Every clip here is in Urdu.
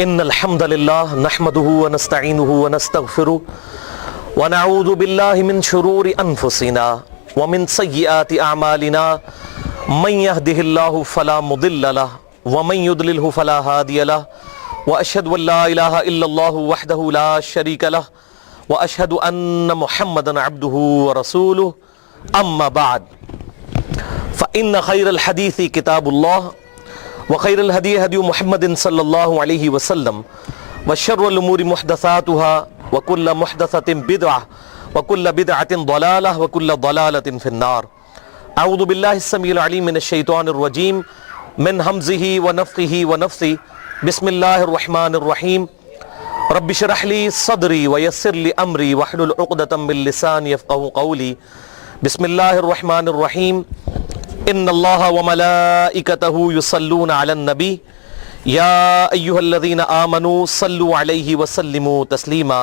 ان الحمد للہ نحمده ونستعینه ونستغفره ونعوذ باللہ من شرور انفسنا ومن سیئات اعمالنا من يهده الله فلا مضل له ومن يضلل فلا هادي له واشهد ان لا اله الا الله وحده لا شريك له واشهد ان محمدا عبده ورسوله اما بعد فان خير الحديث كتاب الله وخير الهدي هدي محمد صلى الله عليه وسلم وشر الأمور محدثاتها وكل محدثة بدعة وكل بدعة ضلالة وكل ضلالة في النار. أعوذ بالله السميع العليم من الشيطان الرجيم من همزه ونفخه ونفثه. بسم الله الرحمن الرحيم. رب اشرح لي صدري ويسر لي أمري واحلل عقدة من لساني يفقهوا قولي. بسم الله الرحمن الرحيم. ان اللہ وملائکتہ یصلون علی النبی یا ایہا الذین آمنوا صلوا علیہ وسلموا تسلیما.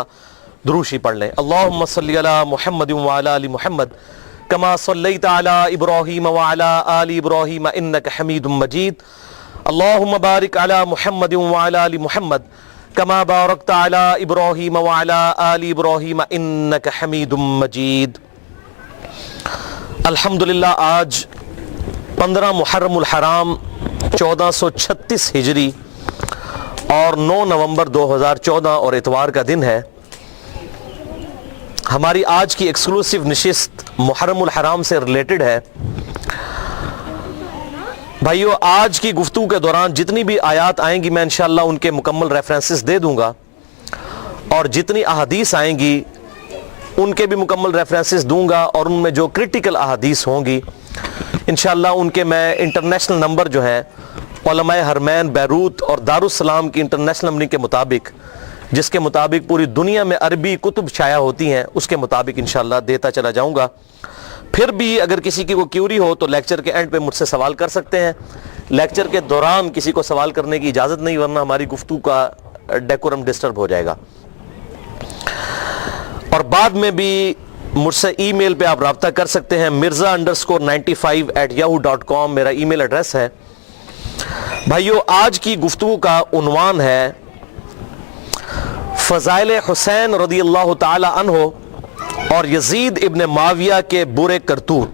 دروشی پڑھ لیں. اللہم صلی علی محمد وعلی آل محمد کما صلیت علی ابراہیم وعلی آل ابراہیم انک حمید مجید. اللہم بارک علی محمد وعلی آل محمد کما بارکت علی ابراہیم وعلی آل ابراہیم انک حمید مجید. الحمدللہ آج 15 محرم الحرام 1436 ہجری اور 9 نومبر 2014 اور اتوار کا دن ہے. ہماری آج کی ایکسکلوسیو نشست محرم الحرام سے ریلیٹڈ ہے. بھائیو، آج کی گفتگو کے دوران جتنی بھی آیات آئیں گی میں انشاءاللہ ان کے مکمل ریفرنسز دے دوں گا، اور جتنی احادیث آئیں گی ان کے بھی مکمل ریفرنسز دوں گا، اور ان میں جو کرٹیکل احادیث ہوں گی انشاءاللہ ان کے میں انٹرنیشنل نمبر جو ہیں علماء حرمین بیروت اور دارالسلام کی انٹرنیشنل نمبر کے مطابق، جس کے مطابق پوری دنیا میں عربی کتب شائع ہوتی ہیں، اس کے مطابق انشاءاللہ دیتا چلا جاؤں گا. پھر بھی اگر کسی کی کوئی کیوری ہو تو لیکچر کے اینڈ پہ مجھ سے سوال کر سکتے ہیں. لیکچر کے دوران کسی کو سوال کرنے کی اجازت نہیں، ورنہ ہماری گفتگو کا ڈیکورم ڈسٹرب ہو جائے گا. اور بعد میں بھی مجھ سے ای میل پہ آپ رابطہ کر سکتے ہیں. mirza_95@yahoo.com میرا ای میل ایڈریس ہے. بھائیو، آج کی گفتگو کا عنوان ہے فضائل حسین رضی اللہ تعالی عنہ اور یزید ابن معاویہ کے برے کرتوت.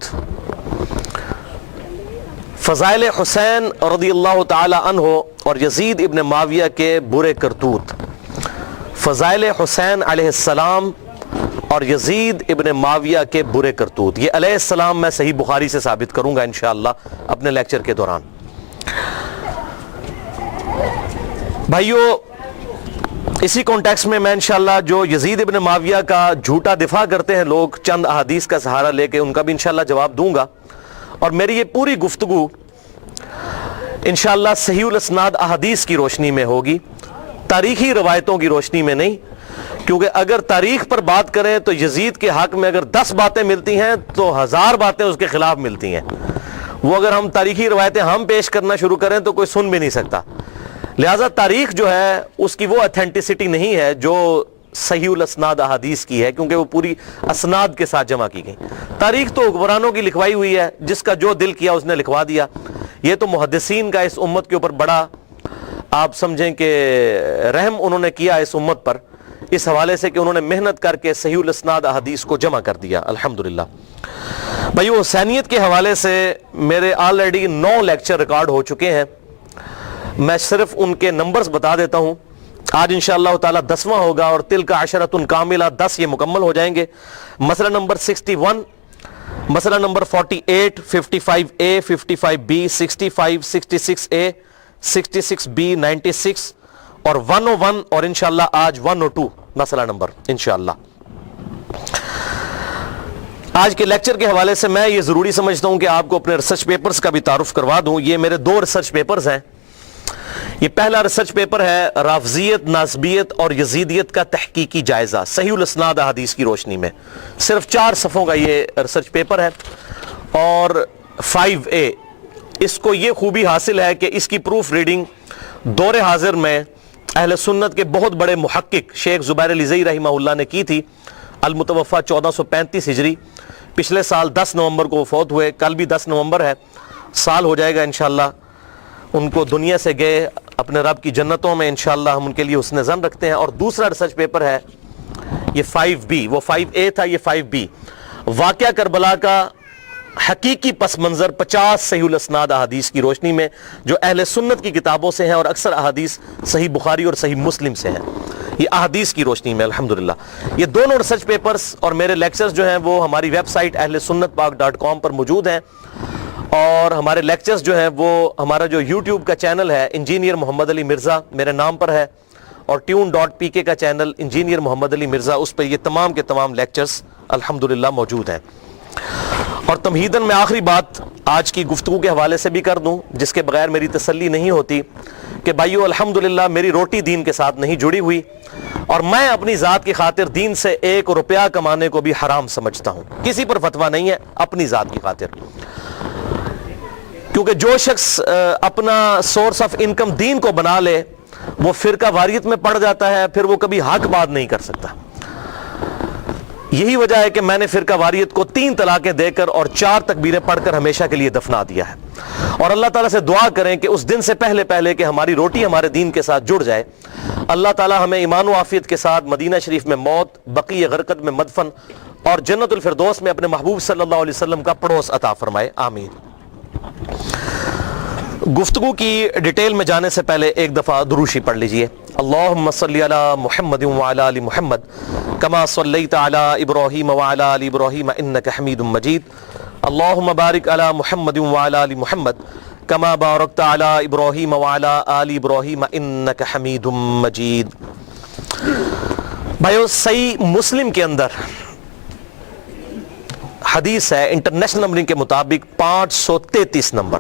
فضائل حسین رضی اللہ تعالی عنہ اور یزید ابن معاویہ کے برے کرتوت. فضائل حسین علیہ السلام اور یزید ابن معاویہ کے برے کرتوت. یہ علیہ السلام میں صحیح بخاری سے ثابت کروں گا انشاءاللہ اپنے لیکچر کے دوران. بھائیو، اسی کانٹیکس میں انشاءاللہ جو یزید ابن معاویہ کا جھوٹا دفاع کرتے ہیں لوگ چند احادیث کا سہارا لے کے، ان کا بھی انشاءاللہ جواب دوں گا. اور میری یہ پوری گفتگو انشاءاللہ صحیح الاسناد احادیث کی روشنی میں ہوگی، تاریخی روایتوں کی روشنی میں نہیں. کیونکہ اگر تاریخ پر بات کریں تو یزید کے حق میں اگر 10 باتیں ملتی ہیں تو 1000 باتیں اس کے خلاف ملتی ہیں. وہ اگر ہم تاریخی روایتیں ہم پیش کرنا شروع کریں تو کوئی سن بھی نہیں سکتا. لہٰذا تاریخ جو ہے اس کی وہ اتھینٹسٹی نہیں ہے جو صحیح الاسناد احادیث کی ہے، کیونکہ وہ پوری اسناد کے ساتھ جمع کی گئی. تاریخ تو حکمرانوں کی لکھوائی ہوئی ہے، جس کا جو دل کیا اس نے لکھوا دیا. یہ تو محدثین کا اس امت کے اوپر بڑا آپ سمجھیں کہ رحم انہوں نے کیا اس امت پر، اس حوالے سے کہ انہوں نے محنت کر کے صحیح الاسناد احادیث کو جمع کر دیا الحمدللہ. بھائی، حسینیت کے حوالے سے میرے آلریڈی 9 لیکچر ریکارڈ ہو چکے ہیں. میں صرف ان کے نمبرز بتا دیتا ہوں. آج انشاءاللہ تعالی 10واں ہوگا، اور تلک عشرۃ کاملہ 10 یہ مکمل ہو جائیں گے. مسئلہ نمبر 61، مسئلہ number 48، 55A، 55B، 65، 66A، 66B، 96 اور 101، اور انشاءاللہ آج 102 مسئلہ نمبر انشاءاللہ. آج کے لیکچر کے حوالے سے میں یہ ضروری سمجھتا ہوں کہ آپ کو اپنے ریسرچ پیپرز کا بھی تعارف کروا دوں. یہ میرے 2 ریسرچ پیپرز ہیں. یہ پہلا ریسرچ پیپر ہے رافضیت، ناسبیت اور یزیدیت کا تحقیقی جائزہ صحیح الاسناد احادیث کی روشنی میں. صرف 4 صفحوں کا یہ ریسرچ پیپر ہے. اور 5A، اس کو یہ خوبی حاصل ہے کہ اس کی پروف ریڈنگ دور حاضر میں اہل سنت کے بہت بڑے محقق شیخ زبیر علیزئی رحمہ اللہ نے کی تھی. المتوفہ 1435 ہجری. پچھلے سال 10 نومبر کو فوت ہوئے. کل بھی 10 نومبر ہے، سال ہو جائے گا انشاءاللہ ان کو دنیا سے گئے. اپنے رب کی جنتوں میں انشاءاللہ ہم ان کے لیے حسن ظن رکھتے ہیں. اور دوسرا ریسرچ پیپر ہے یہ 5B، وہ 5A تھا، یہ 5B، واقعہ کربلا کا حقیقی پس منظر 50 صحیح الاسناد احادیث کی روشنی میں، جو اہل سنت کی کتابوں سے ہیں اور اکثر احادیث صحیح بخاری اور صحیح مسلم سے ہیں. یہ احادیث کی روشنی میں الحمدللہ. یہ دونوں ریسرچ پیپرز اور میرے لیکچرز جو ہیں وہ ہماری ویب سائٹ ahlsunnatpak.com پر موجود ہیں. اور ہمارے لیکچرز جو ہیں وہ ہمارا جو یوٹیوب کا چینل ہے انجینئر محمد علی مرزا میرے نام پر ہے، اور tune.pk کا چینل انجینئر محمد علی مرزا، اس پہ یہ تمام کے تمام لیکچرز الحمدللہ موجود ہیں. اور تمہیداً میں آخری بات آج کی گفتگو کے حوالے سے بھی کر دوں، جس کے بغیر میری تسلی نہیں ہوتی، کہ بھائیو الحمدللہ میری روٹی دین کے ساتھ نہیں جڑی ہوئی، اور میں اپنی ذات کی خاطر دین سے 1 روپیہ کمانے کو بھی حرام سمجھتا ہوں. کسی پر فتویٰ نہیں ہے، اپنی ذات کی خاطر. کیونکہ جو شخص اپنا سورس آف انکم دین کو بنا لے وہ فرقہ واریت میں پڑ جاتا ہے، پھر وہ کبھی حق بات نہیں کر سکتا. یہی وجہ ہے کہ میں نے فرقہ واریت کو 3 طلاقیں دے کر اور 4 تکبیریں پڑھ کر ہمیشہ کے لیے دفنا دیا ہے. اور اللہ تعالیٰ سے دعا کریں کہ اس دن سے پہلے کہ ہماری روٹی ہمارے دین کے ساتھ جڑ جائے، اللہ تعالیٰ ہمیں ایمان و عافیت کے ساتھ مدینہ شریف میں موت، بقیع غرقد میں مدفن، اور جنت الفردوس میں اپنے محبوب صلی اللہ علیہ وسلم کا پڑوس عطا فرمائے. آمین. گفتگو کی ڈیٹیل میں جانے سے پہلے ایک دفعہ دروشی پڑھ لیجئے. اللہم صلی علی محمد وعلی آل محمد کما صلیت علی ابراہیم وعلی آل ابراہیم انک حمید مجید. اللہم بارک علی محمد وعلی آل محمد کما بارکت علی ابراہیم وعلی آل ابراہیم انک حمید مجید. بھائیو، صحیح مسلم کے اندر حدیث ہے انٹرنیشنل نمبرنگ کے مطابق 533 نمبر،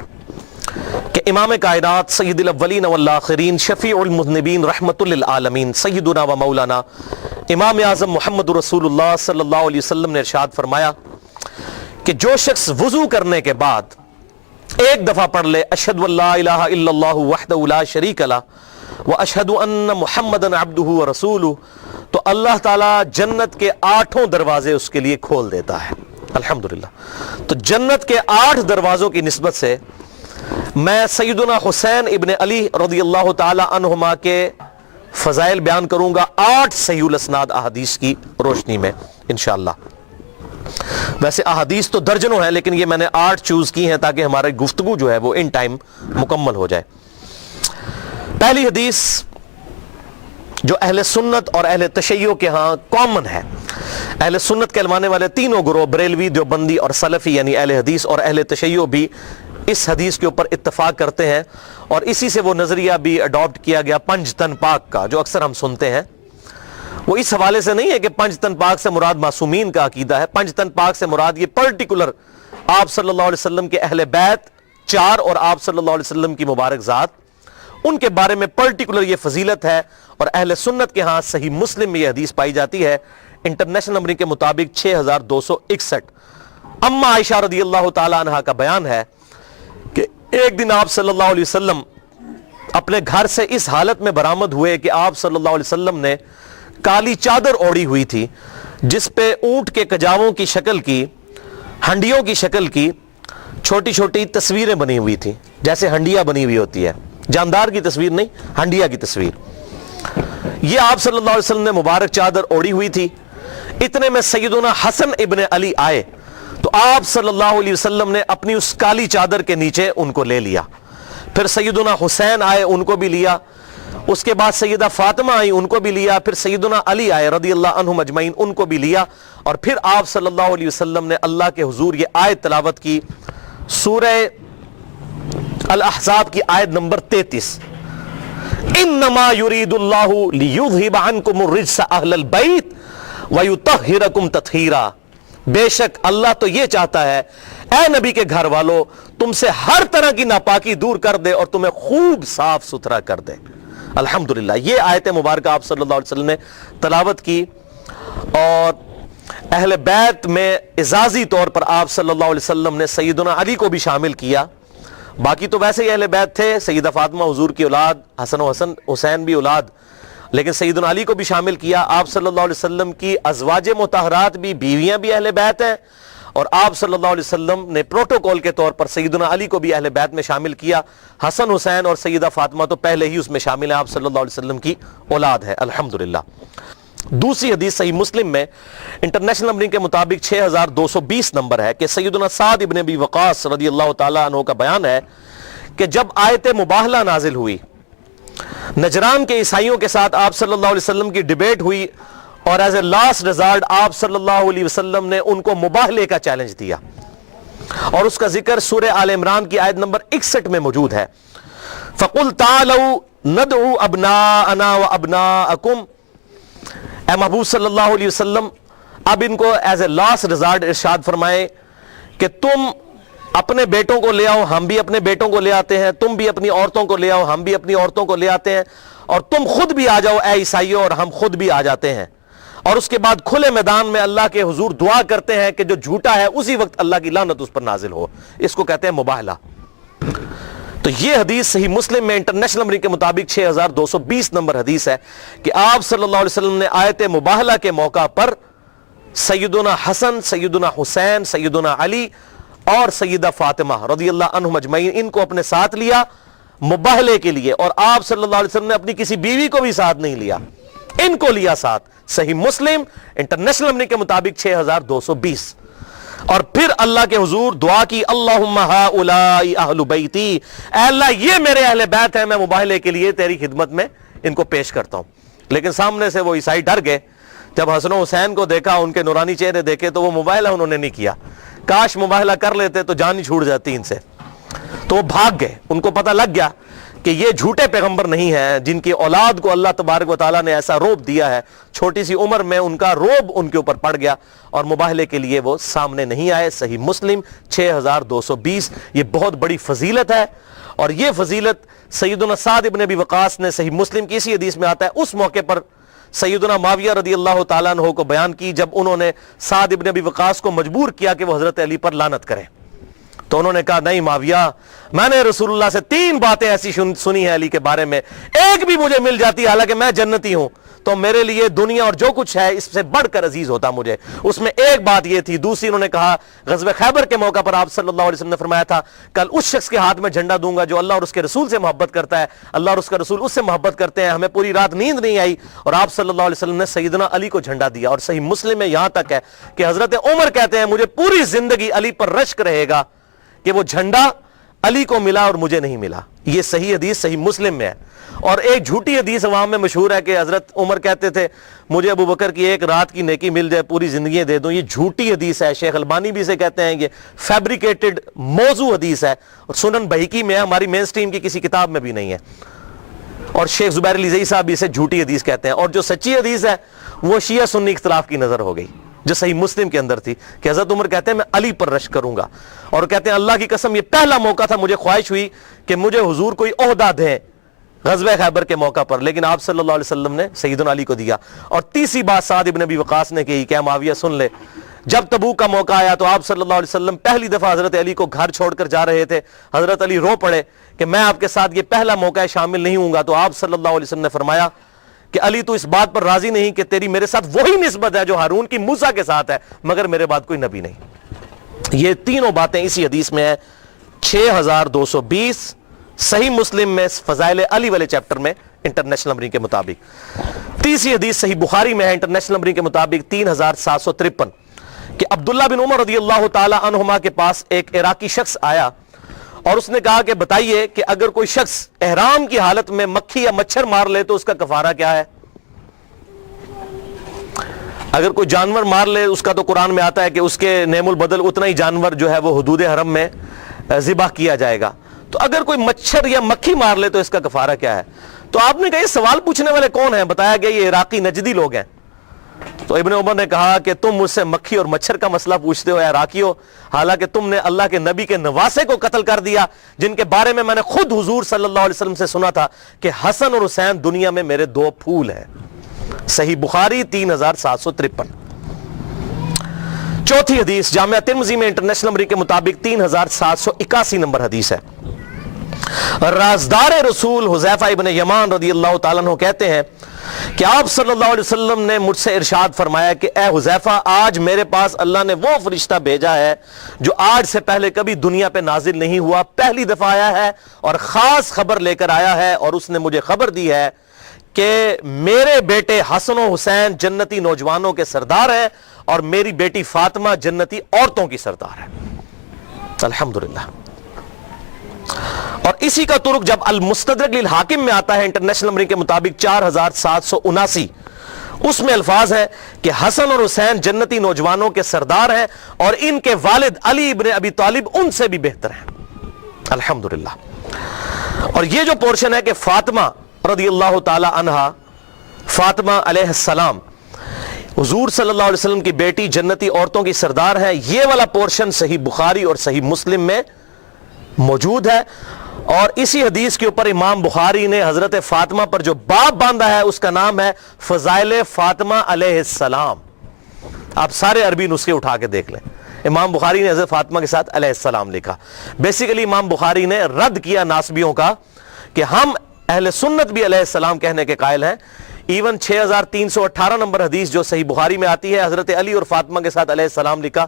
کہ امام کائنات سید الاولین والآخرین شفیع المذنبین رحمت للعالمین سیدنا و مولانا امام اعظم محمد رسول اللہ صلی اللہ علیہ وسلم نے ارشاد فرمایا کہ جو شخص وضو کرنے کے بعد ایک دفعہ پڑھ لے اشہد ان لا الہ الا اللہ وحدہ لا شریک لہ واشہد ان محمدا عبدہ ورسولہ، تو اللہ تعالیٰ جنت کے 8 دروازے اس کے لیے کھول دیتا ہے. الحمدللہ. تو جنت کے 8 دروازوں کی نسبت سے میں سیدنا حسین ابن علی رضی اللہ تعالی عنہما کے فضائل بیان کروں گا 8 صحیح الاسناد احادیث کی روشنی میں انشاءاللہ. ویسے احادیث تو درجنوں ہیں، لیکن یہ میں نے 8 چوز کی ہیں تاکہ ہماری گفتگو جو ہے وہ ان ٹائم مکمل ہو جائے. پہلی حدیث جو اہل سنت اور اہل تشیع کے ہاں کامن ہے. اہل سنت کہلوانے والے تینوں گروہ بریلوی، دیوبندی اور سلفی یعنی اہل حدیث، اور اہل تشیع بھی اس حدیث کے اوپر اتفاق کرتے ہیں، اور اسی سے وہ نظریہ بھی اڈاپٹ کیا گیا 5 تن پاک کا جو اکثر ہم سنتے ہیں. وہ اس حوالے سے نہیں ہے کہ 5 تن پاک سے مراد معصومین کا عقیدہ ہے. 5 تن پاک سے مراد یہ پرٹیکولر آپ صلی اللہ علیہ وسلم کے اہل بیت 4 اور آپ صلی اللہ علیہ وسلم کی مبارک ذات، ان کے بارے میں پرٹیکولر یہ فضیلت ہے. اور اہل سنت کے ہاں صحیح مسلم میں یہ حدیث پائی جاتی ہے انٹرنیشنل نمبرنگ کے مطابق 6261. اما عائشہ رضی اللہ تعالی عنہا کا بیان ہے کہ ایک دن آپ صلی اللہ علیہ وسلم اپنے گھر سے اس حالت میں برآمد ہوئے کہ آپ صلی اللہ علیہ وسلم نے کالی چادر اوڑھی ہوئی تھی جس پہ اونٹ کے کجاووں کی شکل کی، ہنڈیوں کی شکل کی چھوٹی چھوٹی تصویریں بنی ہوئی تھی، جیسے ہنڈیا بنی ہوئی ہوتی ہے، جاندار کی تصویر نہیں، ہنڈیا کی تصویر. یہ آپ صلی اللہ علیہ وسلم نے مبارک چادر اوڑھی ہوئی تھی. اتنے میں سیدنا حسن ابن علی آئے تو آپ صلی اللہ علیہ وسلم نے اپنی اس کالی چادر کے نیچے ان کو لے لیا. پھر سیدنا حسین آئے، ان کو بھی لیا. اس کے بعد سیدہ فاطمہ آئی، ان کو بھی لیا. پھر سیدنا علی آئے رضی اللہ عنہم اجمعین، ان کو بھی لیا. اور پھر آپ صلی اللہ علیہ وسلم نے اللہ کے حضور یہ آیت تلاوت کی، سورہ الاحزاب کی آیت نمبر 33، انما یرید اللہ لیذھب عنکم الرجس اہل البیت ویطہرکم تطہیرا. بے شک اللہ تو یہ چاہتا ہے اے نبی کے گھر والو تم سے ہر طرح کی ناپاکی دور کر دے اور تمہیں خوب صاف ستھرا کر دے. الحمدللہ یہ آیت مبارکہ آپ صلی اللہ علیہ وسلم نے تلاوت کی. اور اہل بیت میں اعزازی طور پر آپ صلی اللہ علیہ وسلم نے سیدنا علی کو بھی شامل کیا. باقی تو ویسے ہی اہل بیت تھے، سیدہ فاطمہ حضور کی اولاد، حسن و حسین بھی اولاد، لیکن سیدنا علی کو بھی شامل کیا. آپ صلی اللہ علیہ وسلم کی ازواج مطہرات بھی، بیویاں بھی اہل بیت ہیں، اور آپ صلی اللہ علیہ وسلم نے پروٹوکول کے طور پر سیدنا علی کو بھی اہل بیت میں شامل کیا. حسن حسین اور سیدہ فاطمہ تو پہلے ہی اس میں شامل ہیں, آپ صلی اللہ علیہ وسلم کی اولاد ہے الحمدللہ. دوسری حدیث صحیح مسلم میں انٹرنیشنل نمبرنگ کے مطابق 6220 نمبر ہے کہ سیدنا سعد ابن ابی وقاص رضی اللہ تعالیٰ عنہ کا بیان ہے کہ جب آیت مباہلہ نازل ہوئی, نجران کے عیسائیوں کے ساتھ آپ صلی اللہ علیہ وسلم کی ڈیبیٹ ہوئی, اور ایز اے لاسٹ ریزارٹ آپ صلی اللہ علیہ وسلم نے ان کو مباہلے کا چیلنج دیا, اور اس کا ذکر سورہ آل عمران کی آیت نمبر 61 میں موجود ہے. فَقُلْ تَعَالَوْا نَدْعُوا أَبْنَاءَنَا وَأَبْنَاءَكُمْ, اے محبوب صلی اللہ علیہ وسلم اب ان کو ایز اے لاسٹ ریزارٹ ارشاد فرمائے کہ تم اپنے بیٹوں کو لے آؤ, ہم بھی اپنے بیٹوں کو لے آتے ہیں, تم بھی اپنی عورتوں کو لے آؤ, ہم بھی اپنی عورتوں کو لے آتے ہیں, اور تم خود بھی آ جاؤ اے عیسائیوں, اور ہم خود بھی آ جاتے ہیں. اور اس کے بعد کھلے میدان میں اللہ کے حضور دعا کرتے ہیں کہ جو جھوٹا ہے اسی وقت اللہ کی لعنت اس پر نازل ہو. اس کو کہتے ہیں مباہلہ. تو یہ حدیث صحیح مسلم میں انٹرنیشنل نمبر کے مطابق 6220 نمبر حدیث ہے کہ آپ صلی اللہ علیہ وسلم نے آیت مباہلہ کے موقع پر سیدنا حسن, سیدنا حسین, سیدنا علی اور سیدہ فاطمہ رضی اللہ عنہم اجمعین ان کو اپنے ساتھ لیا مباہلے کے لیے, اور آپ صلی اللہ علیہ وسلم نے اپنی کسی بیوی کو بھی ساتھ نہیں لیا, ان کو لیا ساتھ. صحیح مسلم انٹرنیشنل نمبر کے مطابق 6220. اور پھر اللہ کے حضور دعا کی, اللہم ہؤلاء اہل بیتی, اے اللہ یہ میرے اہل بیت ہیں, میں مباہلے کے لیے تیری خدمت میں ان کو پیش کرتا ہوں. لیکن سامنے سے وہ عیسائی ڈر گئے, جب حسن و حسین کو دیکھا, ان کے نورانی چہرے دیکھے, تو وہ مباہلہ انہوں نے نہیں کیا. کاش مباہلہ کر لیتے تو جان ہی چھوٹ جاتی ان سے. تو وہ بھاگ گئے, ان کو پتہ لگ گیا کہ یہ جھوٹے پیغمبر نہیں ہیں جن کی اولاد کو اللہ تبارک و تعالیٰ نے ایسا روب دیا ہے. چھوٹی سی عمر میں ان کا روب ان کے اوپر پڑ گیا اور مباہلے کے لیے وہ سامنے نہیں آئے. صحیح مسلم 6220. یہ بہت بڑی فضیلت ہے, اور یہ فضیلت سیدنا سعد ابن ابی وقاص نے صحیح مسلم کی اسی حدیث میں آتا ہے, اس موقع پر سیدنا معاویہ رضی اللہ تعالیٰ عنہ کو بیان کی جب انہوں نے سعد ابن ابی وقاص کو مجبور کیا کہ وہ حضرت علی پر لعنت کریں. تو انہوں نے کہا نہیں معاویہ, میں نے رسول اللہ سے 3 باتیں ایسی سنی ہیں علی کے بارے میں, ایک بھی مجھے مل جاتی حالانکہ میں جنتی ہوں تو میرے لیے دنیا اور جو کچھ ہے اس سے بڑھ کر عزیز ہوتا مجھے. اس میں ایک بات یہ تھی. دوسری انہوں نے کہا غزوہ خیبر کے موقع پر آپ صلی اللہ علیہ وسلم نے فرمایا تھا کل اس شخص کے ہاتھ میں جھنڈا دوں گا جو اللہ اور اس کے رسول سے محبت کرتا ہے, اللہ اور اس کا رسول اس سے محبت کرتے ہیں. ہمیں پوری رات نیند نہیں آئی اور آپ صلی اللہ علیہ وسلم نے سیدنا علی کو جھنڈا دیا. اور صحیح مسلم میں یہاں تک ہے کہ حضرت عمر کہتے ہیں مجھے پوری زندگی علی پر رشک رہے گا کہ وہ جھنڈا علی کو ملا اور مجھے نہیں ملا. یہ صحیح حدیث صحیح مسلم میں ہے. اور ایک جھوٹی حدیث عوام میں مشہور ہے کہ حضرت عمر کہتے تھے مجھے ابو بکر کی ایک رات کی نیکی مل جائے پوری زندگی دے دوں. یہ جھوٹی حدیث ہے. شیخ البانی بھی اسے کہتے ہیں یہ فیبریکیٹڈ موضوع حدیث ہے, اور سنن بہیقی میں ہے, ہماری مین سٹریم کی کسی کتاب میں بھی نہیں ہے. اور شیخ زبیر علی زئی صاحب بھی اسے جھوٹی حدیث کہتے ہیں. اور جو سچی حدیث ہے وہ شیعہ سنی اختلاف کی نظر ہو گئی جو صحیح مسلم کے اندر تھی کہ حضرت عمر کہتے ہیں میں علی پر رشک کروں گا, اور کہتے ہیں اللہ کی قسم یہ پہلا موقع تھا مجھے خواہش ہوئی کہ مجھے حضور کوئی عہدہ دیں غزوہ خیبر کے موقع پر, لیکن آپ صلی اللہ علیہ وسلم نے سیدنا علی کو دیا. اور تیسری بات سعد ابن ابی وقاص نے کہی کہ معاویہ سن لے, جب تبوک کا موقع آیا تو آپ صلی اللہ علیہ وسلم پہلی دفعہ حضرت علی کو گھر چھوڑ کر جا رہے تھے. حضرت علی رو پڑے کہ میں آپ کے ساتھ یہ پہلا موقع ہے شامل نہیں ہوں گا. تو آپ صلی اللہ علیہ وسلم نے فرمایا کہ علی تو اس بات پر راضی نہیں کہ تیری میرے ساتھ وہی نسبت ہے جو ہارون کی موسیٰ کے ساتھ ہے, مگر میرے بعد کوئی نبی نہیں. یہ تینوں باتیں اسی حدیث میں ہیں 6220 صحیح مسلم میں فضائل علی والے چیپٹر میں انٹرنیشنل نمبرنگ کے مطابق. تیسری حدیث صحیح بخاری میں ہے انٹرنیشنل نمبرنگ کے مطابق 3753 کہ عبداللہ بن عمر رضی اللہ تعالی عنہما کے پاس ایک عراقی شخص آیا اور اس نے کہا کہ بتائیے کہ اگر کوئی شخص احرام کی حالت میں مکھی یا مچھر مار لے تو اس کا کفارہ کیا ہے. اگر کوئی جانور مار لے اس کا تو قرآن میں آتا ہے کہ اس کے نعم البدل اتنا ہی جانور جو ہے وہ حدود حرم میں ذبح کیا جائے گا. تو اگر کوئی مچھر یا مکھی مار لے تو اس کا کفارہ کیا ہے. تو آپ نے کہا یہ سوال پوچھنے والے کون ہیں, بتایا گیا یہ عراقی نجدی لوگ ہیں. تو ابن عمر نے کہا کہ تم مجھ سے مکھی اور مچھر کا مسئلہ پوچھتے ہو عراقیوں, حالانکہ تم نے اللہ کے نبی کے نواسے کو قتل کر دیا جن کے بارے میں میں نے خود حضور صلی اللہ علیہ وسلم سے سنا تھا کہ حسن اور حسین دنیا میں میرے 2 پھول ہیں. صحیح بخاری 3753. چوتھی حدیث جامعہ ترمذی میں انٹرنیشنل نمبر کے مطابق 3781 نمبر حدیث ہے. رازدار رسول حذیفہ ابن یمان رضی اللہ تعالیٰ عنہ کہتے ہیں کہ آپ صلی اللہ علیہ وسلم نے مجھ سے ارشاد فرمایا کہ اے حذیفہ، آج میرے پاس اللہ نے وہ فرشتہ بھیجا ہے جو آج سے پہلے کبھی دنیا پہ نازل نہیں ہوا، پہلی دفعہ آیا ہے اور خاص خبر لے کر آیا ہے، اور اس نے مجھے خبر دی ہے کہ میرے بیٹے حسن و حسین جنتی نوجوانوں کے سردار ہیں اور میری بیٹی فاطمہ جنتی عورتوں کی سردار ہے۔ الحمدللہ۔ اور اسی کا ترک جب المستدرک للحاکم میں آتا ہے انٹرنیشنل نمبرنگ کے مطابق 4779، اس میں الفاظ ہے کہ حسن اور حسین جنتی نوجوانوں کے سردار ہیں اور ان کے والد علی ابن ابی طالب ان سے بھی بہتر ہیں۔ الحمدللہ۔ اور یہ جو پورشن ہے کہ فاطمہ رضی اللہ تعالی عنہا، فاطمہ علیہ السلام حضور صلی اللہ علیہ وسلم کی بیٹی جنتی عورتوں کی سردار ہے، یہ والا پورشن صحیح بخاری اور صحیح مسلم میں موجود ہے۔ اور اسی حدیث کے اوپر امام بخاری نے حضرت فاطمہ پر جو باب باندھا ہے اس کا نام ہے فضائل فاطمہ علیہ السلام۔ آپ سارے عربی نسخے اٹھا کے دیکھ لیں، امام بخاری نے حضرت فاطمہ کے ساتھ علیہ السلام لکھا۔ بیسیکلی امام بخاری نے رد کیا ناسبیوں کا کہ ہم اہل سنت بھی علیہ السلام کہنے کے قائل ہیں۔ ایون 6318 نمبر حدیث جو صحیح بخاری میں آتی ہے، حضرت علی اور فاطمہ کے ساتھ علیہ السلام لکھا،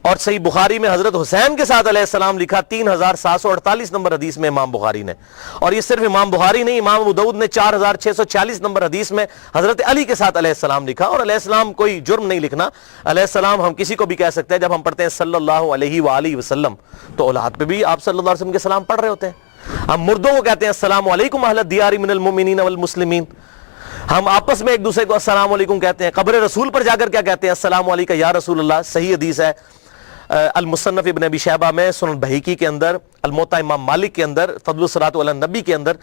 اور صحیح بخاری میں حضرت حسین کے ساتھ علیہ السلام لکھا 3748 نمبر حدیث میں امام بخاری نے۔ اور یہ صرف امام بخاری نہیں، امام ابو داؤد نے 4640 نمبر حدیث میں حضرت علی کے ساتھ علیہ السلام لکھا۔ اور علیہ السلام کوئی جرم نہیں لکھنا، علیہ السلام ہم کسی کو بھی کہہ سکتے ہیں۔ جب ہم پڑھتے ہیں صلی اللہ علیہ وآلہ وسلم تو اولاد پہ بھی آپ صلی اللہ علیہ وسلم کے سلام پڑھ رہے ہوتے ہیں۔ ہم مردوں کو کہتے ہیں السلام علیکم اہل الدیار من المؤمنین والمسلمین، ہم آپس میں ایک دوسرے کو السلام علیکم کہتے ہیں۔ قبر رسول پر جا کر کیا کہتے ہیں؟ السلام علیکم یا رسول اللہ۔ صحیح حدیث ہے المصنف ابن ابی شیبہ میں، سنن بہیقی کے اندر، الموطا امام مالک کے اندر، فضل الصلاۃ علی النبی کے اندر،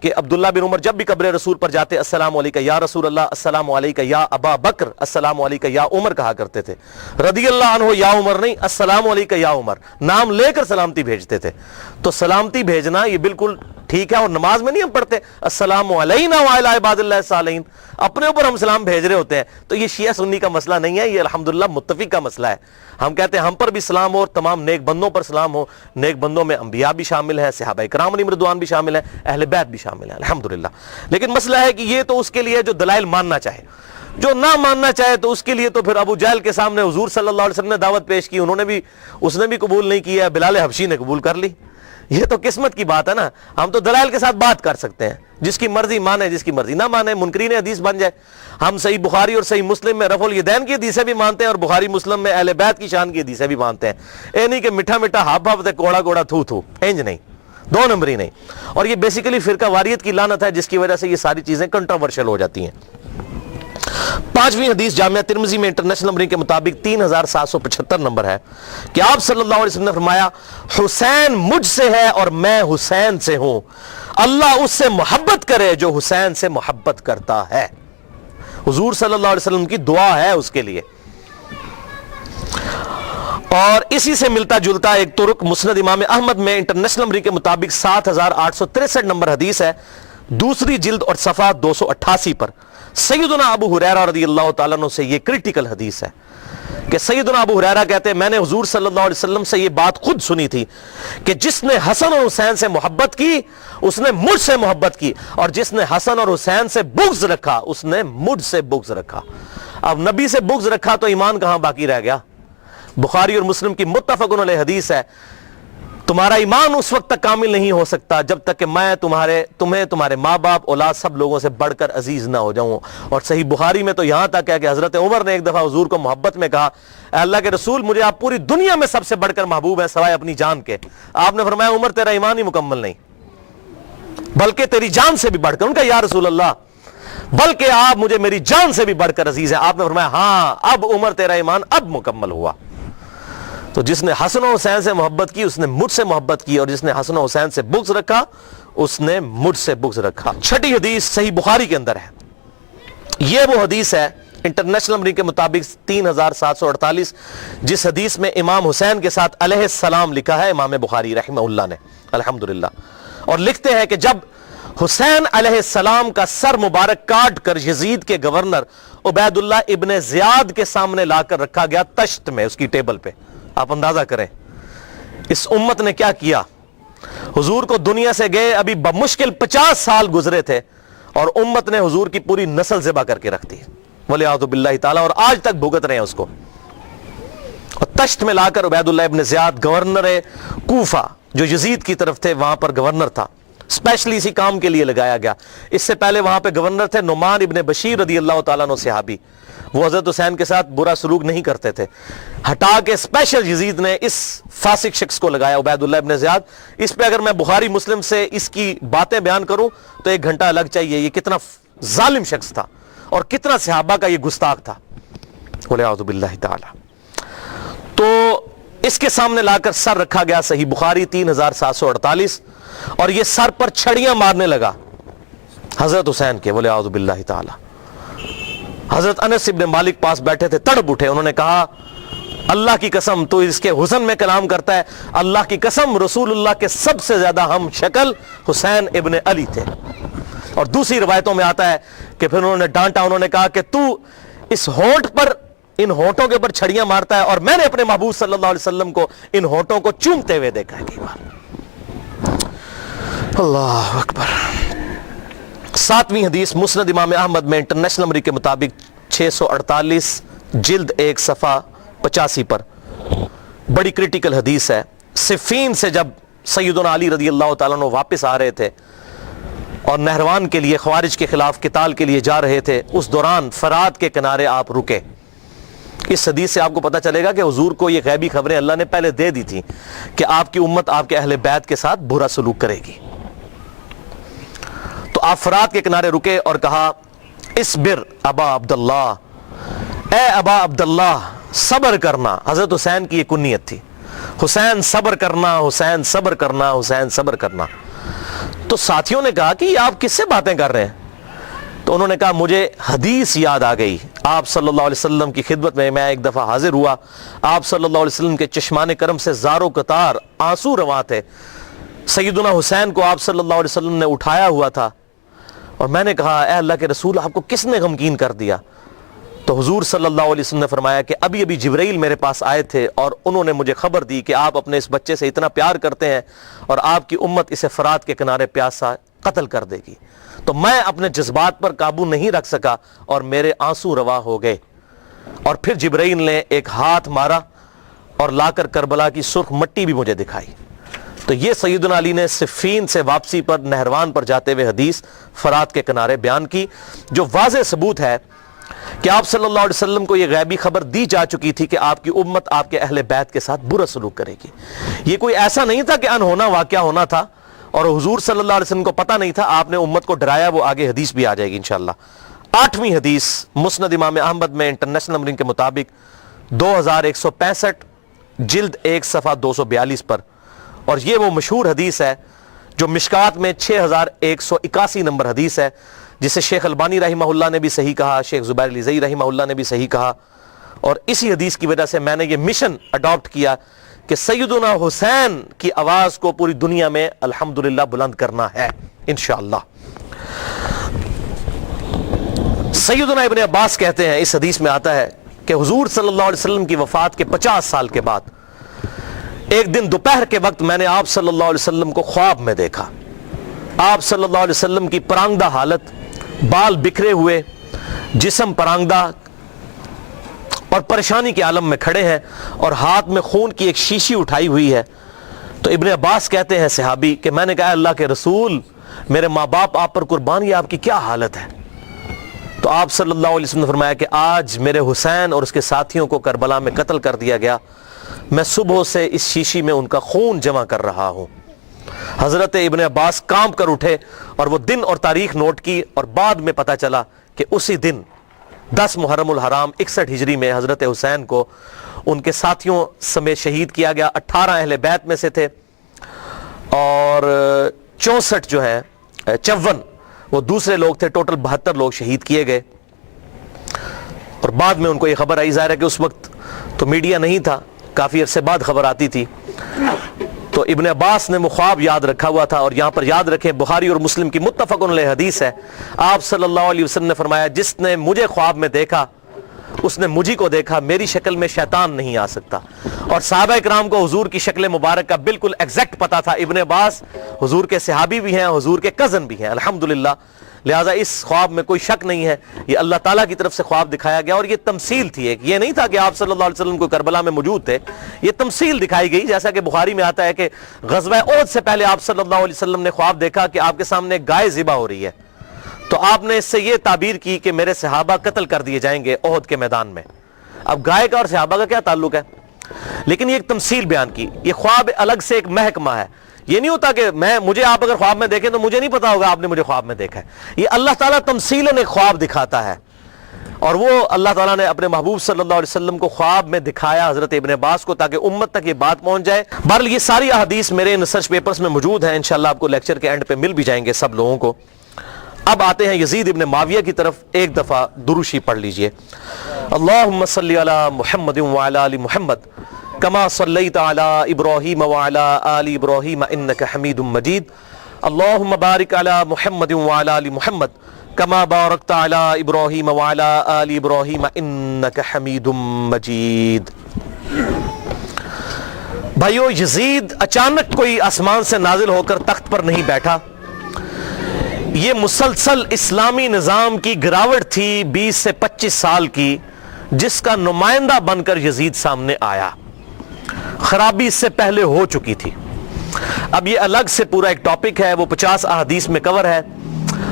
کہ عبداللہ بن عمر جب بھی قبر رسول پر جاتے السلام علیکم یا رسول اللہ، السلام علیکم یا ابا بکر، السلام علیکم یا عمر کہا کرتے تھے۔ رضی اللہ عنہ یا عمر نہیں، السلام علیکم یا عمر، نام لے کر سلامتی بھیجتے تھے۔ تو سلامتی بھیجنا یہ بالکل ٹھیک ہے، اور نماز میں نہیں ہم پڑھتے السلام علینا وعلی عباد اللہ الصالحین، اپنے اوپر ہم سلام بھیج رہے ہوتے ہیں۔ تو یہ شیعہ سنی کا مسئلہ نہیں ہے، یہ الحمدللہ متفق کا مسئلہ ہے۔ ہم کہتے ہیں ہم پر بھی سلام ہو اور تمام نیک بندوں پر سلام ہو۔ نیک بندوں میں انبیاء بھی شامل ہیں، صحابہ کرام علیہم رضوان بھی شامل ہیں، اہل بیت بھی شامل ہیں الحمدللہ۔ لیکن مسئلہ ہے کہ یہ تو اس کے لیے جو دلائل ماننا چاہے، جو نہ ماننا چاہے تو اس کے لیے تو پھر ابو جہل کے سامنے حضور صلی اللہ علیہ وسلم نے دعوت پیش کی، اس نے بھی قبول نہیں کیا، بلال حبشی نے قبول کر لی۔ یہ تو قسمت کی بات ہے نا، ہم تو دلائل کے ساتھ بات کر سکتے ہیں، جس کی مرضی مانے جس کی مرضی نہ مانے، منکرین حدیث بن جائے۔ ہم صحیح بخاری اور صحیح مسلم میں رفع الیدین کی حدیثیں بھی مانتے ہیں اور بخاری مسلم میں اہل بیت کی شان کی حدیثیں بھی مانتے ہیں۔ اے نہیں کہ میٹھا میٹھا ہاپ ہاپ تے کوڑا کوڑا تھو تھو، انج نہیں، دو نمبری نہیں۔ اور یہ بیسیکلی فرقہ واریت کی لعنت ہے، جس کی وجہ سے یہ ساری چیزیں کنٹروورشل ہو جاتی ہیں۔ 5ویں حدیث جامعہ ترمذی میں انٹرنیشنل نمبرنگ کے مطابق 3775 نمبر ہے کہ آپ صلی اللہ علیہ وسلم نے فرمایا حسین مجھ سے ہے اور میں حسین سے ہوں، اللہ اس سے محبت کرے جو حسین سے محبت کرتا ہے۔ حضور صلی اللہ علیہ وسلم کی دعا ہے اس کے لیے۔ اور اسی سے ملتا جلتا ایک ترک مسند امام احمد میں انٹرنیشنل نمبرنگ کے مطابق 7863 نمبر حدیث ہے، دوسری جلد اور صفحہ 288 پر سیدنا ابو ہریرہ رضی اللہ تعالیٰ عنہ سے یہ کریٹیکل حدیث ہے کہ سیدنا ابو ہریرہ کہتے ہیں میں نے حضور صلی اللہ علیہ وسلم سے یہ بات خود سنی تھی کہ جس نے حسن اور حسین سے محبت کی اس نے مجھ سے محبت کی، اور جس نے حسن اور حسین سے بغض رکھا اس نے مجھ سے بغض رکھا۔ اب نبی سے بغض رکھا تو ایمان کہاں باقی رہ گیا؟ بخاری اور مسلم کی متفق علیہ حدیث ہے، تمہارا ایمان اس وقت تک کامل نہیں ہو سکتا جب تک کہ میں تمہیں تمہارے ماں باپ اولاد سب لوگوں سے بڑھ کر عزیز نہ ہو جاؤں۔ اور صحیح بخاری میں تو یہاں تک ہے کہ حضرت عمر نے ایک دفعہ حضور کو محبت میں کہا اے اللہ کے رسول مجھے آپ پوری دنیا میں سب سے بڑھ کر محبوب ہیں سوائے اپنی جان کے۔ آپ نے فرمایا عمر تیرا ایمان ہی مکمل نہیں، بلکہ تیری جان سے بھی بڑھ کر۔ ان کا یا رسول اللہ بلکہ آپ مجھے میری جان سے بھی بڑھ کر عزیز ہیں۔ آپ نے فرمایا ہاں اب عمر تیرا ایمان اب مکمل ہوا۔ تو جس نے حسن و حسین سے محبت کی اس نے مجھ سے محبت کی، اور جس نے حسن و حسین سے بغض رکھا اس نے مجھ سے بغض رکھا۔ 6 حدیث صحیح بخاری کے اندر ہے، یہ وہ حدیث ہے انٹرنیشنل نمبرنگ کے مطابق 3748 جس حدیث میں امام حسین کے ساتھ علیہ السلام لکھا ہے امام بخاری رحمہ اللہ نے الحمدللہ۔ اور لکھتے ہیں کہ جب حسین علیہ السلام کا سر مبارک کاٹ کر یزید کے گورنر عبید اللہ ابن زیاد کے سامنے لا کر رکھا گیا تشت میں، اس کی ٹیبل پہ، آپ اندازہ کریں اس امت نے کیا کیا۔ حضور کو دنیا سے گئے ابھی بمشکل 50 سال گزرے تھے، اور امت نے حضور کی پوری نسل ذبح کر کے رکھ دی ولیعوذ باللہ تعالی، اور آج تک بھگت رہے ہیں اس کو۔ اور تشت میں لا کر عبید اللہ ابن زیاد گورنر کوفہ جو یزید کی طرف تھے وہاں پر گورنر تھا، اسپیشلی اسی کام کے لیے لگایا گیا۔ اس سے پہلے وہاں پہ گورنر تھے نعمان ابن بشیر رضی اللہ تعالیٰ عنہ صحابی، وہ حضرت حسین کے ساتھ برا سلوک نہیں کرتے تھے، ہٹا کے اسپیشل یزید نے اس فاسق شخص کو لگایا عبید اللہ ابن زیاد۔ اس پہ اگر میں بخاری مسلم سے اس کی باتیں بیان کروں تو 1 گھنٹہ لگ چاہیے، یہ کتنا ظالم شخص تھا اور کتنا صحابہ کا یہ گستاخ تھا ولیعوذ باللہ تعالی۔ تو اس کے سامنے لا کر سر رکھا گیا، صحیح بخاری 3748، اور یہ سر پر چھڑیاں مارنے لگا حضرت حسین کے ولیعوذ باللہ تعالی۔ حضرت انس ابن مالک پاس بیٹھے تھے، تڑپ اٹھے، انہوں نے کہا اللہ کی قسم تو اس کے حسن میں کلام کرتا ہے، اللہ کی قسم رسول اللہ کے سب سے زیادہ ہم شکل حسین ابن علی تھے۔ اور دوسری روایتوں میں آتا ہے کہ پھر انہوں نے ڈانٹا، انہوں نے کہا کہ تو اس ہونٹ پر، ان ہونٹوں کے اوپر چھڑیاں مارتا ہے، اور میں نے اپنے محبوب صلی اللہ علیہ وسلم کو ان ہونٹوں کو چومتے ہوئے دیکھا ہے کئی بار۔ اللہ اکبر۔ 7ویں حدیث مسند امام احمد میں انٹرنیشنل نمبر کے مطابق 648 جلد 1 صفحہ 85 پر بڑی کریٹیکل حدیث ہے۔ صفین سے جب سیدنا علی رضی اللہ تعالیٰ عنہ واپس آ رہے تھے اور نہروان کے لیے خوارج کے خلاف قتال کے لیے جا رہے تھے، اس دوران فرات کے کنارے آپ رکے۔ اس حدیث سے آپ کو پتہ چلے گا کہ حضور کو یہ غیبی خبریں اللہ نے پہلے دے دی تھی کہ آپ کی امت آپ کے اہل بیت کے ساتھ برا سلوک کرے گی۔ تو آپ فرات کے کنارے رکے اور کہا اصبر ابا عبداللہ، اے ابا عبداللہ صبر کرنا۔ حضرت حسین کی یہ کنیت تھی، حسین صبر کرنا، حسین صبر کرنا، حسین صبر کرنا۔ تو ساتھیوں نے کہا کہ یہ آپ کس سے باتیں کر رہے ہیں؟ تو انہوں نے کہا مجھے حدیث یاد آ گئی، آپ صلی اللہ علیہ وسلم کی خدمت میں ایک دفعہ حاضر ہوا، آپ صلی اللہ علیہ وسلم کے چشمان کرم سے زار و قطار آنسو رواں تھے، سیدنا حسین کو آپ صلی اللہ علیہ وسلم نے اٹھایا ہوا تھا، اور میں نے کہا اے اللہ کے رسول آپ کو کس نے غمگین کر دیا؟ تو حضور صلی اللہ علیہ وسلم نے فرمایا کہ ابھی ابھی جبرائیل میرے پاس آئے تھے اور انہوں نے مجھے خبر دی کہ آپ اپنے اس بچے سے اتنا پیار کرتے ہیں اور آپ کی امت اسے فرات کے کنارے پیاسا قتل کر دے گی۔ تو میں اپنے جذبات پر قابو نہیں رکھ سکا اور میرے آنسو روا ہو گئے، اور پھر جبرائیل نے ایک ہاتھ مارا اور لا کر کربلا کی سرخ مٹی بھی مجھے دکھائی۔ تو یہ سیدنا علی نے صفین سے واپسی پر نہروان پر جاتے ہوئے حدیث فرات کے کنارے بیان کی، جو واضح ثبوت ہے کہ آپ صلی اللہ علیہ وسلم کو یہ غیبی خبر دی جا چکی تھی کہ آپ کی امت آپ کے اہل بیت کے ساتھ برا سلوک کرے گی۔ یہ کوئی ایسا نہیں تھا کہ انہونا واقعہ ہونا تھا اور حضور صلی اللہ علیہ وسلم کو پتہ نہیں تھا، آپ نے امت کو ڈرایا، وہ آگے حدیث بھی آ جائے گی انشاءاللہ۔ 8ویں حدیث مسند امام احمد میں انٹرنیشنل نمبرنگ کے مطابق 2165 جلد 1 صفحہ 242 پر، اور یہ وہ مشہور حدیث ہے جو مشکات میں 6181 نمبر حدیث ہے، جسے شیخ البانی رحمہ اللہ نے بھی صحیح کہا، شیخ زبیر علیزئی رحمہ اللہ نے بھی صحیح کہا، اور اسی حدیث کی وجہ سے میں نے یہ مشن اڈاپٹ کیا کہ سیدنا حسین کی آواز کو پوری دنیا میں الحمدللہ بلند کرنا ہے انشاءاللہ۔ سیدنا ابن عباس کہتے ہیں، اس حدیث میں آتا ہے کہ حضور صلی اللہ علیہ وسلم کی وفات کے 50 سال کے بعد ایک دن دوپہر کے وقت میں نے آپ صلی اللہ علیہ وسلم کو خواب میں دیکھا۔ آپ صلی اللہ علیہ وسلم کی پرانگدہ حالت، بال بکھرے ہوئے، جسم پرانگدہ اور پریشانی کے عالم میں کھڑے ہیں، اور ہاتھ میں خون کی ایک شیشی اٹھائی ہوئی ہے۔ تو ابن عباس کہتے ہیں صحابی کہ میں نے کہا اللہ کے رسول میرے ماں باپ آپ پر قربان، یہ آپ کی کیا حالت ہے؟ تو آپ صلی اللہ علیہ وسلم نے فرمایا کہ آج میرے حسین اور اس کے ساتھیوں کو کربلا میں قتل کر دیا گیا، میں صبح سے اس شیشی میں ان کا خون جمع کر رہا ہوں۔ حضرت ابن عباس کانپ کر اٹھے اور وہ دن اور تاریخ نوٹ کی، اور بعد میں پتہ چلا کہ اسی دن 10 محرم الحرام 61 ہجری میں حضرت حسین کو ان کے ساتھیوں سمیت شہید کیا گیا۔ 18 اہل بیت میں سے تھے، اور 64 جو ہیں 54 وہ دوسرے لوگ تھے، ٹوٹل 72 لوگ شہید کیے گئے۔ اور بعد میں ان کو یہ خبر آئی، ظاہر ہے کہ اس وقت تو میڈیا نہیں تھا، کافی عرصے بعد خبر آتی تھی، تو ابن عباس نے خواب یاد رکھا ہوا تھا۔ اور یہاں پر یاد رکھیں بخاری اور مسلم کی متفق علیہ حدیث ہے، آپ صلی اللہ علیہ وسلم نے فرمایا جس نے مجھے خواب میں دیکھا اس نے مجھی کو دیکھا، میری شکل میں شیطان نہیں آ سکتا۔ اور صحابہ اکرام کو حضور کی شکل مبارک کا بالکل ایگزیکٹ پتا تھا۔ ابن عباس حضور کے صحابی بھی ہیں، حضور کے کزن بھی ہیں الحمدللہ، لہٰذا اس خواب میں کوئی شک نہیں ہے یہ اللہ تعالیٰ کی طرف سے خواب دکھایا گیا، اور یہ تمثیل تھی ایک، یہ نہیں تھا کہ آپ صلی اللہ علیہ وسلم کو کربلا میں موجود تھے، یہ تمثیل دکھائی گئی، جیسا کہ بخاری میں آتا ہے کہ غزوہ احد سے پہلے آپ صلی اللہ علیہ وسلم نے خواب دیکھا کہ آپ کے سامنے گائے ذبح ہو رہی ہے، تو آپ نے اس سے یہ تعبیر کی کہ میرے صحابہ قتل کر دیے جائیں گے احد کے میدان میں۔ اب گائے کا اور صحابہ کا کیا تعلق ہے؟ لیکن یہ ایک تمثیل بیان کی، یہ خواب الگ سے ایک محکمہ ہے، یہ نہیں ہوتا کہ مجھے آپ اگر خواب میں دیکھیں تو مجھے نہیں پتا ہوگا آپ نے مجھے خواب میں دیکھا ہے، یہ اللہ تعالیٰ تمثیلاً ایک خواب دکھاتا ہے، اور وہ اللہ تعالیٰ نے اپنے محبوب صلی اللہ علیہ وسلم کو خواب میں دکھایا حضرت ابن عباس کو، تاکہ امت تک یہ بات پہنچ جائے۔ بہرحال یہ ساری احادیث میرے ان ریسرچ پیپرز میں موجود ہیں، انشاءاللہ آپ کو لیکچر کے اینڈ پہ مل بھی جائیں گے سب لوگوں کو۔ اب آتے ہیں یزید ابن معاویہ کی طرف، ایک دفعہ دروشی پڑھ لیجئے۔ اللہم صلی علی محمد وعلی آل محمد کما صلیت علی ابراہیم وعلی آل ابراہیم انک حمید مجید، اللہم بارک علی محمد وعلی آل محمد کما بارکت علی ابراہیم وعلی آل ابراہیم انک حمید مجید۔ بھائیو، یزید اچانک کوئی آسمان سے نازل ہو کر تخت پر نہیں بیٹھا، یہ مسلسل اسلامی نظام کی گراوٹ تھی 20 سے 25 سال کی، جس کا نمائندہ بن کر یزید سامنے آیا۔ خرابی اس سے پہلے ہو چکی تھی، اب یہ الگ سے پورا ایک ٹاپک ہے، وہ 50 احادیث میں کور ہے،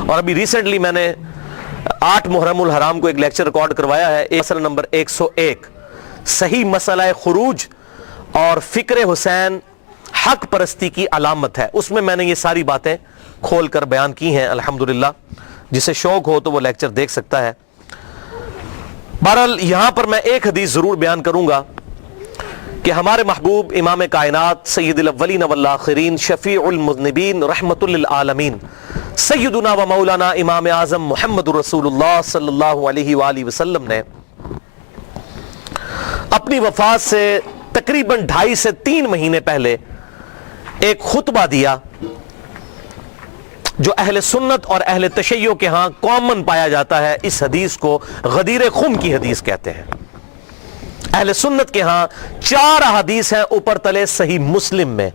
اور ابھی ریسنٹلی میں نے 8 محرم الحرام کو ایک لیکچر ریکارڈ کروایا ہے، مسئلہ نمبر 101، صحیح مسئلہ خروج اور فکر حسین حق پرستی کی علامت ہے، اس میں نے یہ ساری باتیں کھول کر بیان کی ہیں الحمدللہ، جسے شوق ہو تو وہ لیکچر دیکھ سکتا ہے۔ بہرحال یہاں پر میں ایک حدیث ضرور بیان کروں گا کہ ہمارے محبوب امام کائنات سید الاولین والآخرین شفیع المذنبین رحمت للعالمین سیدنا و مولانا امام اعظم محمد رسول اللہ صلی اللہ علیہ وآلہ وسلم نے اپنی وفات سے تقریباً 2.5 سے 3 مہینے پہلے ایک خطبہ دیا، جو اہل سنت اور اہل تشیع کے ہاں کامن پایا جاتا ہے۔ اس حدیث کو غدیر خم کی حدیث کہتے ہیں۔ اہل سنت کے ہاں 4 احادیث ہیں اوپر تلے صحیح مسلم میں،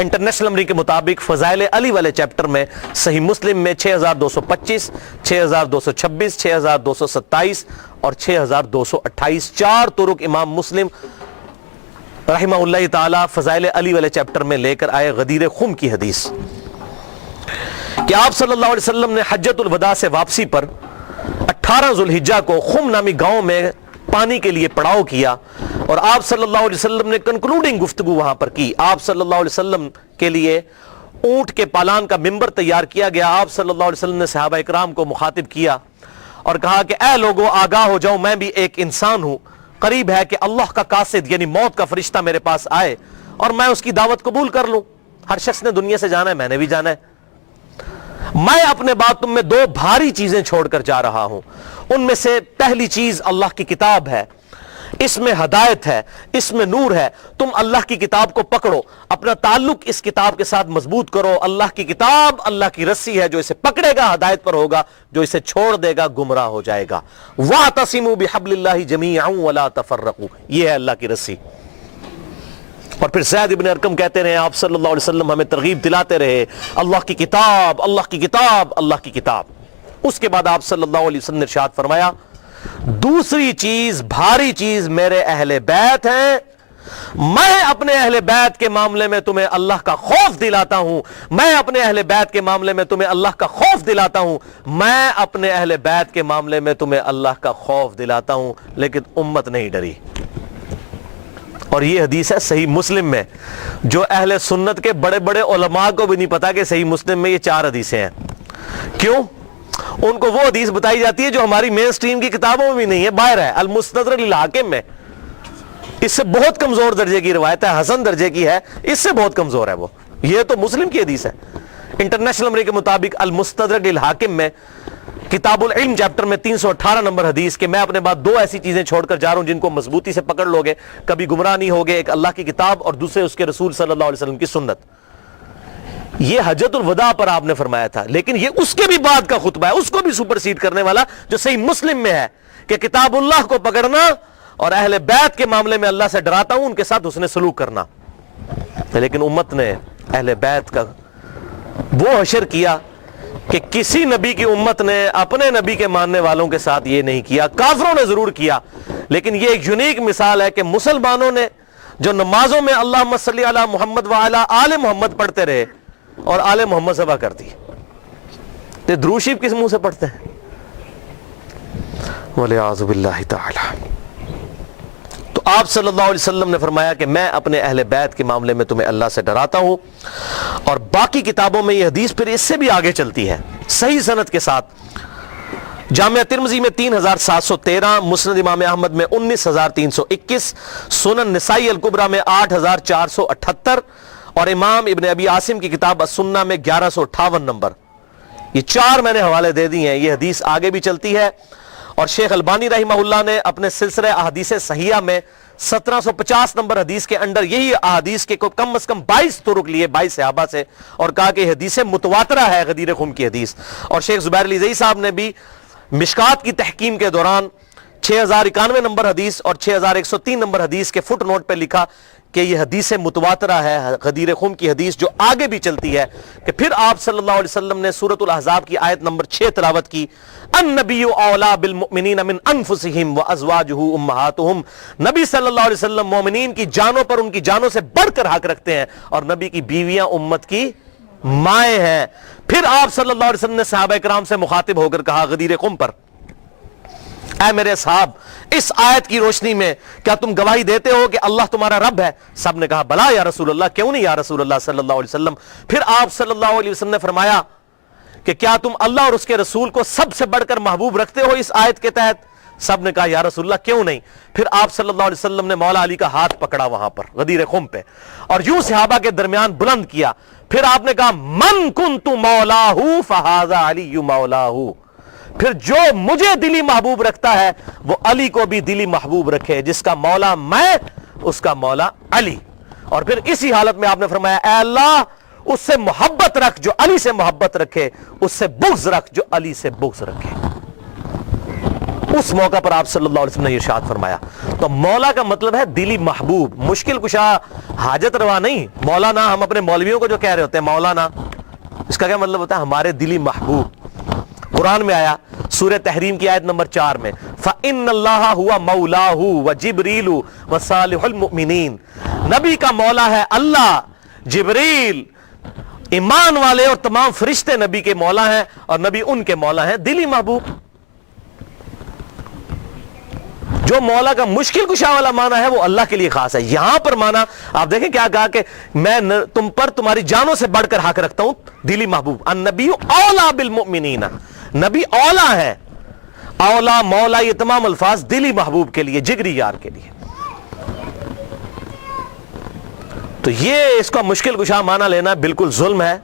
انٹرنیشنل نمبر کے مطابق فضائل علی والے چیپٹر میں صحیح مسلم میں 6225، 6226، 6227 اور 6228، 4 طرق امام مسلم رحمہ اللہ تعالی فضائل علی والے چیپٹر میں لے کر آئے غدیر خم کی حدیث، کہ آپ صلی اللہ علیہ وسلم نے حجۃ الوداع سے واپسی پر 18 ذوالحجہ کو خم نامی گاؤں میں پانی کے لیے پڑاؤ کیا، اور آپ صلی اللہ علیہ وسلم نے کنکلوڈنگ گفتگو وہاں پر کی۔ آپ صلی اللہ علیہ وسلم کے لیے اونٹ کے پالان کا ممبر تیار کیا گیا، آپ صلی اللہ علیہ وسلم نے صحابہ اکرام کو مخاطب کیا اور کہا کہ اے لوگو آگاہ ہو جاؤ، میں بھی ایک انسان ہوں، قریب ہے کہ اللہ کا قاصد یعنی موت کا فرشتہ میرے پاس آئے اور میں اس کی دعوت قبول کر لوں۔ ہر شخص نے دنیا سے جانا ہے، میں نے بھی جانا ہے۔ میں اپنے بعد تم میں 2 بھاری چیزیں چھوڑ کر جا رہا ہوں، ان میں سے پہلی چیز اللہ کی کتاب ہے، اس میں ہدایت ہے، اس میں نور ہے، تم اللہ کی کتاب کو پکڑو، اپنا تعلق اس کتاب کے ساتھ مضبوط کرو۔ اللہ کی کتاب اللہ کی رسی ہے، جو اسے پکڑے گا ہدایت پر ہوگا، جو اسے چھوڑ دے گا گمراہ ہو جائے گا۔ وَاعْتَصِمُوا بِحَبْلِ اللَّهِ جَمِيعًا وَلَا تَفَرَّقُوا، یہ ہے اللہ کی رسی۔ اور پھر زید ابن ارقم کہتے رہے آپ صلی اللہ علیہ وسلم ہمیں ترغیب دلاتے رہے، اللہ کی کتاب، اللہ کی کتاب، اللہ کی کتاب۔ اس کے بعد آپ صلی اللہ علیہ وسلم نے ارشاد فرمایا، دوسری چیز، بھاری چیز میرے اہل بیت ہیں، میں اپنے اہل بیت کے معاملے میں تمہیں اللہ کا خوف دلاتا ہوں، میں اپنے اہل بیت کے معاملے میں تمہیں اللہ کا خوف دلاتا ہوں، میں اپنے اہل بیت کے معاملے میں تمہیں اللہ کا خوف دلاتا ہوں۔ لیکن امت نہیں ڈری، اور یہ حدیث ہے صحیح مسلم میں، جو اہل سنت کے بڑے بڑے علماء کو بھی نہیں پتا کہ صحیح مسلم میں یہ 4 حدیثیں ہیں۔ کیوں؟ ان کو وہ حدیث بتائی جاتی ہے جو ہماری مین سٹریم کی کتابوں میں بھی نہیں ہے، باہر ہے، المستدرک للحاکم میں۔ اس سے بہت کمزور درجے کی روایت ہے، حسن درجے کی ہے، اس سے بہت کمزور ہے وہ، یہ تو مسلم کی حدیث ہے۔ انٹرنیشنل نمبر کے مطابق المستدرک للحاکم میں کتاب العلم چیپٹر میں 318 نمبر حدیث، کہ میں اپنے بعد 2 ایسی چیزیں چھوڑ کر جا رہا ہوں جن کو مضبوطی سے پکڑ لوگے کبھی گمراہ نہیں ہوگے، ایک اللہ کی کتاب اور دوسرے اس کے رسول صلی اللہ علیہ وسلم کی سنت۔ یہ حجۃ الوداع پر آپ نے فرمایا تھا، لیکن یہ اس کے بھی بعد کا خطبہ ہے، اس کو بھی سپرسیڈ کرنے والا، جو صحیح مسلم میں ہے کہ کتاب اللہ کو پکڑنا اور اہل بیت کے معاملے میں اللہ سے ڈراتا ہوں، ان کے ساتھ حسن سلوک کرنا۔ لیکن امت نے اہل بیت کا وہ حشر کیا کہ کسی نبی کی امت نے اپنے نبی کے ماننے والوں کے ساتھ یہ نہیں کیا. کافروں نے ضرور کیا, لیکن یہ ایک یونیک مثال ہے کہ مسلمانوں نے جو نمازوں میں اللہم صلی علی محمد وعلی آل محمد پڑھتے رہے اور آل محمد ذبح کر دی. تو درود شریف کس منہ سے پڑھتے ہیں؟ وَلِعَاذُ بِاللَّهِ تَعَالَى. تو آپ صلی اللہ علیہ وسلم نے فرمایا کہ میں اپنے اہل بیت کے معاملے میں تمہیں اللہ سے ڈراتا ہوں. اور باقی کتابوں میں یہ حدیث پھر اس سے بھی آگے چلتی ہے صحیح سند کے ساتھ. جامعہ ترمذی میں 3713, مسند امام احمد میں 19321, سنن نسائی الکبریٰ میں 8478 اور امام ابن ابی عاصم کی کتاب السنہ میں 1158 نمبر. یہ 4 میں نے حوالے دے دی ہیں. یہ حدیث آگے بھی چلتی ہے اور شیخ البانی رحمہ اللہ نے اپنے سلسلہ احادیث صحیحہ میں 1750 نمبر حدیث کے اندر یہی احادیث کے کم از کم 22 طرق لیے 22 صحابہ سے اور کہا کہ حدیث متواترہ ہے غدیر خم کی حدیث. اور شیخ زبیر علی زئی صاحب نے بھی مشکات کی تحکیم کے دوران 6091 نمبر حدیث اور 6103 نمبر حدیث کے فٹ نوٹ پہ لکھا کہ یہ حدیث متواترہ ہے غدیر خم کی حدیث, جو آگے بھی چلتی ہے کہ پھر آپ صلی اللہ علیہ وسلم نے سورۃ الاحزاب کی آیت نمبر 6 تلاوت کی. النبی اولا بالمؤمنین من انفسہم وازواجہ امہاتہم. نبی صلی اللہ علیہ وسلم مومنین کی جانوں پر ان کی جانوں سے بڑھ کر حق رکھتے ہیں اور نبی کی بیویاں امت کی مائیں ہیں. پھر آپ صلی اللہ علیہ وسلم نے صحابہ کرام سے مخاطب ہو کر کہا غدیر خم پر, اے میرے صحاب اس آیت کی روشنی میں کیا تم گواہی دیتے ہو کہ اللہ تمہارا رب ہے؟ سب نے کہا بلا یا رسول اللہ, کیوں نہیں یا رسول اللہ صلی اللہ علیہ وسلم. پھر آپ صلی اللہ علیہ وسلم نے فرمایا کہ کیا تم اللہ اور اس کے رسول کو سب سے بڑھ کر محبوب رکھتے ہو اس آیت کے تحت؟ سب نے کہا یا رسول اللہ کیوں نہیں. پھر آپ صلی اللہ علیہ وسلم نے مولا علی کا ہاتھ پکڑا وہاں پر غدیر خم پہ اور یوں صحابہ کے درمیان بلند کیا. پھر آپ نے کہا من کنت مولاہ فہذا علی مولاہ. پھر جو مجھے دلی محبوب رکھتا ہے وہ علی کو بھی دلی محبوب رکھے, جس کا مولا میں اس کا مولا علی. اور پھر اسی حالت میں آپ نے فرمایا اے اللہ اس سے محبت رکھ جو علی سے محبت رکھے, اس سے بغض رکھ جو علی سے بغض رکھے. اس موقع پر آپ صلی اللہ علیہ وسلم نے ارشاد فرمایا. تو مولا کا مطلب ہے دلی محبوب, مشکل کشا, حاجت روا نہیں. مولانا ہم اپنے مولویوں کو جو کہہ رہے ہوتے ہیں مولانا, اس کا کیا مطلب ہوتا ہے؟ ہمارے دلی محبوب. قرآن میں آیا سورہ تحریم کی آیت نمبر 4 میں فَإِنَّ اللَّهَ هُوَ مَوْلَاهُ وَجِبْرِيلُ وَصَالِحُ الْمُؤْمِنِينَ. نبی کا مولا ہے اللہ, جبریل, ایمان والے اور تمام فرشتے نبی کے مولا ہیں اور نبی ان کے مولا ہیں دلی محبوب. جو مولا کا مشکل کشا والا معنی ہے وہ اللہ کے لیے خاص ہے. یہاں پر معنی آپ دیکھیں کیا کہا کہ میں تم پر تمہاری جانوں سے بڑھ کر حق رکھتا ہوں, دلی محبوب. النبی اولا بالمؤمنین, نبی اولا ہے. اولا مولا یہ تمام الفاظ دلی محبوب کے لیے, جگری یار کے لیے. تو یہ اس کا مشکل کشا معنی لینا بالکل ظلم ہے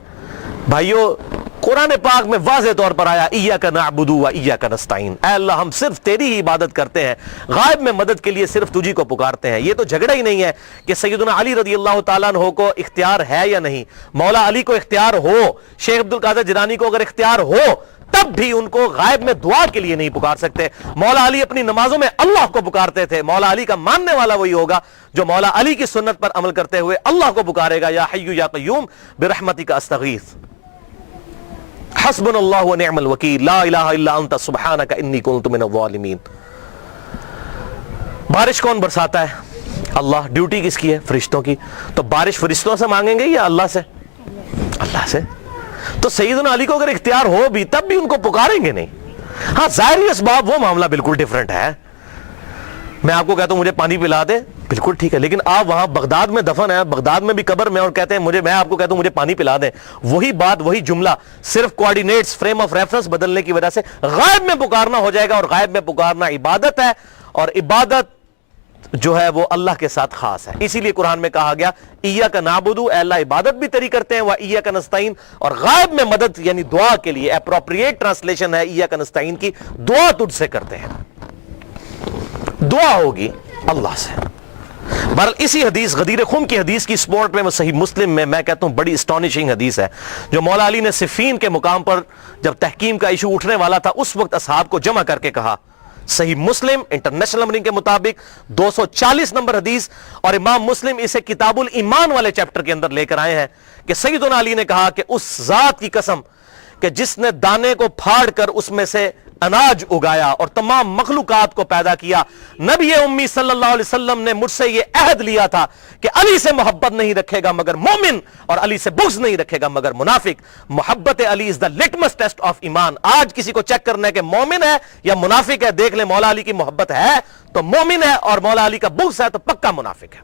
بھائیو. قرآن پاک میں واضح طور پر آیا ایاک نعبد و ایاک نستعین, اے اللہ ہم صرف تیری ہی عبادت کرتے ہیں, غائب میں مدد کے لیے صرف تجھی کو پکارتے ہیں. یہ تو جھگڑا ہی نہیں ہے کہ سیدنا علی رضی اللہ تعالیٰ عنہ کو اختیار ہے یا نہیں. مولا علی کو اختیار ہو, شیخ عبد القادر جیلانی کو اگر اختیار ہو تب بھی ان کو غائب میں دعا کے لیے نہیں پکار سکتے. مولا علی اپنی نمازوں میں اللہ کو پکارتے تھے. مولا علی کا ماننے والا وہی ہوگا جو مولا علی کی سنت پر عمل کرتے ہوئے اللہ کو پکارے گا, یا حی یا قیوم برحمتک استغیث, حسبنا اللہ ونعم الوکیل, لا الہ الا انت سبحانک انی کنت من الظالمین. بارش کون برساتا ہے؟ اللہ. ڈیوٹی کس کی ہے؟ فرشتوں کی. تو بارش فرشتوں سے مانگیں گے یا اللہ سے؟ اللہ سے. تو سیدنا علی کو اگر اختیار ہو بھی تب بھی ان کو پکاریں گے نہیں. ہاں ظاہری اسباب وہ معاملہ بالکل ڈیفرنٹ ہے. میں آپ کو کہتا ہوں مجھے پانی پلا دے, بالکل ٹھیک ہے, لیکن آپ وہاں بغداد میں دفن ہے, بغداد میں بھی قبر میں, اور کہتے ہیں میں آپ کو کہتا ہوں مجھے پانی پلا دیں, وہی بات وہی جملہ صرف کوارڈینیٹس فریم آف ریفرنس بدلنے کی وجہ سے غائب میں پکارنا ہو جائے گا. اور غائب میں پکارنا عبادت ہے, اور عبادت جو ہے وہ اللہ کے ساتھ خاص ہے. اسی لیے قرآن میں کہا گیا ایاک نعبد, اے اللہ عبادت بھی تیری کرتے ہیں, و ایاک نستعین, اور غائب میں مدد یعنی دعا کے لیے اپروپریٹ ٹرانسلیشن ہے ایاک نستعین کی, دعا تجھ سے کرتے ہیں. دعا ہوگی اللہ سے. بہرحال اسی حدیث غدیر خم کی حدیث کی سپورٹ میں صحیح مسلم میں کہتا ہوں بڑی اسٹانشنگ حدیث ہے, جو مولا علی نے صفین کے مقام پر جب تحکیم کا ایشو اٹھنے والا تھا اس وقت اصحاب کو جمع کر کے کہا. صحیح مسلم انٹرنیشنل نمبرنگ کے مطابق 240 نمبر حدیث, اور امام مسلم اسے کتاب الایمان والے چیپٹر کے اندر لے کر آئے ہیں کہ سیدنا علی نے کہا کہ اس ذات کی قسم کہ جس نے دانے کو پھاڑ کر اس میں سے اناج اگایا اور تمام مخلوقات کو پیدا کیا. نبی امی صلی اللہ علیہ وسلم نے مجھ سے یہ عہد لیا تھا کہ علی سے محبت نہیں رکھے گا مگر مومن اور علی سے بغض نہیں رکھے گا مگر منافق. محبت علی از دا لٹمس ٹیسٹ آف ایمان. آج کسی کو چیک کرنا ہے کہ مومن ہے یا منافق ہے, دیکھ لیں مولا علی کی محبت ہے تو مومن ہے, اور مولا علی کا بغض ہے تو پکا منافق ہے.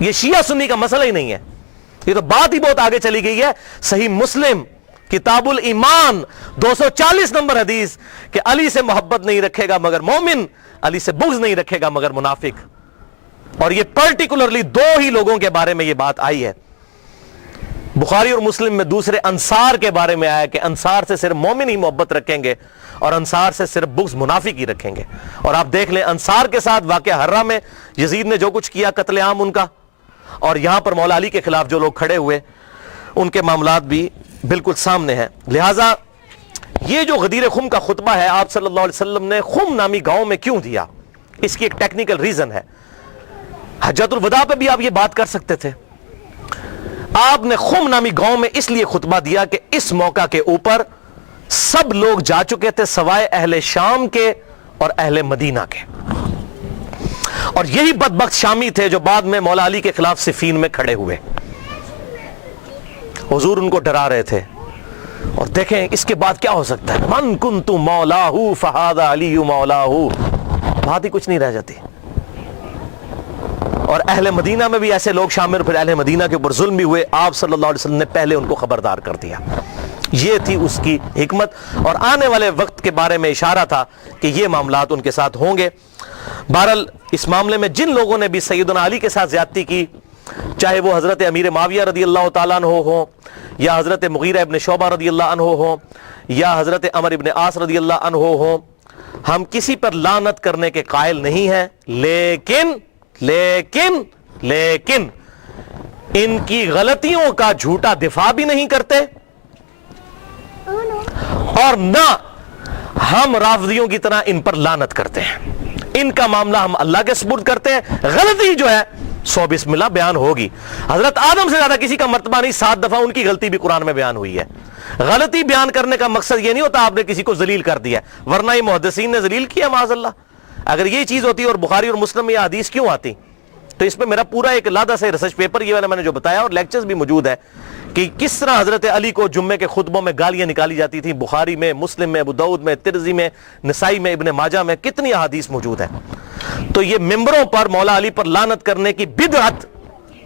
یہ شیعہ سنی کا مسئلہ ہی نہیں ہے, یہ تو بات ہی بہت آگے چلی گئی ہے. صحیح مسلم کتاب الایمان 240 نمبر حدیث کہ علی سے محبت نہیں رکھے گا مگر مومن, علی سے بغض نہیں رکھے گا مگر منافق. اور یہ پرٹیکولرلی دو ہی لوگوں کے بارے میں یہ بات آئی ہے. بخاری اور مسلم میں دوسرے انصار کے بارے میں آیا کہ انصار سے صرف مومن ہی محبت رکھیں گے اور انصار سے صرف بغض منافق ہی رکھیں گے. اور آپ دیکھ لیں انصار کے ساتھ واقعہ ہرہ میں یزید نے جو کچھ کیا, قتل عام ان کا, اور یہاں پر مولا علی کے خلاف جو لوگ کھڑے ہوئے ان کے معاملات بھی بالکل سامنے ہیں. لہٰذا یہ جو غدیر خم کا خطبہ ہے آپ صلی اللہ علیہ وسلم نے خم نامی گاؤں میں کیوں دیا, اس کی ایک ٹیکنیکل ریزن ہے. حجۃ الوداع پہ بھی آپ یہ بات کر سکتے تھے. آپ نے خم نامی گاؤں میں اس لیے خطبہ دیا کہ اس موقع کے اوپر سب لوگ جا چکے تھے سوائے اہل شام کے اور اہل مدینہ کے, اور یہی بدبخت شامی تھے جو بعد میں مولا علی کے خلاف صفین میں کھڑے ہوئے. حضور ان کو ڈرا رہے تھے. اور دیکھیں اس کے بعد کیا ہو سکتا ہے, من کنت مولاہ فہذا علی مولاہ, بات ہی کچھ نہیں رہ جاتی. اور اہل مدینہ میں بھی ایسے لوگ شامل, پھر اہل مدینہ کے اوپر ظلم بھی ہوئے. آپ صلی اللہ علیہ وسلم نے پہلے ان کو خبردار کر دیا. یہ تھی اس کی حکمت, اور آنے والے وقت کے بارے میں اشارہ تھا کہ یہ معاملات ان کے ساتھ ہوں گے. بہرحال اس معاملے میں جن لوگوں نے بھی سیدنا علی کے ساتھ زیادتی کی, چاہے وہ حضرت امیر معاویہ رضی اللہ تعالیٰ عنہ ہو, یا حضرت مغیرہ ابن شعبہ رضی اللہ عنہ ہو, یا حضرت عمر ابن عاص رضی اللہ عنہ ہو, ہم کسی پر لعنت کرنے کے قائل نہیں ہیں. لیکن لیکن لیکن ان کی غلطیوں کا جھوٹا دفاع بھی نہیں کرتے, اور نہ ہم رافضیوں کی طرح ان پر لعنت کرتے ہیں. ان کا معاملہ ہم اللہ کے سپرد کرتے ہیں. غلطی جو ہے 100 بسم اللہ بیان ہوگی. حضرت آدم سے زیادہ کسی کا مرتبہ نہیں, 7 دفعہ ان کی غلطی بھی قرآن میں بیان ہوئی ہے. غلطی بیان کرنے کا مقصد یہ نہیں ہوتا آپ نے کسی کو ذلیل کر دیا, ورنہ یہ محدثین نے ذلیل کیا معاذ اللہ. اگر یہ چیز ہوتی اور بخاری اور مسلم میں یہ حدیث کیوں آتی, تو اس پہ میرا پورا ایک علیحدہ سے ریسرچ پیپر یہ والا میں نے جو بتایا, اور لیکچرز بھی موجود ہے کہ کس طرح حضرت علی کو جمعے کے خطبوں میں گالیاں نکالی جاتی تھیں. بخاری میں, مسلم میں, ابو داؤد میں, ترمذی میں, نسائی میں, ابن ماجہ میں کتنی احادیث موجود ہیں. تو یہ ممبروں پر مولا علی پر لعنت کرنے کی بدعت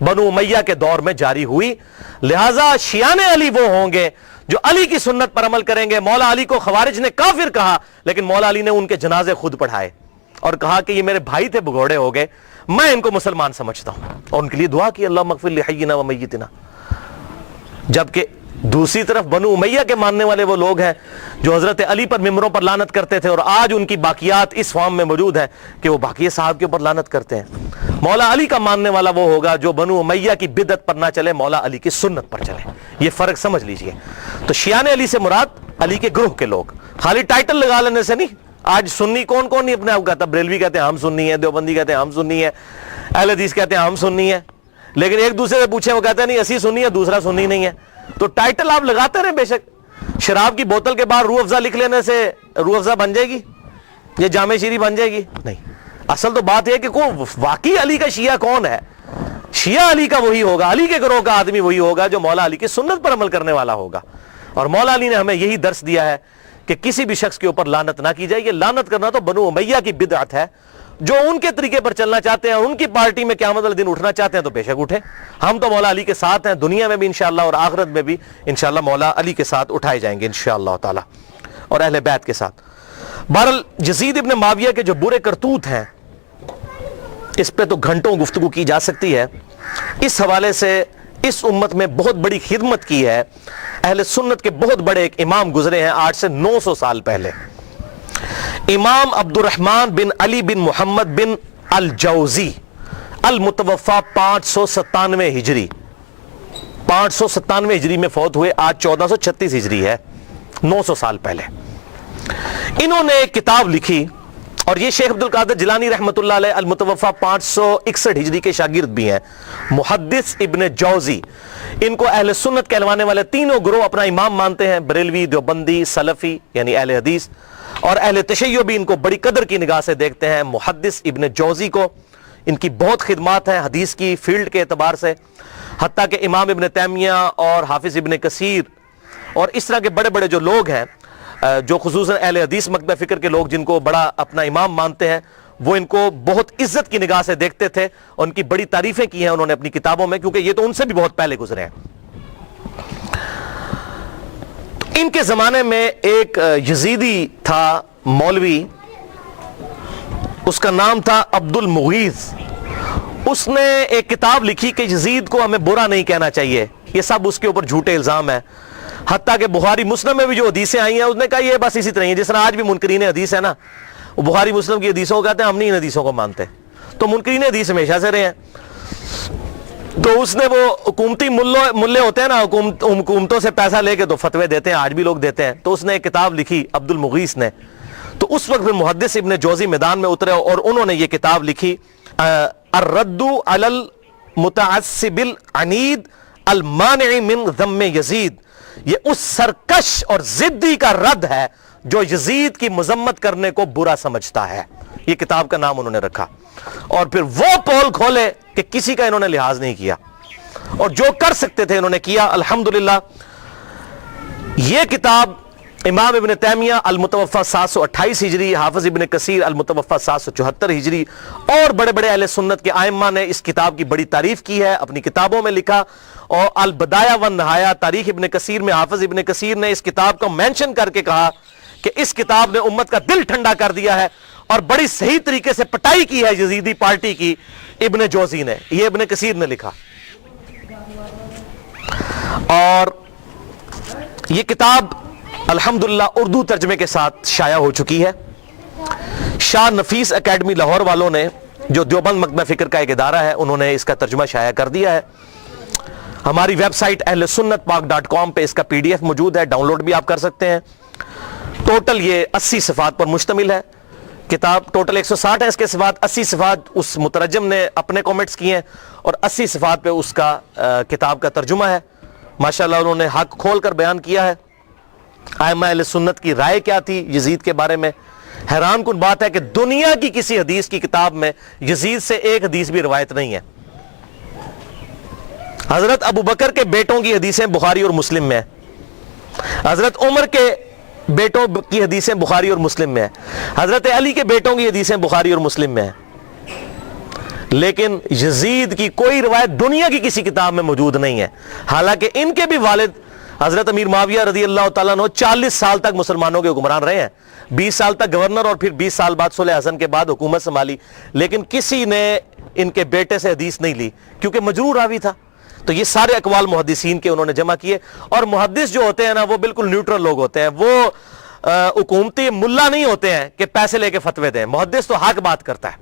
بنو امیہ کے دور میں جاری ہوئی. لہٰذا شیعان علی وہ ہوں گے جو علی کی سنت پر عمل کریں گے. مولا علی کو خوارج نے کافر کہا, لیکن مولا علی نے ان کے جنازے خود پڑھائے اور کہا کہ یہ میرے بھائی تھے, بگوڑے ہو گئے, میں ان کو مسلمان سمجھتا ہوں, اور ان کے لیے دعا کی اللہم اغفر لحینا و میتنا. جبکہ دوسری طرف بنو امیہ کے ماننے والے وہ لوگ ہیں جو حضرت علی پر ممبروں پر لعنت کرتے تھے, اور آج ان کی باقیات اس فارم میں موجود ہیں کہ وہ باقی صاحب کے اوپر لعنت کرتے ہیں. مولا علی کا ماننے والا وہ ہوگا جو بنو امیہ کی بدعت پر نہ چلے, مولا علی کی سنت پر چلے. یہ فرق سمجھ لیجئے. تو شیعان علی سے مراد علی کے گروہ کے لوگ, خالی ٹائٹل لگا لینے سے نہیں. آج سنی کون کون نہیں اپنے آپ کہتا, بریلوی کہتے ہیں ہم سنی ہیں, دیوبندی کہتے ہیں ہم سنی ہیں, اہل حدیث کہتے ہیں ہم سنی ہیں, لیکن ایک دوسرے سے پوچھیں وہ کہتے ہیں نہیں اسی سنی ہے, دوسرا سنی نہیں ہے. تو ٹائٹل آپ لگاتے رہے بے شک. شراب کی بوتل کے بعد روح افزا لکھ لینے سے روح افزا بن جائے گی, یہ جامع شیری بن جائے گی؟ نہیں. اصل تو بات یہ کہ واقعی علی کا شیعہ کون ہے. شیعہ علی کا وہی ہوگا, علی کے گروہ کا آدمی وہی ہوگا جو مولا علی کی سنت پر عمل کرنے والا ہوگا. اور مولا علی نے ہمیں یہی درس دیا ہے کہ کسی بھی شخص کے اوپر لعنت نہ کی جائے. یہ لعنت کرنا تو بنو امیہ کی بدعت ہے. جو ان کے طریقے پر چلنا چاہتے ہیں, ان کی پارٹی میں قیامت والے دن اٹھنا چاہتے ہیں تو بے شک اٹھیں. ہم تو مولا علی کے ساتھ ہیں, دنیا میں بھی انشاءاللہ اور آخرت میں بھی انشاءاللہ مولا علی کے ساتھ اٹھائے جائیں گے انشاءاللہ تعالی, اور اہل بیت کے ساتھ. بہرحال یزید ابن معاویہ کے جو برے کرتوت ہیں اس پہ تو گھنٹوں گفتگو کی جا سکتی ہے. اس حوالے سے اس امت میں بہت بڑی خدمت کی ہے. اہل سنت کے بہت بڑے ایک امام گزرے ہیں آج سے 900 سال پہلے. امام عبد الرحمن بن علی بن محمد بن الجوزی, المتوفا 597 ہجری, 597 ہجری میں فوت ہوئے. آج 1436 ہجری ہے, 900 سال پہلے. انہوں نے ایک کتاب لکھی اور یہ شیخ عبد القادر جیلانی رحمۃ اللہ علیہ المتوفا 561 ہجری کے شاگرد بھی ہیں، محدث ابن جوزی۔ ان کو اہل سنت کہلوانے والے تینوں گروہ اپنا امام مانتے ہیں، بریلوی، دیوبندی، سلفی یعنی اہل حدیث، اور اہل تشیع بھی ان کو بڑی قدر کی نگاہ سے دیکھتے ہیں۔ محدث ابن جوزی کو ان کی بہت خدمات ہیں حدیث کی فیلڈ کے اعتبار سے، حتیٰ کہ امام ابن تیمیہ اور حافظ ابن کثیر اور اس طرح کے بڑے بڑے جو لوگ ہیں، جو خصوصاً اہل حدیث مکتب فکر کے لوگ جن کو بڑا اپنا امام مانتے ہیں، وہ ان کو بہت عزت کی نگاہ سے دیکھتے تھے، اور ان کی بڑی تعریفیں کی ہیں انہوں نے اپنی کتابوں میں، کیونکہ یہ تو ان سے بھی بہت پہلے گزرے ہیں۔ ان کے زمانے میں ایک یزیدی تھا مولوی، اس کا نام تھا عبد المغیث۔ اس نے ایک کتاب لکھی کہ یزید کو ہمیں برا نہیں کہنا چاہیے، یہ سب اس کے اوپر جھوٹے الزام ہیں، حتیٰ کہ بخاری مسلم میں بھی جو حدیثیں آئی ہیں اس نے کہا یہ بس اسی طرح ہیں، جس طرح آج بھی منکرین حدیث ہے نا، وہ بخاری مسلم کی حدیثوں کو کہتے ہیں ہم نہیں ان حدیثوں کو مانتے، تو منکرین حدیث ہمیشہ سے رہے ہیں۔ تو اس نے وہ حکومتی ملے ہوتے ہیں نا، حکومتوں سے پیسہ لے کے تو فتوے دیتے ہیں، آج بھی لوگ دیتے ہیں، تو اس نے ایک کتاب لکھی عبد المغیث نے۔ تو اس وقت پھر محدث ابن جوزی میدان میں اترے اور انہوں نے یہ کتاب لکھی، الرد علی المتعصب العنید المانع من ذم یزید۔ یہ اس سرکش اور ضدی کا رد ہے جو یزید کی مذمت کرنے کو برا سمجھتا ہے، یہ کتاب کا نام انہوں نے رکھا۔ اور پھر وہ پول کھولے کہ کسی کا انہوں نے لحاظ نہیں کیا، اور جو کر سکتے تھے انہوں نے کیا۔ الحمدللہ یہ کتاب امام ابن تیمیہ المتوفا 728 ہجری، حافظ ابن کثیر المتوفا 774 ہجری اور بڑے بڑے اہل سنت کے ائمہ نے اس کتاب کی بڑی تعریف کی ہے، اپنی کتابوں میں لکھا، اور البدایہ والنہایہ تاریخ ابن کثیر میں حافظ ابن کثیر نے اس کتاب کو مینشن کر کے کہا کہ اس کتاب نے امت کا دل ٹھنڈا کر دیا ہے، اور بڑی صحیح طریقے سے پٹائی کی ہے یزیدی پارٹی کی ابن جوزی نے، یہ ابن کثیر نے لکھا۔ اور یہ کتاب الحمدللہ اردو ترجمے کے ساتھ شائع ہو چکی ہے۔ شاہ نفیس اکیڈمی لاہور والوں نے، جو دیوبند مکتبہ فکر کا ایک ادارہ ہے، انہوں نے اس کا ترجمہ شائع کر دیا ہے۔ ہماری ویب سائٹ اہل سنت پاک .com پہ اس کا PDF موجود ہے، ڈاؤن لوڈ بھی آپ کر سکتے ہیں۔ ٹوٹل یہ 80 صفحات پر مشتمل ہے کتاب، ٹوٹل 160 ہے اس کے صفحات، 80 صفحات اس مترجم نے اپنے کومنٹس کیے ہیں، اور 80 صفحات پہ اس کا کتاب کا ترجمہ ہے۔ ماشاءاللہ انہوں نے حق کھول کر بیان کیا ہے، ائمہ اہل سنت کی رائے کیا تھی یزید کے بارے میں۔ حیران کن بات ہے کہ دنیا کی کسی حدیث کی کتاب میں یزید سے ایک حدیث بھی روایت نہیں ہے۔ حضرت ابو بکر کے بیٹوں کی حدیثیں بخاری اور مسلم میں ہیں، حضرت عمر کے بیٹوں کی حدیثیں بخاری اور مسلم میں ہیں، حضرت علی کے بیٹوں کی حدیثیں بخاری اور مسلم میں ہیں، لیکن یزید کی کوئی روایت دنیا کی کسی کتاب میں موجود نہیں ہے۔ حالانکہ ان کے بھی والد حضرت امیر معاویہ رضی اللہ تعالیٰ عنہ 40 سال تک مسلمانوں کے حکمران رہے ہیں، 20 سال تک گورنر، اور پھر 20 سال بعد صلح حسن کے بعد حکومت سنبھالی، لیکن کسی نے ان کے بیٹے سے حدیث نہیں لی کیونکہ مجرور راوی تھا۔ تو یہ سارے اقوال محدثین کے انہوں نے جمع کیے، اور محدث جو ہوتے ہیں نا وہ بالکل نیوٹرل لوگ ہوتے ہیں، وہ حکومتی ملا نہیں ہوتے ہیں کہ پیسے لے کے فتوے دیں۔ محدث تو حق بات کرتا ہے،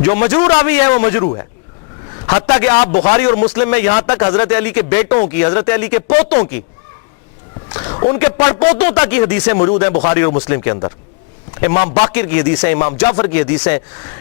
جو مجرور راوی ہے وہ مجروح ہے۔ حتیٰ کہ آپ بخاری اور مسلم میں یہاں تک حضرت علی کے بیٹوں کی، حضرت علی کے پوتوں کی، ان کے پڑپوتوں تک کی حدیثیں موجود ہیں بخاری اور مسلم کے اندر۔ امام باقر کی حدیثیں، امام جعفر کی حدیثیں،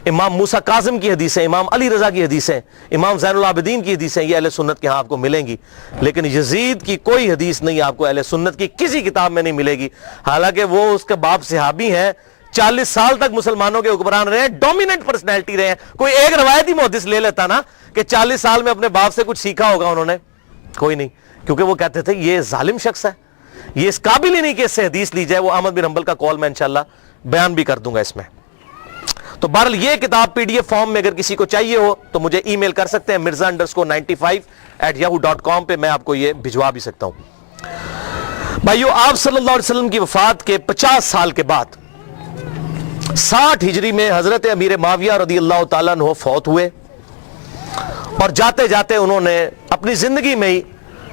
امام موسیٰ کاظم کی حدیثیں، امام علی رضا کی حدیثیں، امام زین العابدین کی حدیثیں، یہ اہل سنت کے ہاں آپ کو ملیں گی، لیکن یزید کی کوئی حدیث نہیں آپ کو اہل سنت کی کسی کتاب میں نہیں ملے گی۔ حالانکہ وہ اس کے باپ صحابی ہیں، 40 سال تک مسلمانوں کے حکمران رہے ہیں، ڈومیننٹ پرسنالٹی رہے ہیں۔ کوئی ایک روایتی محدث لے لیتا نا کہ 40 سال میں اپنے باپ سے کچھ سیکھا ہوگا انہوں نے، کوئی نہیں، کیونکہ وہ کہتے تھے یہ ظالم شخص ہے، یہ اس قابل ہی نہیں کہ اس سے حدیث لی جائے۔ وہ احمد بن حنبل کا قول میں انشاءاللہ بیان بھی کر دوں گا اس میں۔ تو بہرحال یہ کتاب PDF فارم میں اگر کسی کو چاہیے ہو تو مجھے ای میل کر سکتے ہیں mirza_95@yahoo.com پہ، میں آپ کو یہ بھجوا بھی سکتا ہوں۔ بھائیو، آپ صلی اللہ علیہ وسلم کی وفات کے 50 سال کے بعد 60 ہجری میں حضرت امیر معاویہ رضی اللہ تعالیٰ عنہ فوت ہوئے، اور جاتے جاتے انہوں نے اپنی زندگی میں ہی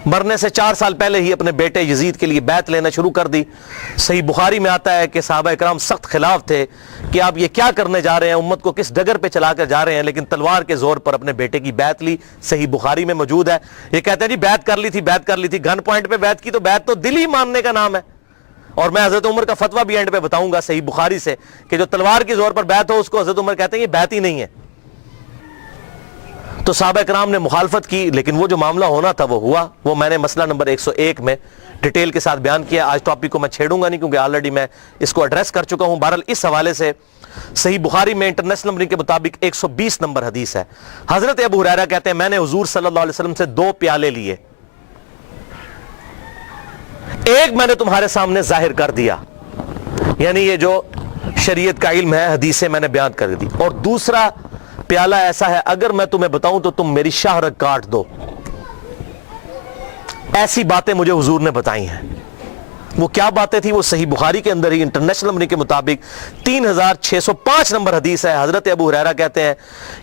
مرنے سے 4 سال پہلے ہی اپنے بیٹے یزید کے لیے بیعت لینا شروع کر دی۔ صحیح بخاری میں آتا ہے کہ صحابہ اکرام سخت خلاف تھے کہ آپ یہ کیا کرنے جا رہے ہیں، امت کو کس ڈگر پہ چلا کر جا رہے ہیں، لیکن تلوار کے زور پر اپنے بیٹے کی بیعت لی۔ صحیح بخاری میں موجود ہے، یہ کہتے ہیں جی بیعت کر لی تھی، بیعت کر لی تھی، گن پوائنٹ پہ بیعت کی، تو بیعت تو دل ہی ماننے کا نام ہے، اور میں حضرت عمر کا فتویٰ بھی اینڈ پہ بتاؤں گا صحیح بخاری سے کہ جو تلوار کے زور پر بیعت ہو اس کو حضرت عمر کہتے ہیں یہ بیعت ہی نہیں ہے. تو صحابہ کرام نے مخالفت کی, لیکن وہ جو معاملہ ہونا تھا وہ ہوا. وہ میں نے مسئلہ نمبر 101 میں ڈیٹیل کے ساتھ بیان کیا. آج ٹاپک کو میں چھیڑوں گا نہیں کیونکہ آلریڈی میں اس کو ایڈریس کر چکا ہوں. بہرحال اس حوالے سے صحیح بخاری میں انٹرنیشنل نمبر کے مطابق 120 نمبر حدیث ہے. حضرت ابو ہریرہ کہتے ہیں میں نے حضور صلی اللہ علیہ وسلم سے 2 پیالے لیے, ایک میں نے تمہارے سامنے ظاہر کر دیا, یعنی یہ جو شریعت کا علم ہے حدیثیں میں نے بیان کر دی, اور دوسرا پیالہ ایسا ہے اگر میں تمہیں بتاؤں تو تم میری شہرت کاٹ دو. ایسی باتیں مجھے حضور نے بتائی ہیں. وہ کیا باتیں تھی؟ وہ صحیح بخاری کے اندر ہی انٹرنیشنل نمبر کے مطابق 3605 نمبر حدیث ہے. حضرت ابو ہریرہ کہتے ہیں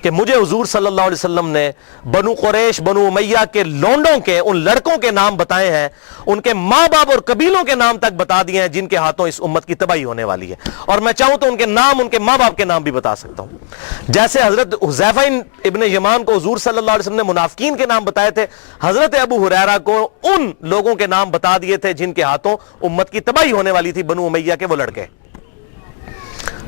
کہ مجھے حضور صلی اللہ علیہ وسلم نے بنو قریش بنو امیہ کے لونڈوں کے ان لڑکوں کے نام بتائے ہیں, ان کے ماں باپ اور قبیلوں کے نام تک بتا دیے ہیں جن کے ہاتھوں اس امت کی تباہی ہونے والی ہے, اور میں چاہوں تو ان کے نام ان کے ماں باپ کے نام بھی بتا سکتا ہوں. جیسے حضرت حذیفہ ابن یمان کو حضور صلی اللہ علیہ وسلم نے منافقین کے نام بتائے تھے, حضرت ابو ہریرہ کو ان لوگوں کے نام بتا دیے تھے جن کے ہاتھوں امت کی تباہی ہونے والی تھی, بنو امیہ کے وہ لڑکے.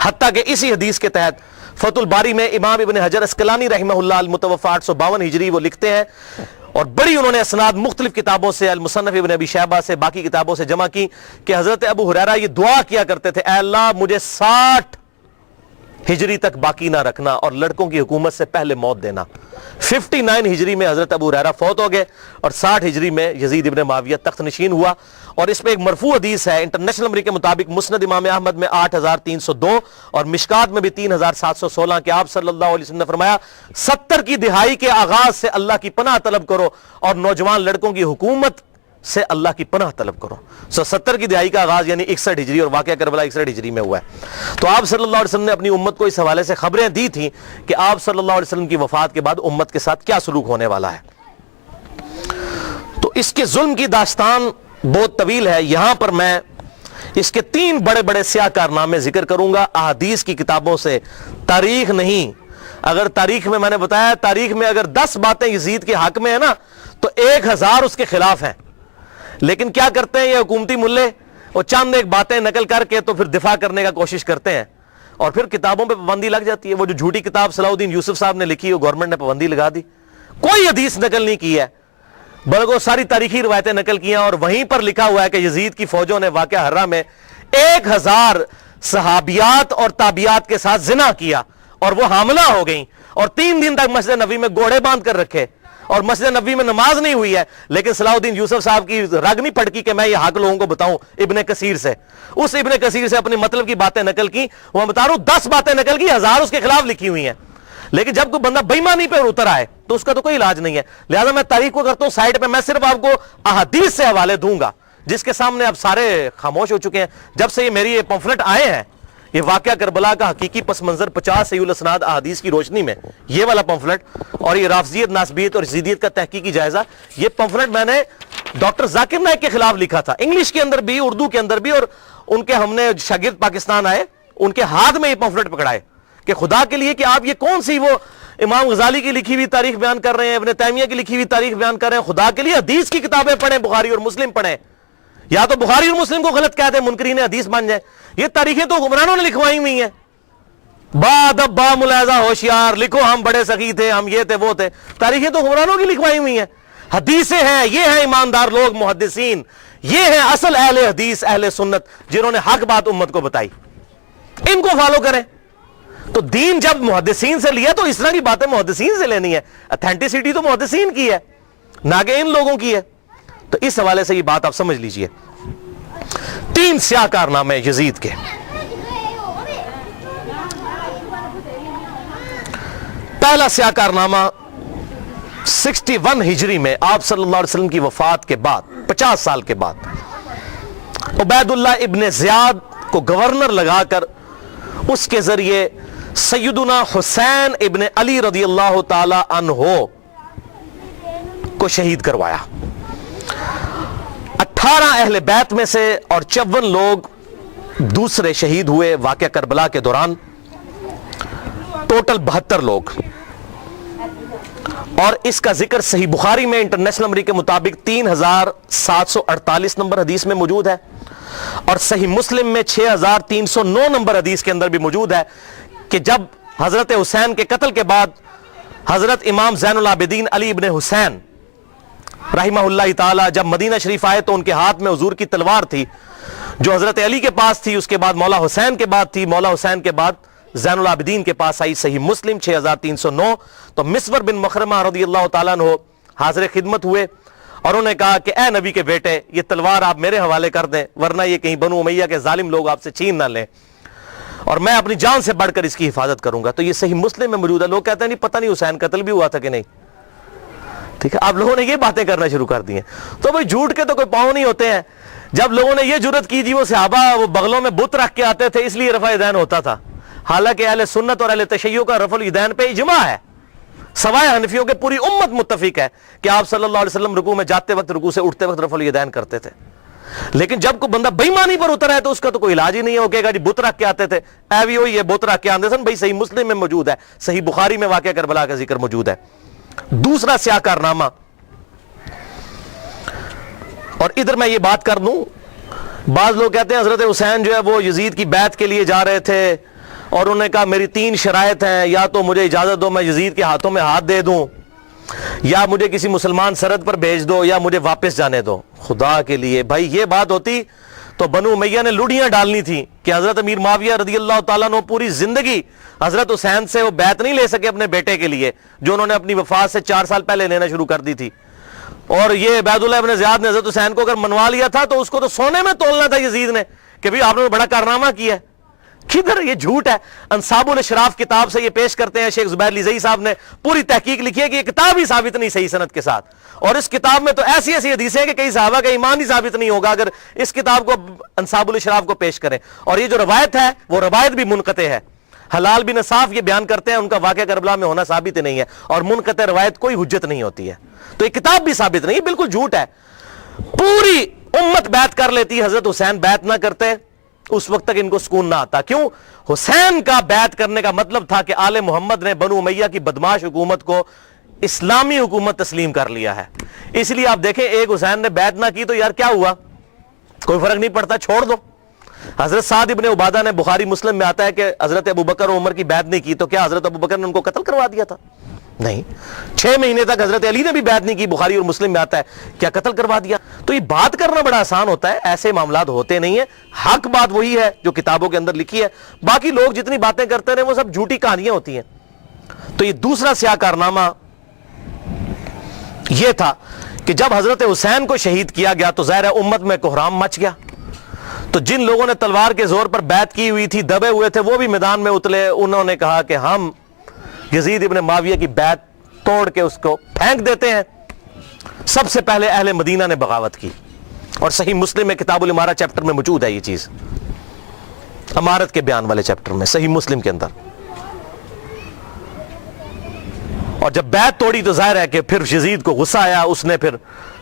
حتیٰ کہ اسی حدیث کے تحت فتح الباری میں امام ابن حجر اسقلانی رحمہ اللہ المتوفی 852 ہجری وہ لکھتے ہیں, اور بڑی انہوں نے اسناد مختلف کتابوں سے المصنف ابن ابی شیبہ سے باقی کتابوں سے جمع کی کہ حضرت ابو ہریرہ یہ دعا کیا کرتے تھے, اے اللہ مجھے 60 ہجری تک باقی نہ رکھنا اور لڑکوں کی حکومت سے پہلے موت دینا. 59 ہجری میں حضرت ابو ہریرہ فوت ہو گئے اور 60 ہجری میں یزید ابن معاویہ تخت نشین ہوا. اور اس میں ایک مرفوع حدیث ہے انٹرنیشنل نمبر کے مطابق مسند امام احمد میں 8302 اور مشکات میں بھی 3716 کہ آپ صلی اللہ علیہ وسلم نے فرمایا 70 کی دہائی کے آغاز سے اللہ کی پناہ طلب کرو اور نوجوان لڑکوں کی حکومت سے اللہ کی پناہ طلب کرو. 70 کی دہائی کا آغاز یعنی 61 ہجری, اور واقعہ کربلا 61 ہجری میں ہوا ہے. تو آپ صلی اللہ علیہ وسلم نے اپنی امت کو اس حوالے سے خبریں دی تھیں کہ آپ صلی اللہ علیہ وسلم کی وفات کے بعد امت کے ساتھ کیا سلوک ہونے والا ہے. تو اس کے ظلم کی داستان بہت طویل ہے. یہاں پر میں اس کے 3 بڑے بڑے سیاہ کارنامے ذکر کروں گا احادیث کی کتابوں سے, تاریخ نہیں. اگر تاریخ میں نے بتایا تاریخ میں اگر 10 باتیں یزید کے حق میں ہیں نا تو 1000 اس کے خلاف ہیں. لیکن کیا کرتے ہیں یہ حکومتی ملے, وہ چند ایک باتیں نقل کر کے تو پھر دفاع کرنے کا کوشش کرتے ہیں, اور پھر کتابوں پہ پابندی لگ جاتی ہے. وہ جو جھوٹی کتاب صلاح الدین یوسف صاحب نے لکھی, وہ گورنمنٹ نے پابندی لگا دی. کوئی حدیث نقل نہیں کی ہے, بلکہ ساری تاریخی روایتیں نقل کی ہیں, اور وہیں پر لکھا ہوا ہے کہ یزید کی فوجوں نے واقعہ حرہ میں 1000 صحابیات اور تابعیات کے ساتھ زنا کیا اور وہ حاملہ ہو گئیں, اور 3 دن تک مسجد نبوی میں گھوڑے باندھ کر رکھے, اور مسجد نبوی میں نماز نہیں ہوئی ہے. لیکن صلاح الدین یوسف صاحب کی رگ نہیں پھٹکی کہ میں یہ حق لوگوں کو بتاؤں. ابن کثیر سے, اس ابن کثیر سے اپنے مطلب کی باتیں نقل کی. وہ بتا رہا ہوں 10 باتیں نقل کی, 1000 اس کے خلاف لکھی ہوئی ہیں. لیکن جب کوئی بندہ بےایمانی پہ اتر آئے تو اس کا تو کوئی علاج نہیں ہے. لہذا میں تاریخ کو کرتا ہوں سائڈ پہ, میں صرف آپ کو احادیث سے حوالے دوں گا جس کے سامنے اب سارے خاموش ہو چکے ہیں. جب سے یہ میری یہ پمفلٹ آئے ہیں, یہ واقعہ کربلا کا حقیقی پس منظر 50 صحیح الاسناد احادیث کی روشنی میں, یہ والا پمفلٹ, اور یہ رافضیت ناسبیت اور یزیدیت کا تحقیقی جائزہ, یہ پمفلٹ میں نے ڈاکٹر ذاکر نائک کے خلاف لکھا تھا, انگلش کے اندر بھی اردو کے اندر بھی, اور ان کے ہم نے شاگرد پاکستان آئے ان کے ہاتھ میں یہ پمفلٹ پکڑائے کہ خدا کے لیے کہ آپ یہ کون سی وہ امام غزالی کی لکھی ہوئی تاریخ بیان کر رہے ہیں, ابن تیمیہ کی لکھی ہوئی تاریخ بیان کر رہے ہیں. خدا کے لیے حدیث کی کتابیں پڑھیں, بخاری اور مسلم پڑھیں, یا تو بخاری اور مسلم کو غلط کہتے ہیں منکرین حدیث بن جائیں. یہ تاریخیں تو حکمرانوں نے لکھوائی ہوئی ہیں, با ملاحظہ ہوشیار لکھو ہم بڑے سخی تھے, ہم یہ تھے وہ تھے. تاریخیں تو حکمرانوں کی لکھوائی ہوئی ہیں. حدیثیں ہیں, یہ ہیں ایماندار لوگ محدثین, یہ ہیں اصل اہل حدیث اہل سنت جنہوں نے حق بات امت کو بتائی, ان کو فالو کریں. تو دین جب محدثین سے لیا تو اس طرح کی باتیں محدثین سے لینی ہے. اتھینٹسٹی تو محدثین کی ہے نہ کہ ان لوگوں کی ہے. تو اس حوالے سے یہ بات آپ سمجھ لیجئے. 3 سیاہ کارنامے یزید کے. پہلا سیاہ کارنامہ 61 ہجری میں آپ صلی اللہ علیہ وسلم کی وفات کے بعد 50 سال کے بعد عبید اللہ ابن زیاد کو گورنر لگا کر اس کے ذریعے سیدنا حسین ابن علی رضی اللہ تعالی عنہ کو شہید کروایا. 18 اہل بیت میں سے اور 54 لوگ دوسرے شہید ہوئے واقعہ کربلا کے دوران. ٹوٹل 72 لوگ. اور اس کا ذکر صحیح بخاری میں انٹرنیشنل نمبر کے مطابق 3748 نمبر حدیث میں موجود ہے, اور صحیح مسلم میں 6309 نمبر حدیث کے اندر بھی موجود ہے کہ جب حضرت حسین کے قتل کے بعد حضرت امام زین العابدین علی ابن حسین رحمہ اللہ تعالی جب مدینہ شریف آئے تو ان کے ہاتھ میں حضور کی تلوار تھی جو حضرت علی کے پاس تھی، اس کے بعد مولا حسین کے بعد تھی، مولا حسین کے بعد زین العابدین کے پاس آئی۔ صحیح مسلم 6309۔ تو مسور بن مخرمہ رضی اللہ تعالیٰ عنہ حاضر خدمت ہوئے اور انہوں نے کہا کہ اے نبی کے بیٹے، یہ تلوار آپ میرے حوالے کر دیں ورنہ یہ کہیں بنو امیہ کے ظالم لوگ آپ سے چھین نہ لیں، اور میں اپنی جان سے بڑھ کر اس کی حفاظت کروں گا۔ تو یہ صحیح مسلم میں موجود ہے۔ لوگ کہتے ہیں نہیں پتہ نہیں حسین قتل بھی ہوا تھا کہ نہیں، ٹھیک ہے، آپ لوگوں نے یہ باتیں کرنا شروع کر دی ہیں۔ تو بھئی جھوٹ کے تو کوئی پاؤں نہیں ہوتے ہیں۔ جب لوگوں نے یہ جرت کی جی وہ صحابہ وہ بغلوں میں بت رکھ کے آتے تھے اس لیے رفع یدین ہوتا تھا، حالانکہ اہل سنت اور اہل تشیع کا رفع الیدین پہ اجماع ہے، سوائے حنفیوں کے پوری امت متفق ہے کہ آپ صلی اللہ علیہ وسلم رکوع میں جاتے وقت، رکوع سے اٹھتے وقت رفع الیدین کرتے تھے۔ لیکن جب کوئی بندہ بے ایمانی پر اترا ہے تو اس کا تو کوئی علاج ہی نہیں ہے، وہ کہے گا جی بت رکھ کے آتے تھے، اے بھی ہوئی یہ بت رکھ کے آتے سن۔ بھائی صحیح مسلم میں موجود ہے، صحیح بخاری میں واقعہ کربلا کا ذکر موجود ہے۔ دوسرا سیاہ کارنامہ، اور ادھر میں یہ بات کر دوں، بعض لوگ کہتے ہیں حضرت حسین جو ہے وہ یزید کی بیعت کے لیے جا رہے تھے اور انہوں نے کہا میری 3 شرائط ہیں، یا تو مجھے اجازت دو میں یزید کے ہاتھوں میں ہاتھ دے دوں، یا مجھے کسی مسلمان سرحد پر بھیج دو، یا مجھے واپس جانے دو۔ خدا کے لیے بھائی یہ بات ہوتی تو بنو امیہ نے لوڑیاں ڈالنی تھی کہ حضرت امیر معاویہ رضی اللہ تعالیٰ عنہ پوری زندگی حضرت حسین سے وہ بیعت نہیں لے سکے اپنے بیٹے کے لیے جو انہوں نے اپنی وفات سے 4 سال پہلے لینا شروع کر دی تھی، اور یہ عبید اللہ ابن زیاد نے حضرت حسین کو اگر منوا لیا تھا تو اس کو تو سونے میں تولنا تھا یزید نے کہ بھی آپ نے بڑا کارنامہ کیا ہے۔ کدھر یہ جھوٹ ہے۔ انصاب الاشراف کتاب سے یہ پیش کرتے ہیں، شیخ زبیر لیزئی صاحب نے پوری تحقیق لکھی ہے کہ یہ کتاب ہی ثابت نہیں صحیح سند کے ساتھ، اور اس کتاب میں تو ایسی ایسی حدیثیں ہیں کہ کئی صحابہ کا ایمان ہی ثابت نہیں ہوگا اگر اس کتاب کو انصاب الاشراف کو پیش کریں۔ اور یہ جو روایت ہے وہ روایت بھی منقطع ہے۔ حلال بن صاف یہ بیان کرتے ہیں ان کا واقعہ کربلا میں ہونا ثابت ہی نہیں ہے، اور منقطع روایت کوئی حجت نہیں ہوتی ہے، تو یہ کتاب بھی ثابت نہیں، بالکل جھوٹ ہے۔ پوری امت بیعت کر لیتی، حضرت حسین بیعت نہ کرتے اس وقت تک ان کو سکون نہ آتا۔ کیوں؟ حسین کا بیعت کرنے کا مطلب تھا کہ آل محمد نے بنو امیہ کی بدماش حکومت کو اسلامی حکومت تسلیم کر لیا ہے۔ اس لیے آپ دیکھیں ایک حسین نے بیعت نہ کی تو یار کیا ہوا، کوئی فرق نہیں پڑتا، چھوڑ دو۔ حضرت سعد ابن عبادہ نے بخاری مسلم میں آتا ہے کہ حضرت ابوبکر و عمر کی بیعت نہیں کی، تو کیا حضرت ابوبکر نے ان کو قتل کروا دیا تھا؟ نہیں۔ 6 مہینے تک حضرت علی نے بھی بیعت نہیں کی، بخاری اور مسلم میں آتا ہے، کیا قتل کروا دیا؟ تو یہ بات کرنا بڑا آسان ہوتا ہے، ایسے معاملات ہوتے نہیں ہیں۔ حق بات وہی ہے جو کتابوں کے اندر لکھی ہے، باقی لوگ جتنی باتیں کرتے رہے وہ سب جھوٹی کہانیاں ہوتی ہیں۔ تو یہ دوسرا سیاہ کارنامہ یہ تھا کہ جب حضرت حسین کو شہید کیا گیا تو ظاہر ہے امت میں کوہرام مچ گیا، تو جن لوگوں نے تلوار کے زور پر بیعت کی ہوئی تھی، دبے ہوئے تھے، وہ بھی میدان میں اترے۔ انہوں نے کہا کہ ہم یزید ابن معاویہ کی بیعت توڑ کے اس کو پھینک دیتے ہیں۔ سب سے پہلے اہل مدینہ نے بغاوت کی، اور صحیح مسلم میں کتاب الامارہ چیپٹر میں موجود ہے یہ چیز، امارت کے بیان والے چیپٹر میں صحیح مسلم کے اندر۔ اور جب بیعت توڑی تو ظاہر ہے کہ پھر یزید کو غصہ آیا، اس نے پھر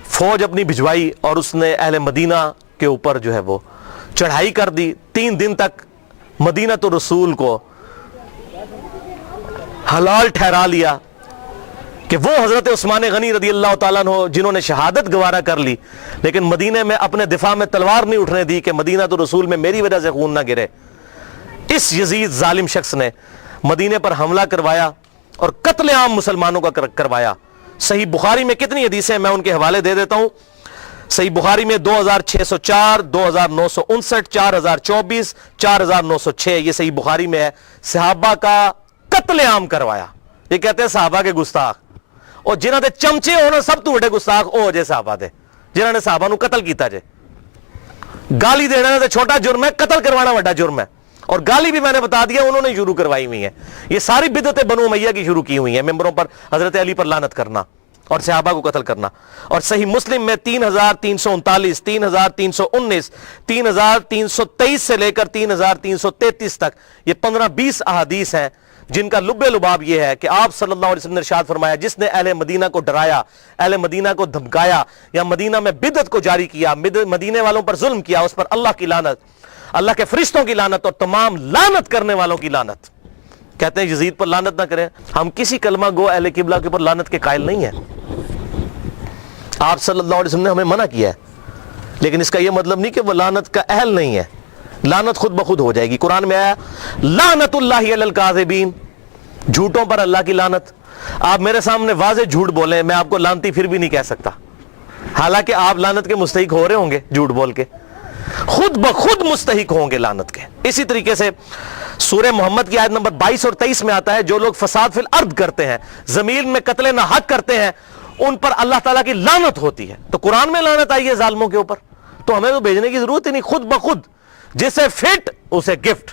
فوج اپنی بھجوائی اور اس نے اہل مدینہ کے اوپر جو ہے وہ چڑھائی کر دی۔ 3 دن تک مدینہ الرسول کو حلال ٹھہرا لیا کہ وہ حضرت عثمان غنی رضی اللہ تعالیٰ عنہ جنہوں نے شہادت گوارا کر لی لیکن مدینے میں اپنے دفاع میں تلوار نہیں اٹھنے دی کہ مدینہ الرسول میں میری وجہ سے خون نہ گرے، اس یزید ظالم شخص نے مدینے پر حملہ کروایا اور قتل عام مسلمانوں کا کروایا۔ صحیح بخاری میں کتنی حدیثیں میں ان کے حوالے دے دیتا ہوں۔ صحیح بخاری میں 2604، 2959، 4024، 4906، یہ صحیح بخاری میں ہے۔ صحابہ کا قتل عام کروایا۔ یہ کہتے ہیں صحابہ کے گستاخ، اور جنہاں دے چمچے ہونا سب تو بڑے گستاخ او جے صحابہ دے جنہاں نے صحابہ نو قتل کیتا جے۔ گالی دینا تے چھوٹا جرم ہے، قتل کروانا بڑا جرم ہے، اور گالی بھی میں نے بتا دیا انہوں نے شروع کروائی ہوئی ہیں۔ یہ ساری بدعتیں بنو امیہ کی شروع کی ہوئی ہیں، ممبروں پر حضرت علی پر لعنت کرنا اور صحابہ کو قتل کرنا۔ اور صحیح مسلم میں 3339، 3319، 3323 سے لے کر 3333 تک یہ 15-20 احادیث ہیں جن کا لب لباب یہ ہے کہ آپ صلی اللہ علیہ وسلم نے ارشاد فرمایا جس نے اہل مدینہ کو ڈرایا، اہل مدینہ کو دھمکایا، یا مدینہ میں بدعت کو جاری کیا، مدینے والوں پر ظلم کیا، اس پر اللہ کی لعنت، اللہ کے فرشتوں کی لعنت اور تمام لعنت کرنے والوں کی لعنت۔ کہتے ہیں یزید پر لعنت نہ کریں، ہم کسی کلمہ گو اہل قبلہ کے اوپر لعنت کے قائل نہیں ہیں۔ آپ صلی اللہ علیہ وسلم نے ہمیں منع کیا ہے لیکن اس کا یہ مطلب نہیں کہ وہ لعنت کا اہل نہیں ہے، لعنت خود بخود ہو جائے گی۔ قرآن میں آیا لعنت اللہ علی الکاذبین، جھوٹوں پر اللہ کی لعنت۔ آپ میرے سامنے واضح جھوٹ بولیں، میں آپ کو لعنتی پھر بھی نہیں کہہ سکتا، حالانکہ آپ لعنت کے مستحق ہو رہے ہوں گے جھوٹ بول کے، خود بخود مستحق ہوں گے لعنت کے۔ اسی طریقے سے سورہ محمد کی آیت نمبر 22 اور 23 میں آتا ہے جو لوگ فساد فی الارض کرتے ہیں، زمین میں قتل ناحق کرتے ہیں، ان پر اللہ تعالیٰ کی لعنت ہوتی ہے۔ تو قرآن میں لعنت آئی ہے ظالموں کے اوپر، تو ہمیں تو بھیجنے کی ضرورت ہی نہیں، خود بخود جسے فٹ اسے گفٹ،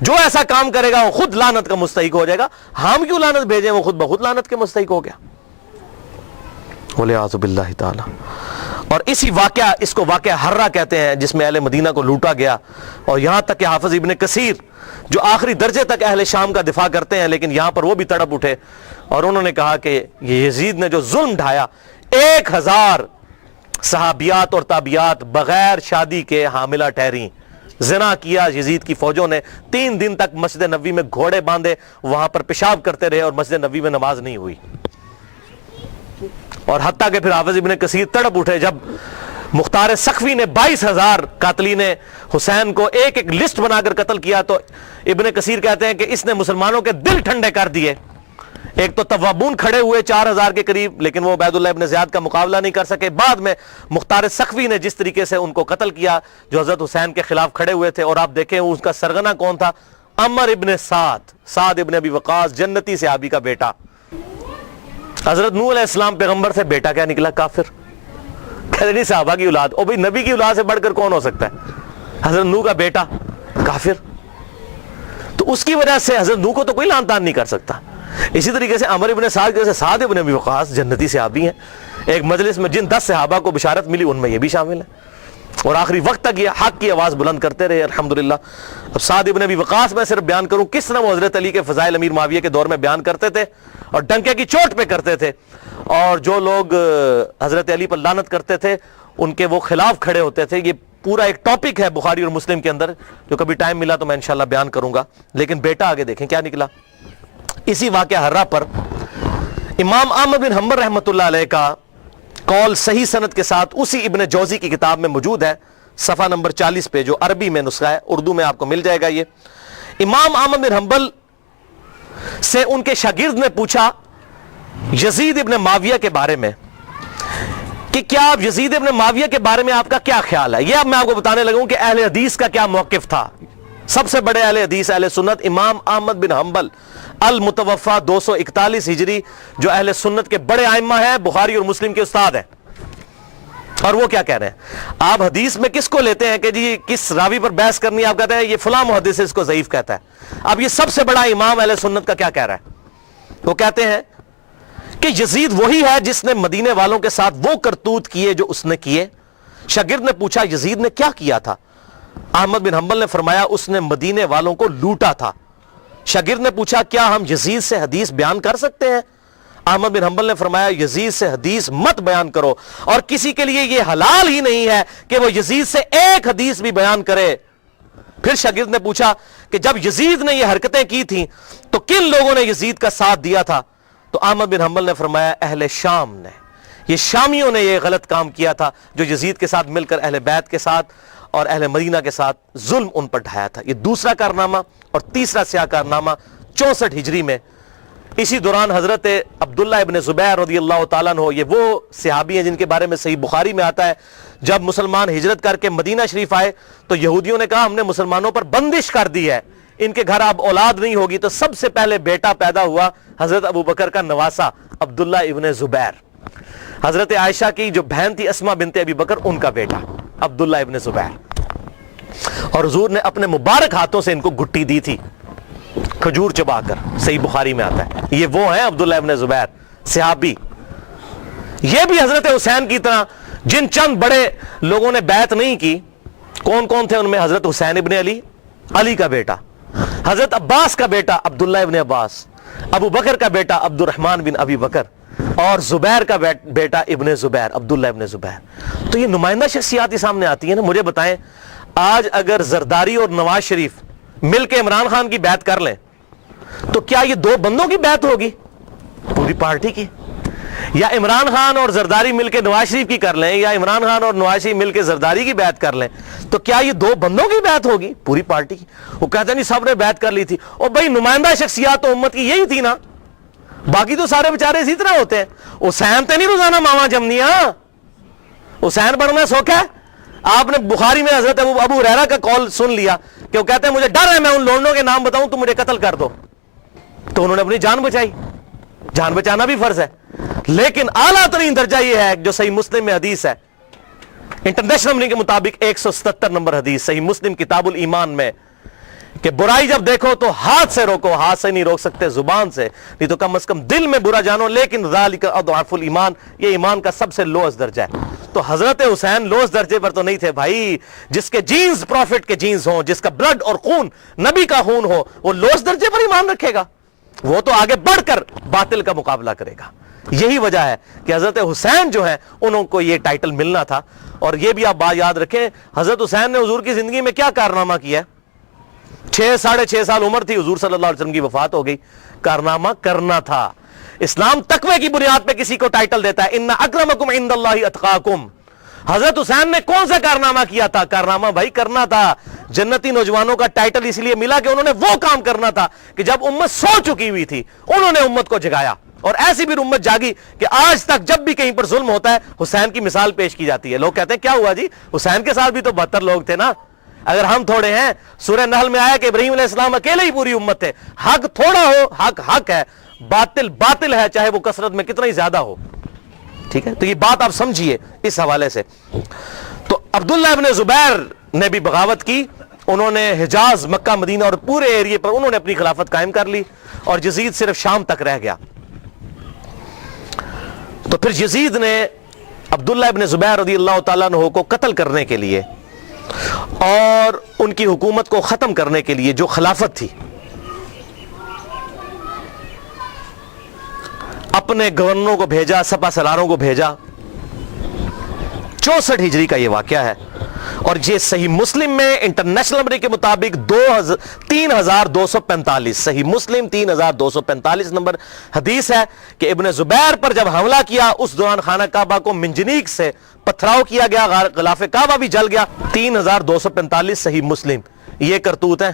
جو ایسا کام کرے گا وہ خود لعنت کا مستحق ہو جائے گا۔ ہم کیوں لعنت بھیجیں، وہ خود بخود لعنت کے مستحق ہو گیا، وَلِعَاذُ بِاللَّهِ تعالی۔ اور اسی واقعہ، اس کو واقعہ حرہ کہتے ہیں، جس میں اہل مدینہ کو لوٹا گیا، اور یہاں تک کہ حافظ ابن کثیر جو آخری درجے تک اہل شام کا دفاع کرتے ہیں، لیکن یہاں پر وہ بھی تڑپ اٹھے اور انہوں نے کہا کہ یہ یزید نے جو ظلم ڈھایا، 1000 صحابیات اور تابعات بغیر شادی کے حاملہ ٹھہریں، زنا کیا یزید کی فوجوں نے، 3 دن تک مسجد نبوی میں گھوڑے باندھے وہاں پر پیشاب کرتے رہے اور مسجد نبوی میں نماز نہیں ہوئی۔ اور حتیٰ کہ پھر حافظ ابن کثیر تڑپ اٹھے جب مختار سقفی نے 22,000 قاتلین حسین کو ایک ایک لسٹ بنا کر قتل کیا، تو ابن کثیر کہتے ہیں کہ اس نے مسلمانوں کے دل ٹھنڈے کر دیے۔ ایک تو توابون کھڑے ہوئے 4000 کے قریب، لیکن وہ عبید اللہ ابن زیاد کا مقابلہ نہیں کر سکے۔ بعد میں مختار سقفی نے جس طریقے سے ان کو قتل کیا جو حضرت حسین کے خلاف کھڑے ہوئے تھے، اور آپ دیکھیں اس کا سرغنہ کون تھا، عمر ابن سعد ابن ابی وقاص، جنتی صحابی کا بیٹا۔ حضرت نوح علیہ السلام پیغمبر سے، بیٹا کیا نکلا؟ کافر۔ کہتے نہیں صحابہ کی اولاد، او بھئی نبی کی اولاد سے بڑھ کر کون ہو سکتا ہے؟ حضرت نوح کا بیٹا کافر، تو اس کی وجہ سے حضرت نوح کو تو کوئی لعن طعن نہیں کر سکتا۔ اسی طریقے سے عمر ابن سعد جیسے سعد ابن ابی وقاص جنتی صحابی ہیں، ایک مجلس میں جن 10 صحابہ کو بشارت ملی ان میں یہ بھی شامل ہے، اور آخری وقت تک یہ حق کی آواز بلند کرتے رہے الحمدللہ۔ اب سعد ابن ابی وقاص میں صرف بیان کروں کس طرح وہ حضرت علی کے فضائل امیر معاویہ کے دور میں بیان کرتے تھے اور ڈنکے کی چوٹ پہ کرتے تھے، اور جو لوگ حضرت علی پر لعنت کرتے تھے ان کے وہ خلاف کھڑے ہوتے تھے۔ یہ پورا ایک ٹاپک ہے بخاری اور مسلم کے اندر، جو کبھی ٹائم ملا تو میں انشاءاللہ بیان کروں گا۔ لیکن بیٹا آگے دیکھیں کیا نکلا۔ اسی واقعہ حرہ پر امام احمد بن حنبل رحمۃ اللہ علیہ کا قول صحیح سند کے ساتھ اسی ابن جوزی کی کتاب میں موجود ہے، صفحہ نمبر 40 پہ، جو عربی میں نسخہ ہے، اردو میں آپ کو مل جائے گا۔ یہ امام احمد بن حنبل سے ان کے شاگرد نے پوچھا یزید ابن معاویہ کے بارے میں کہ کیا آپ یزید ابن معاویہ کے بارے میں آپ کا کیا خیال ہے؟ یہ اب میں آپ کو بتانے لگوں کہ اہل حدیث کا کیا موقف تھا۔ سب سے بڑے اہل حدیث اہل سنت امام احمد بن حنبل المتوفا 241 ہجری، جو اہل سنت کے بڑے ائمہ ہیں، بخاری اور مسلم کے استاد ہیں، اور وہ کیا کہہ رہے ہیں؟ آپ حدیث میں کس کو لیتے ہیں کہ جی کس راوی پر بحث کرنی ہے؟ آپ کہتے ہیں یہ فلاں محدث اس کو ضعیف کہتا ہے۔ اب یہ سب سے بڑا امام اہل سنت کا کیا کہہ رہا ہے؟ وہ کہتے ہیں کہ یزید وہی ہے جس نے مدینے والوں کے ساتھ وہ کرتوت کیے جو اس نے کیے۔ شاگرد نے پوچھا یزید نے کیا کیا تھا؟ احمد بن حنبل نے فرمایا اس نے مدینے والوں کو لوٹا تھا۔ شاگرد نے پوچھا کیا ہم یزید سے حدیث بیان کر سکتے ہیں؟ احمد بن حنبل نے فرمایا یزید سے حدیث مت بیان کرو، اور کسی کے لیے یہ حلال ہی نہیں ہے کہ وہ یزید سے ایک حدیث بھی بیان کرے۔ پھر شاگرد نے پوچھا کہ جب یزید نے یہ حرکتیں کی تھیں تو کن لوگوں نے یزید کا ساتھ دیا تھا؟ تو احمد بن حنبل نے فرمایا اہل شام نے، یہ شامیوں نے یہ غلط کام کیا تھا جو یزید کے ساتھ مل کر اہل بیت کے ساتھ اور اہل مدینہ کے ساتھ ظلم ان پر ڈھایا تھا۔ یہ دوسرا کارنامہ۔ اور تیسرا سیاہ کارنامہ 64 ہجری میں، اسی دوران حضرت عبداللہ ابن زبیر رضی اللہ تعالیٰ عنہ، یہ وہ صحابی ہیں جن کے بارے میں صحیح بخاری میں آتا ہے، جب مسلمان ہجرت کر کے مدینہ شریف آئے تو یہودیوں نے کہا ہم نے مسلمانوں پر بندش کر دی ہے، ان کے گھر اب اولاد نہیں ہوگی، تو سب سے پہلے بیٹا پیدا ہوا حضرت ابو بکر کا نواسا عبداللہ ابن زبیر، حضرت عائشہ کی جو بہن تھی اسما بنت ابی بکر ان کا بیٹا عبداللہ ابن زبیر، اور حضور نے اپنے مبارک ہاتھوں سے ان کو گھٹی دی تھی کھجور چبا کر، صحیح بخاری میں آتا ہے۔ یہ وہ ہیں عبداللہ ابن زبیر صحابی، یہ بھی حضرت حسین کی طرح جن چند بڑے لوگوں نے بیعت نہیں کی۔ کون کون تھے ان میں؟ حضرت حسین ابن علی، علی کا بیٹا، حضرت عباس کا بیٹا عبداللہ ابن عباس، ابو بکر کا بیٹا عبد الرحمن بن ابی بکر، اور زبیر کا بیٹا ابن زبیر، عبداللہ ابن زبیر۔ تو یہ نمائندہ شخصیات ہی سامنے آتی ہیں نا۔ مجھے بتائیں آج اگر زرداری اور نواز شریف مل کے عمران خان کی بیعت کر لیں تو کیا یہ دو بندوں کی بیعت ہوگی؟ پوری پارٹی کی۔ یا عمران خان اور زرداری مل کے نواز شریف کی کر لیں یا عمران خان اور نواز شریف مل کے زرداری کی بیعت کر لیں تو کیا یہ دو بندوں کی بیعت ہوگی پوری پارٹی کی؟ وہ کہتے ہیں نہیں سب نے بیعت کر لی تھی، اور بھائی نمائندہ شخصیات تو امت کی یہی تھی نا، باقی تو سارے بیچارے اسی طرح ہوتے ہیں۔ حسین تے نہیں روزانہ ماما جمنیاں، حسین بننا سوکھ ہے۔ آپ نے بخاری میں حضرت ابو ہریرہ کا قول سن لیا کہ وہ کہتے ہیں مجھے ڈر ہے میں ان لوگوں کے نام بتاؤں تو مجھے قتل کر دو، تو انہوں نے اپنی جان بچائی، جان بچانا بھی فرض ہے۔ لیکن اعلیٰ ترین درجہ یہ ہے جو صحیح مسلم میں حدیث ہے، انٹرنیشنل نمبر کے مطابق 177 نمبر حدیث صحیح مسلم کتاب الایمان میں، کہ برائی جب دیکھو تو ہاتھ سے روکو، ہاتھ سے نہیں روک سکتے زبان سے، نہیں تو کم از کم دل میں برا جانو، لیکن ذالک اضعف الایمان، یہ ایمان کا سب سے لوئسٹ درجہ ہے۔ تو حضرت حسین لوئسٹ درجے پر تو نہیں تھے بھائی، جس کے جینز پروفٹ کے جینز ہوں، جس کا بلڈ اور خون نبی کا خون ہو، وہ لوئسٹ درجے پر ایمان رکھے گا؟ وہ تو آگے بڑھ کر باطل کا مقابلہ کرے گا۔ یہی وجہ ہے کہ حضرت حسین جو ہیں انہوں کو یہ ٹائٹل ملنا تھا۔ اور یہ بھی آپ بات یاد رکھیں، حضرت حسین نے حضور کی زندگی میں کیا کارنامہ کیا ہے؟ 6.5 سال عمر تھی، حضور صلی اللہ علیہ وسلم کی وفات ہو گئی۔ کارنامہ کرنا تھا۔ اسلام تقوی کی بنیاد پہ کسی کو ٹائٹل دیتا ہے، ان اکرمکم عند اللہ اتقاکم۔ حضرت حسین نے کون سا کارنامہ کیا تھا؟ کارنامہ بھائی کرنا تھا۔ جنتی نوجوانوں کا ٹائٹل اس لیے ملا کہ انہوں نے وہ کام کرنا تھا کہ جب امت سو چکی ہوئی تھی انہوں نے امت کو جگایا، اور ایسی بھی امت جاگی کہ آج تک جب بھی کہیں پر ظلم ہوتا ہے حسین کی مثال پیش کی جاتی ہے۔ لوگ کہتے ہیں کیا ہوا جی، حسین کے ساتھ بھی تو 72 لوگ تھے نا، اگر ہم تھوڑے ہیں۔ سورہ نحل میں آیا کہ ابراہیم علیہ السلام اکیلے ہی پوری امت تھے۔ حق تھوڑا ہو، حق حق ہے، باطل باطل ہے، چاہے وہ کثرت میں کتنا ہی زیادہ ہو۔ ٹھیک ہے، تو یہ بات آپ سمجھیے اس حوالے سے۔ تو عبداللہ ابن زبیر نے بھی بغاوت کی، انہوں نے حجاز، مکہ، مدینہ اور پورے ایریے پر انہوں نے اپنی خلافت قائم کر لی، اور یزید صرف شام تک رہ گیا۔ تو پھر یزید نے عبداللہ ابن زبیر رضی اللہ تعالیٰ عنہ کو قتل کرنے کے لیے اور ان کی حکومت کو ختم کرنے کے لیے جو خلافت تھی، اپنے گورنروں کو بھیجا، سپہ سالاروں کو بھیجا۔ 64 ہجری کا یہ واقعہ ہے، اور یہ صحیح مسلم میں انٹرنیشنل نمبر کے مطابق 3245، صحیح مسلم 3245 نمبر حدیث ہے کہ ابن زبیر پر جب حملہ کیا اس دوران خانہ کعبہ کو منجنیق سے پتھراؤ کیا گیا، غلاف کعبہ بھی جل گیا۔ 3245 صحیح مسلم۔ یہ کرتوت ہیں،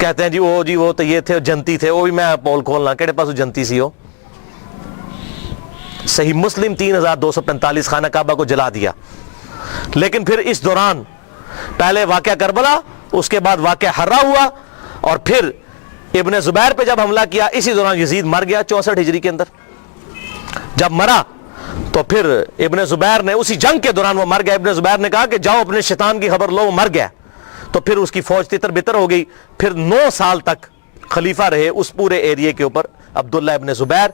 کہتے ہیں جی وہ تو یہ تھے جنتی تھے، وہ بھی میں پول کھولنا کہڑے پاس جنتی سی ہو۔ صحیح مسلم 3245 خانہ کعبہ کو جلا دیا۔ لیکن پھر اس دوران پہلے واقعہ کربلا، اس کے بعد واقعہ حرہ ہوا، اور پھر ابن زبیر پہ جب حملہ کیا اسی دوران یزید مر گیا 64 ہجری کے اندر۔ جب مرا تو پھر ابن زبیر نے اسی جنگ کے دوران وہ مر گیا، ابن زبیر نے کہا کہ جاؤ اپنے شیطان کی خبر لو، وہ مر گیا۔ تو پھر اس کی فوج تتر بتر ہو گئی۔ پھر 9 سال تک خلیفہ رہے اس پورے ایریے کے اوپر عبداللہ ابن زبیر۔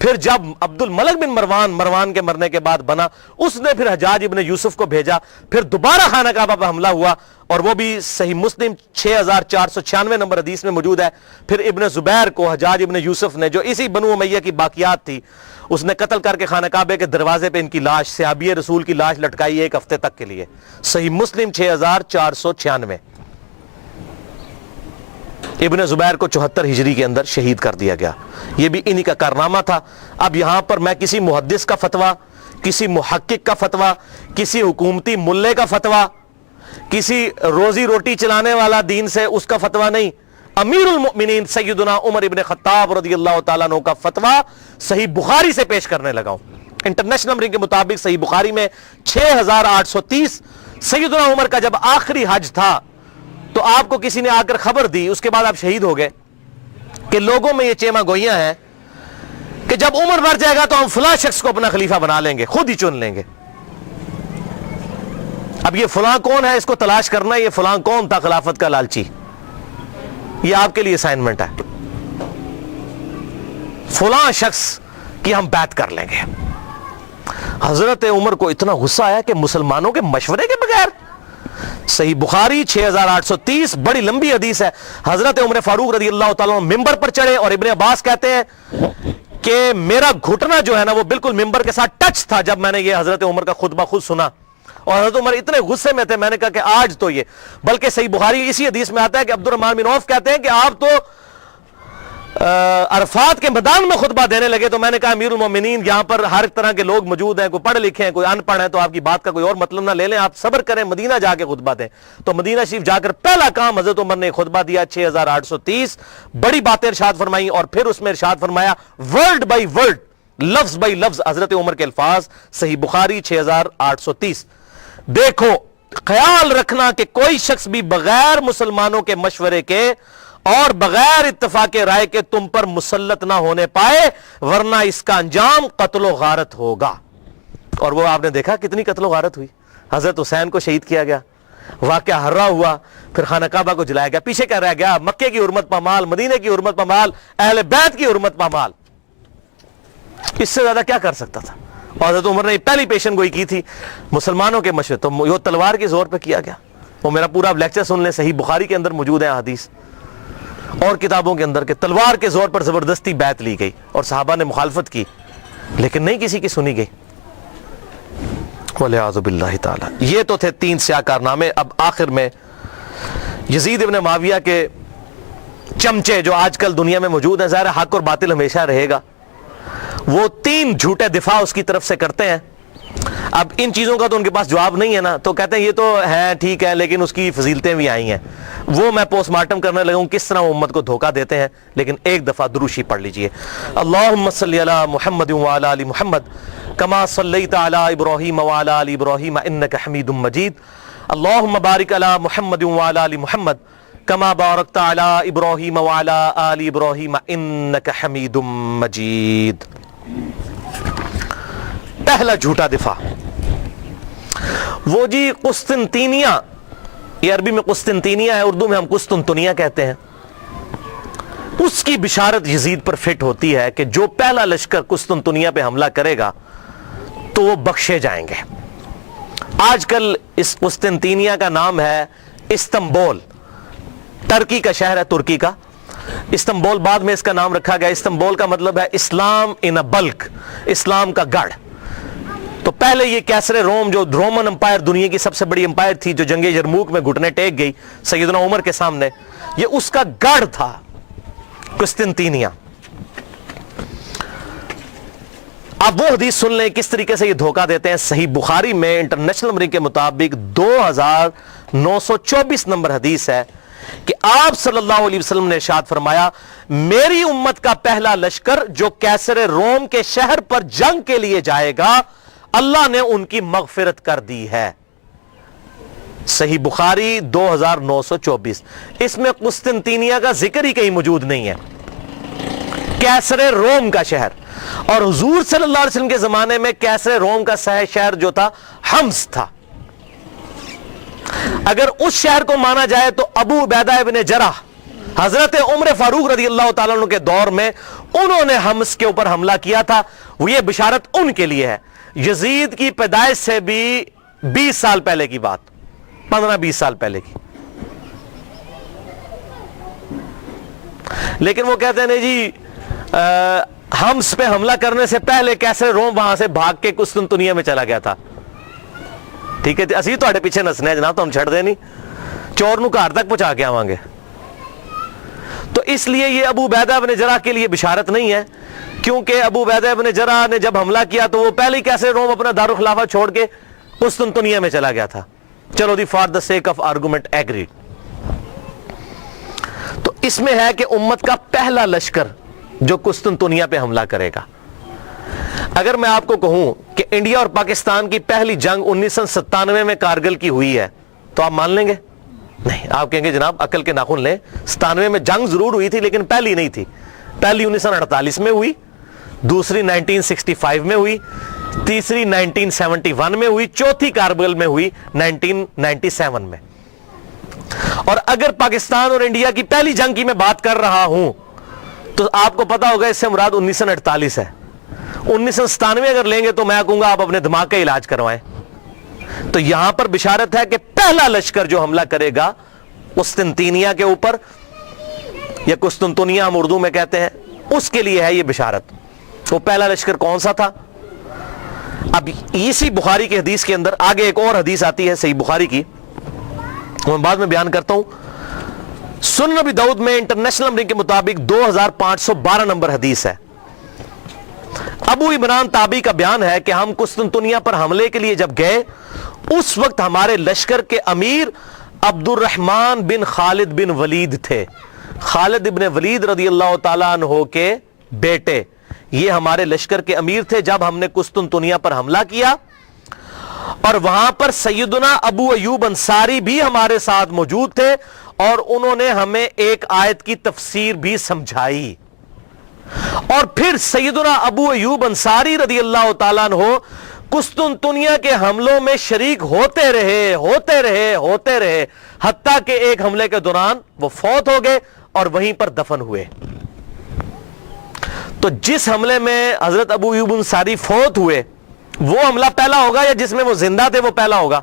پھر جب عبد الملک بن مروان کے مرنے کے بعد بنا، اس نے پھر حجاج ابن یوسف کو بھیجا، پھر دوبارہ خانہ کعبہ پہ حملہ ہوا، اور وہ بھی صحیح مسلم 6496 نمبر حدیث میں موجود ہے۔ پھر ابن زبیر کو حجاج ابن یوسف نے، جو اسی بنو امیہ کی باقیات تھی، اس نے قتل کر کے خانہ کعبے کے دروازے پہ ان کی لاش، صحابی رسول کی لاش لٹکائی 1 ہفتے تک کے لیے۔ صحیح مسلم 6496۔ ابن زبیر کو 74 ہجری کے اندر شہید کر دیا گیا۔ یہ بھی انہی کا کارنامہ تھا۔ اب یہاں پر میں کسی محدث کا فتویٰ، کسی محقق کا فتویٰ، کسی حکومتی ملے کا فتویٰ، کسی روزی روٹی چلانے والا دین سے اس کا فتویٰ نہیں، امیر المؤمنین سیدنا عمر ابن خطاب رضی اللہ تعالیٰ عنہ کا فتویٰ صحیح بخاری سے پیش کرنے لگا ہوں۔ انٹرنیشنل نمبر کے مطابق صحیح بخاری میں 6830، سیدنا عمر کا جب آخری حج تھا تو آپ کو کسی نے آ کر خبر دی، اس کے بعد آپ شہید ہو گئے، کہ لوگوں میں یہ چیما گوئیاں ہیں کہ جب عمر مر جائے گا تو ہم فلاں شخص کو اپنا خلیفہ بنا لیں گے، خود ہی چن لیں گے۔ اب یہ فلاں کون ہے، اس کو تلاش کرنا، یہ فلاں کون تھا خلافت کا لالچی، یہ آپ کے لیے اسائنمنٹ ہے۔ فلاں شخص کی ہم بیعت کر لیں گے۔ حضرت عمر کو اتنا غصہ آیا کہ مسلمانوں کے مشورے کے بغیر، صحیح بخاری 6830، بڑی لمبی حدیث ہے، حضرت عمر فاروق رضی اللہ تعالیٰ عنہ ممبر پر چڑھے، اور ابن عباس کہتے ہیں کہ میرا گھٹنا جو ہے نا وہ بالکل ممبر کے ساتھ ٹچ تھا جب میں نے یہ حضرت عمر کا خطبہ خود سنا، اور حضرت عمر اتنے غصے میں تھے، میں نے کہا کہ آج تو یہ، بلکہ صحیح بخاری اسی حدیث میں آتا ہے کہ عبد الرحمن بن عوف کہتے ہیں کہ آپ تو عرفات کے میدان میں خطبہ دینے لگے تو میں نے کہا امیر المومنین یہاں پر ہر طرح کے لوگ موجود ہیں, کوئی پڑھے لکھے ہیں, کوئی ان پڑھ ہیں, تو آپ کی بات کا کوئی اور مطلب نہ لے لیں, آپ صبر کریں, مدینہ جا کے خطبہ دیں. تو مدینہ شریف جا کر پہلا کام حضرت عمر نے خطبہ دیا 6830 بڑی باتیں ارشاد فرمائی, اور پھر اس میں ارشاد فرمایا ورڈ بائی ورڈ, لفظ بائی لفظ حضرت عمر کے الفاظ, صحیح بخاری 6830. دیکھو خیال رکھنا کہ کوئی شخص بھی بغیر مسلمانوں کے مشورے کے اور بغیر اتفاق رائے کے تم پر مسلط نہ ہونے پائے, ورنہ اس کا انجام قتل و غارت ہوگا. اور وہ آپ نے دیکھا کتنی قتل و غارت ہوئی. حضرت حسین کو شہید کیا گیا, واقعہ ہررا ہوا, پھر خانہ کعبہ کو جلایا گیا. پیچھے کیا رہ گیا؟ مکے کی حرمت پامال, مدینے کی حرمت پامال, اہل بیت کی حرمت پامال. اس سے زیادہ کیا کر سکتا تھا؟ اور حضرت عمر نے پہلی پیشن گوئی کی تھی مسلمانوں کے مشورے, تو وہ تلوار کے زور پہ کیا گیا. وہ میرا پورا لیکچر سن لیں, صحیح بخاری کے اندر موجود ہے حدیث اور کتابوں کے اندر, کہ تلوار کے زور پر زبردستی بیعت لی گئی اور صحابہ نے مخالفت کی, لیکن نہیں کسی کی سنی گئی. وَلِعَاذُ بِاللَّهِ تعالی. یہ تو تھے 3 سیاہ کارنامے. اب آخر میں یزید ابن معاویہ کے چمچے جو آج کل دنیا میں موجود ہیں, ظاہر حق اور باطل ہمیشہ رہے گا, وہ 3 جھوٹے دفاع اس کی طرف سے کرتے ہیں. اب ان چیزوں کا تو ان کے پاس جواب نہیں ہے نا, تو کہتے ہیں یہ تو ہے ٹھیک ہے لیکن اس کی فضیلتیں بھی آئی ہیں. وہ میں پوسٹ مارٹم کرنے لگا ہوں کس طرح وہ امت کو دھوکہ دیتے ہیں. لیکن ایک دفعہ دروشی پڑھ لیجئے. اللہم صلی علی محمد وعلی آل محمد کما صلیت علی ابراہیم وعلی آل ابراہیم انک حمید مجید. اللہم بارک علی محمد وعلی آل محمد کما بارکت علی ابراہیم وعلی آل ابراہیم انک حمید مجید. پہلا جھوٹا دفاع, وہ جی قسطنطینیہ, یہ عربی میں قسطنطینیہ ہے, اردو میں ہم قسطنطنیہ کہتے ہیں, اس کی بشارت یزید پر فٹ ہوتی ہے کہ جو پہلا لشکر قسطنطنیہ پہ حملہ کرے گا تو وہ بخشے جائیں گے. آج کل اس قسطنطینیہ کا نام ہے استنبول, ترکی کا شہر ہے, ترکی کا. استنبول بعد میں اس کا نام رکھا گیا. استنبول کا مطلب ہے اسلام ان بلک, اسلام کا گڑھ. تو پہلے یہ کیسر روم, جو رومن امپائر دنیا کی سب سے بڑی امپائر تھی, جو جنگ یرموک میں گھٹنے ٹیک گئی سیدنا عمر کے سامنے, یہ اس کا گڑھ تھا قسطنطینیہ. اب وہ حدیث سن لیں کس طریقے سے یہ دھوکہ دیتے ہیں. صحیح بخاری میں انٹرنیشنل نمبر کے مطابق 2924 نمبر حدیث ہے کہ آپ صلی اللہ علیہ وسلم نے ارشاد فرمایا, میری امت کا پہلا لشکر جو کیسر روم کے شہر پر جنگ کے لیے جائے گا, اللہ نے ان کی مغفرت کر دی ہے. صحیح بخاری 2924. اس میں قسطنطینیہ کا ذکر ہی کہیں موجود نہیں ہے, کیسر روم کا شہر. اور حضور صلی اللہ علیہ وسلم کے زمانے میں کیسر روم کا شہر جو تھا حمص تھا. اگر اس شہر کو مانا جائے تو ابو عبیدہ ابن جرح حضرت عمر فاروق رضی اللہ تعالیٰ عنہ کے دور میں انہوں نے حمص کے اوپر حملہ کیا تھا. وہ یہ بشارت ان کے لیے ہے. یزید کی پیدائش سے بھی 20 سال پہلے کی بات, 15-20 سال پہلے کی. لیکن وہ کہتے ہیں جی حمص پہ حملہ کرنے سے پہلے کیسے روم وہاں سے بھاگ کے قسطنطنیہ میں چلا گیا تھا. ٹھیک ہے, اسی تو پیچھے نسنے جناب, تو ہم چھڑ دے نہیں, چور نو گھر تک پہنچا کے آوانگے. تو اس لیے یہ ابو عبیدہ ابن جرح کے لیے بشارت نہیں ہے, کیونکہ ابو عبیدہ ابن جرح نے جب حملہ کیا تو وہ پہلے ہی کیسے روم اپنا دارالخلافہ چھوڑ کے قسطنطنیہ میں چلا گیا تھا. چلو دی for the sake of argument agree. تو اس میں ہے کہ امت کا پہلا لشکر جو قسطنطنیہ پہ حملہ کرے گا. اگر میں آپ کو کہوں کہ انڈیا اور پاکستان کی پہلی جنگ 1997 میں کارگل کی ہوئی ہے تو آپ مان لیں گے؟ نہیں, آپ کہیں گے جناب عقل کے ناخن لیں, 97 میں جنگ ضرور ہوئی تھی لیکن پہلی نہیں تھی. پہلی 1948 میں ہوئی, دوسری 1965 میں ہوئی, تیسری 1971 میں ہوئی, چوتھی کارگل میں ہوئی 1997 میں. اور اگر پاکستان اور انڈیا کی پہلی جنگ کی میں بات کر رہا ہوں تو آپ کو پتا ہوگا اس سے مراد 1948 ہے. 1997 اگر لیں گے تو میں کہوں گا آپ اپنے دماغ کا علاج کروائیں. تو یہاں پر بشارت ہے کہ پہلا لشکر جو حملہ کرے گا قسطنطینیہ کے اوپر, یا قسطنطنیہ ہم اردو میں کہتے ہیں, اس کے لیے ہے یہ بشارت. وہ پہلا لشکر کون سا تھا؟ اب اسی بخاری کی حدیث کے اندر آگے ایک اور حدیث آتی ہے صحیح بخاری کی, میں بعد میں بیان کرتا ہوں. سنن ابی داؤد میں انٹرنیشنل نمبرنگ کے مطابق 2512 نمبر حدیث ہے. ابو عمران تابعی کا بیان ہے کہ ہم قسطنطنیہ پر حملے کے لیے جب گئے اس وقت ہمارے لشکر کے امیر عبد الرحمن بن خالد بن ولید تھے. خالد بن ولید رضی اللہ تعالیٰ عنہ کے بیٹے یہ ہمارے لشکر کے امیر تھے جب ہم نے قسطنطنیہ پر حملہ کیا. اور وہاں پر سیدنا ابو ایوب انصاری بھی ہمارے ساتھ موجود تھے اور انہوں نے ہمیں ایک آیت کی تفسیر بھی سمجھائی. اور پھر سیدنا ابو ایوب انصاری رضی اللہ تعالیٰ عنہ قسطنطنیہ کے حملوں میں شریک ہوتے رہے حتیٰ کہ ایک حملے کے دوران وہ فوت ہو گئے اور وہیں پر دفن ہوئے. تو جس حملے میں حضرت ابو ایوب انصاری فوت ہوئے وہ حملہ پہلا ہوگا یا جس میں وہ زندہ تھے وہ پہلا ہوگا؟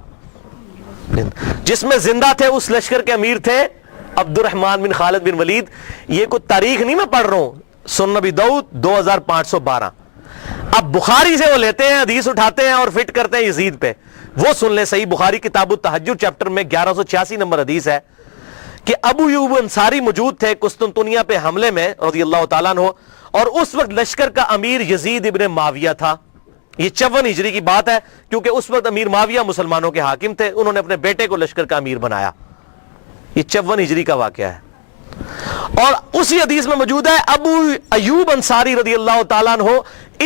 جس میں زندہ تھے اس لشکر کے امیر تھے عبد الرحمن بن خالد بن ولید. یہ کوئی تاریخ نہیں میں پڑھ رہا ہوں, سنن ابی داؤد 2512. اب بخاری سے وہ لیتے ہیں, حدیث اٹھاتے ہیں اور فٹ کرتے ہیں یزید پہ. وہ سن لیں, صحیح بخاری کتاب التہجد چیپٹر میں 1186 نمبر حدیث ہے کہ ابو ایوب انصاری موجود تھے قسطنطنیہ پہ حملے میں رضی اللہ تعالیٰ عنہ, اور اس وقت لشکر کا امیر یزید ابن معاویہ تھا. یہ 54 ہجری کی بات ہے کیونکہ اس وقت امیر معاویہ مسلمانوں کے حاکم تھے, انہوں نے اپنے بیٹے کو لشکر کا امیر بنایا. یہ 54 ہجری کا واقعہ ہے. اور اسی حدیث میں موجود ہے ابو ایوب انصاری رضی اللہ تعالیٰ عنہ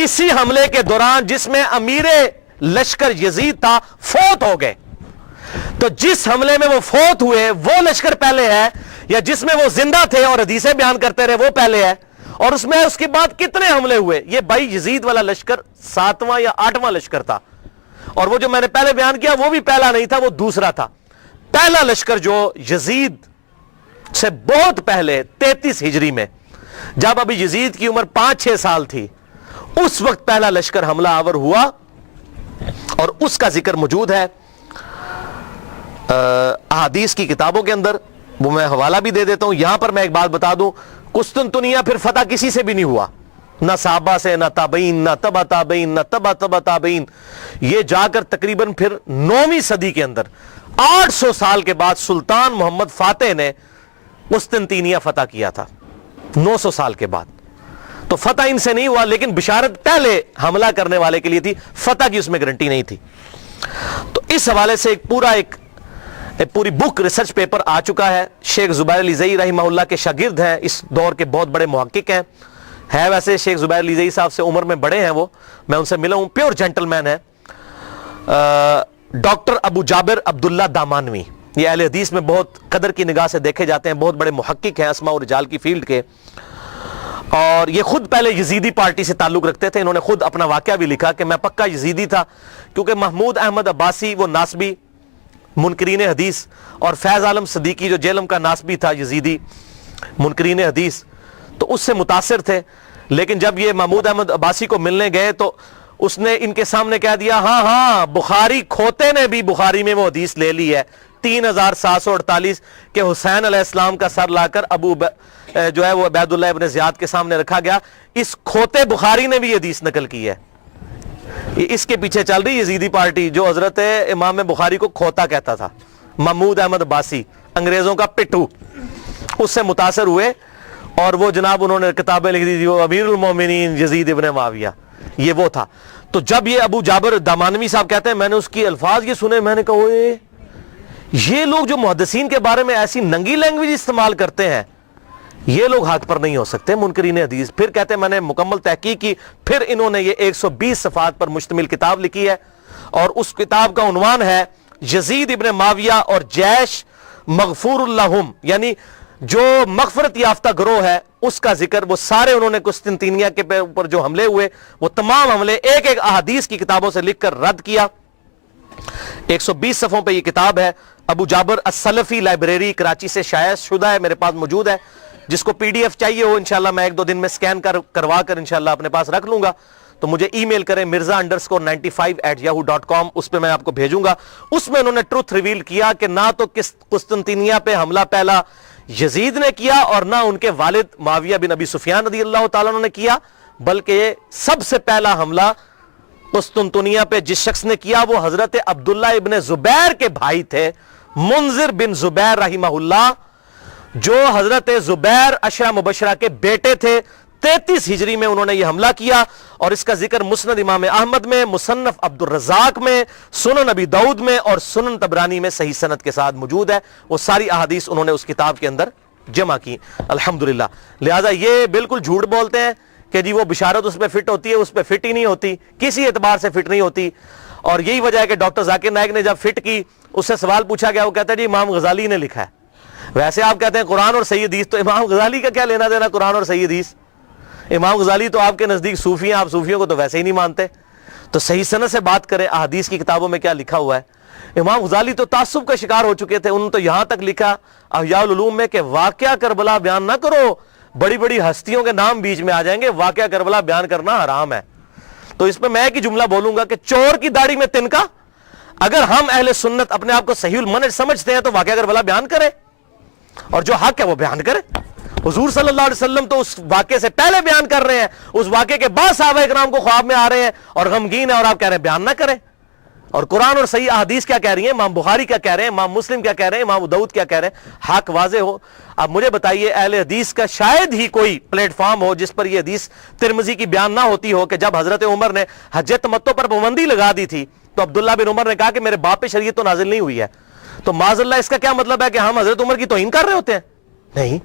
اسی حملے کے دوران جس میں امیر لشکر یزید تھا فوت ہو گئے. تو جس حملے میں وہ فوت ہوئے وہ لشکر پہلے ہے یا جس میں وہ زندہ تھے اور حدیثیں بیان کرتے رہے وہ پہلے ہے؟ اور اس میں اس کے بعد کتنے حملے ہوئے؟ یہ بھائی یزید والا لشکر 7واں یا 8واں لشکر تھا, اور وہ جو میں نے پہلے بیان کیا وہ بھی پہلا نہیں تھا, وہ دوسرا تھا. پہلا لشکر جو یزید سے بہت پہلے 33 ہجری میں جب ابھی یزید کی عمر 5-6 سال تھی اس وقت پہلا لشکر حملہ آور ہوا, اور اس کا ذکر موجود ہے احادیث کی کتابوں کے اندر. وہ میں حوالہ بھی دے دیتا ہوں. یہاں پر میں ایک بات بتا دوں, قسطنطنیہ پھر فتح کسی سے بھی نہیں ہوا, نہ صحابہ سے, نہ تابعین, نہ تبع تابعین, نہ تبع تابعین. یہ جا کر تقریباً پھر 9ویں صدی کے اندر 800 سال کے بعد سلطان محمد فاتح نے قسطنطنیہ فتح کیا تھا, 900 سال کے بعد. تو فتح ان سے نہیں ہوا, لیکن بشارت پہلے حملہ کرنے والے کے لیے تھی, فتح کی اس میں گارنٹی نہیں تھی. تو اس حوالے سے ایک پوری بک ریسرچ پیپر آ چکا ہے. شیخ زبیر علیزئی رحمہ اللہ کے شاگرد ہیں, اس دور کے بہت بڑے محقق ہیں. ویسے شیخ زبیر علیزئی صاحب سے عمر میں بڑے ہیں, وہ میں ان سے ملا ہوں, پیور جینٹل مین ہے. ڈاکٹر ابو جابر عبداللہ دامانوی, یہ اہل حدیث میں بہت قدر کی نگاہ سے دیکھے جاتے ہیں, بہت بڑے محقق ہیں اسماء و رجال کی فیلڈ کے. اور یہ خود پہلے یزیدی پارٹی سے تعلق رکھتے تھے. انہوں نے خود اپنا واقعہ بھی لکھا کہ میں پکا یزیدی تھا, کیونکہ محمود احمد عباسی وہ ناسبی منکرین حدیث, اور فیض عالم صدیقی جو جیلم کا ناسبی تھا یزیدی منکرین حدیث, تو اس سے متاثر تھے. لیکن جب یہ محمود احمد عباسی کو ملنے گئے تو اس نے ان کے سامنے کہہ دیا ہاں بخاری کھوتے نے بھی بخاری میں وہ حدیث لے لی ہے 3748 کہ حسین علیہ السلام کا سر لا کر جو ہے وہ عبید اللہ ابن زیاد کے سامنے رکھا گیا. اس کھوتے بخاری نے بھی حدیث نقل کی ہے. اس کے پیچھے چل رہی یزیدی پارٹی جو حضرت امام بخاری کو کھوتا کہتا تھا. محمود احمد عباسی انگریزوں کا پٹھو, اس سے متاثر ہوئے اور وہ جناب انہوں نے کتابیں لکھ دی تھی, وہ امیر المومنین یزید ابن معاویہ, یہ وہ تھا. تو جب یہ ابو جابر دامانوی صاحب کہتے ہیں میں نے اس کی الفاظ یہ سنے, میں نے کہا اوئے یہ لوگ جو محدثین کے بارے میں ایسی ننگی لینگویج استعمال کرتے ہیں یہ لوگ حق پر نہیں ہو سکتے منکرین حدیث. پھر کہتے ہیں میں نے مکمل تحقیق کی, پھر انہوں نے یہ 120 صفحات پر مشتمل کتاب لکھی ہے, اور اس کتاب کا عنوان ہے یزید ابن معاویہ اور جیش مغفور اللہم, یعنی جو مغفرت یافتہ گروہ ہے اس کا ذکر. وہ سارے انہوں نے قسطنطنیہ کے اوپر جو حملے ہوئے وہ تمام حملے ایک ایک احادیث کی کتابوں سے لکھ کر رد کیا. 120 صفحوں پہ یہ کتاب ہے. ابو جابر السلفی لائبریری کراچی سے شائع شدہ ہے, میرے پاس موجود ہے. جس کو پی ڈی ایف چاہیے ہو انشاءاللہ میں 1-2 دن میں سکین کروا کر انشاءاللہ اپنے پاس رکھ لوں گا, تو مجھے ای میل کریں mirza_95@yahoo.com, اس پہ میں آپ کو بھیجوں گا. اس میں انہوں نے ٹروتھ ریویل کیا کہ نہ تو قسطنطنیہ پہ حملہ پہلا یزید نے کیا اور نہ ان کے والد معاویہ بن ابی سفیان رضی اللہ تعالیٰ عنہ نے کیا, بلکہ سب سے پہلا حملہ قسطنطنیہ پہ جس شخص نے کیا وہ حضرت عبداللہ ابن زبیر کے بھائی تھے, منذر بن زبیر رحمہ اللہ. جو حضرت زبیر عشرہ مبشرہ کے بیٹے تھے، 33 ہجری میں انہوں نے یہ حملہ کیا، اور اس کا ذکر مسند امام احمد میں، مصنف عبد الرزاق میں، سنن نبی داؤد میں اور سنن طبرانی میں صحیح سند کے ساتھ موجود ہے۔ وہ ساری احادیث انہوں نے اس کتاب کے اندر جمع کی الحمدللہ۔ لہذا یہ بالکل جھوٹ بولتے ہیں کہ جی وہ بشارت اس پہ فٹ ہوتی ہے، اس پہ فٹ ہی نہیں ہوتی، کسی اعتبار سے فٹ نہیں ہوتی۔ اور یہی وجہ ہے کہ ڈاکٹر ذاکر نائک نے جب فٹ کی، اس سے سوال پوچھا گیا، وہ کہتا ہے جی امام غزالی نے لکھا ہے۔ ویسے آپ کہتے ہیں قرآن اور صحیح حدیث، تو امام غزالی کا کیا لینا دینا قرآن اور صحیح حدیث؟ امام غزالی تو آپ کے نزدیک صوفی ہیں، آپ صوفیوں کو تو ویسے ہی نہیں مانتے۔ تو صحیح سند سے بات کریں، احادیث کی کتابوں میں کیا لکھا ہوا ہے۔ امام غزالی تو تعصب کا شکار ہو چکے تھے، انہوں نے تو یہاں تک لکھا احیاء العلوم میں کہ واقعہ کربلا بیان نہ کرو، بڑی بڑی ہستیوں کے نام بیچ میں آ جائیں گے، واقعہ کربلا بیان کرنا حرام ہے۔ تو اس پہ میں ایک ہی جملہ بولوں گا کہ چور کی داڑھی میں تنکا، اگر ہم اہل سنت اپنے آپ کو صحیح المنہج سمجھتے ہیں تو واقعہ کربلا بیان کریں، اور جو حق ہے وہ بیان کریں۔ حضور صلی اللہ علیہ وسلم تو اس واقعے سے پہلے بیان کر رہے ہیں، اس واقعے کے بعد صحابہ کرام کو خواب میں آ رہے ہیں اور غمگین ہیں، اور آپ کہہ رہے ہیں بیان نہ کریں۔ اور قرآن اور صحیح احادیث کیا کہہ رہی ہیں، امام بخاری کیا کہہ رہے ہیں، امام مسلم کیا کہہ رہے ہیں، امام داؤد کیا کہہ رہے ہیں، حق واضح ہو۔ اب مجھے بتائیے اہل حدیث کا شاید ہی کوئی پلیٹ فارم ہو جس پر یہ حدیث ترمذی کی بیان نہ ہوتی ہو کہ جب حضرت عمر نے حج تمتع پر پابندی لگا دی تھی تو عبداللہ بن عمر نے کہا کہ میرے باپ پہ شریعت تو نازل نہیں ہوئی ہے، تو معاذ اللہ اس کا کیا مطلب ہے کہ ہم حضرت عمر کی توہین کر رہے ہوتے ہیں؟ نہیں۔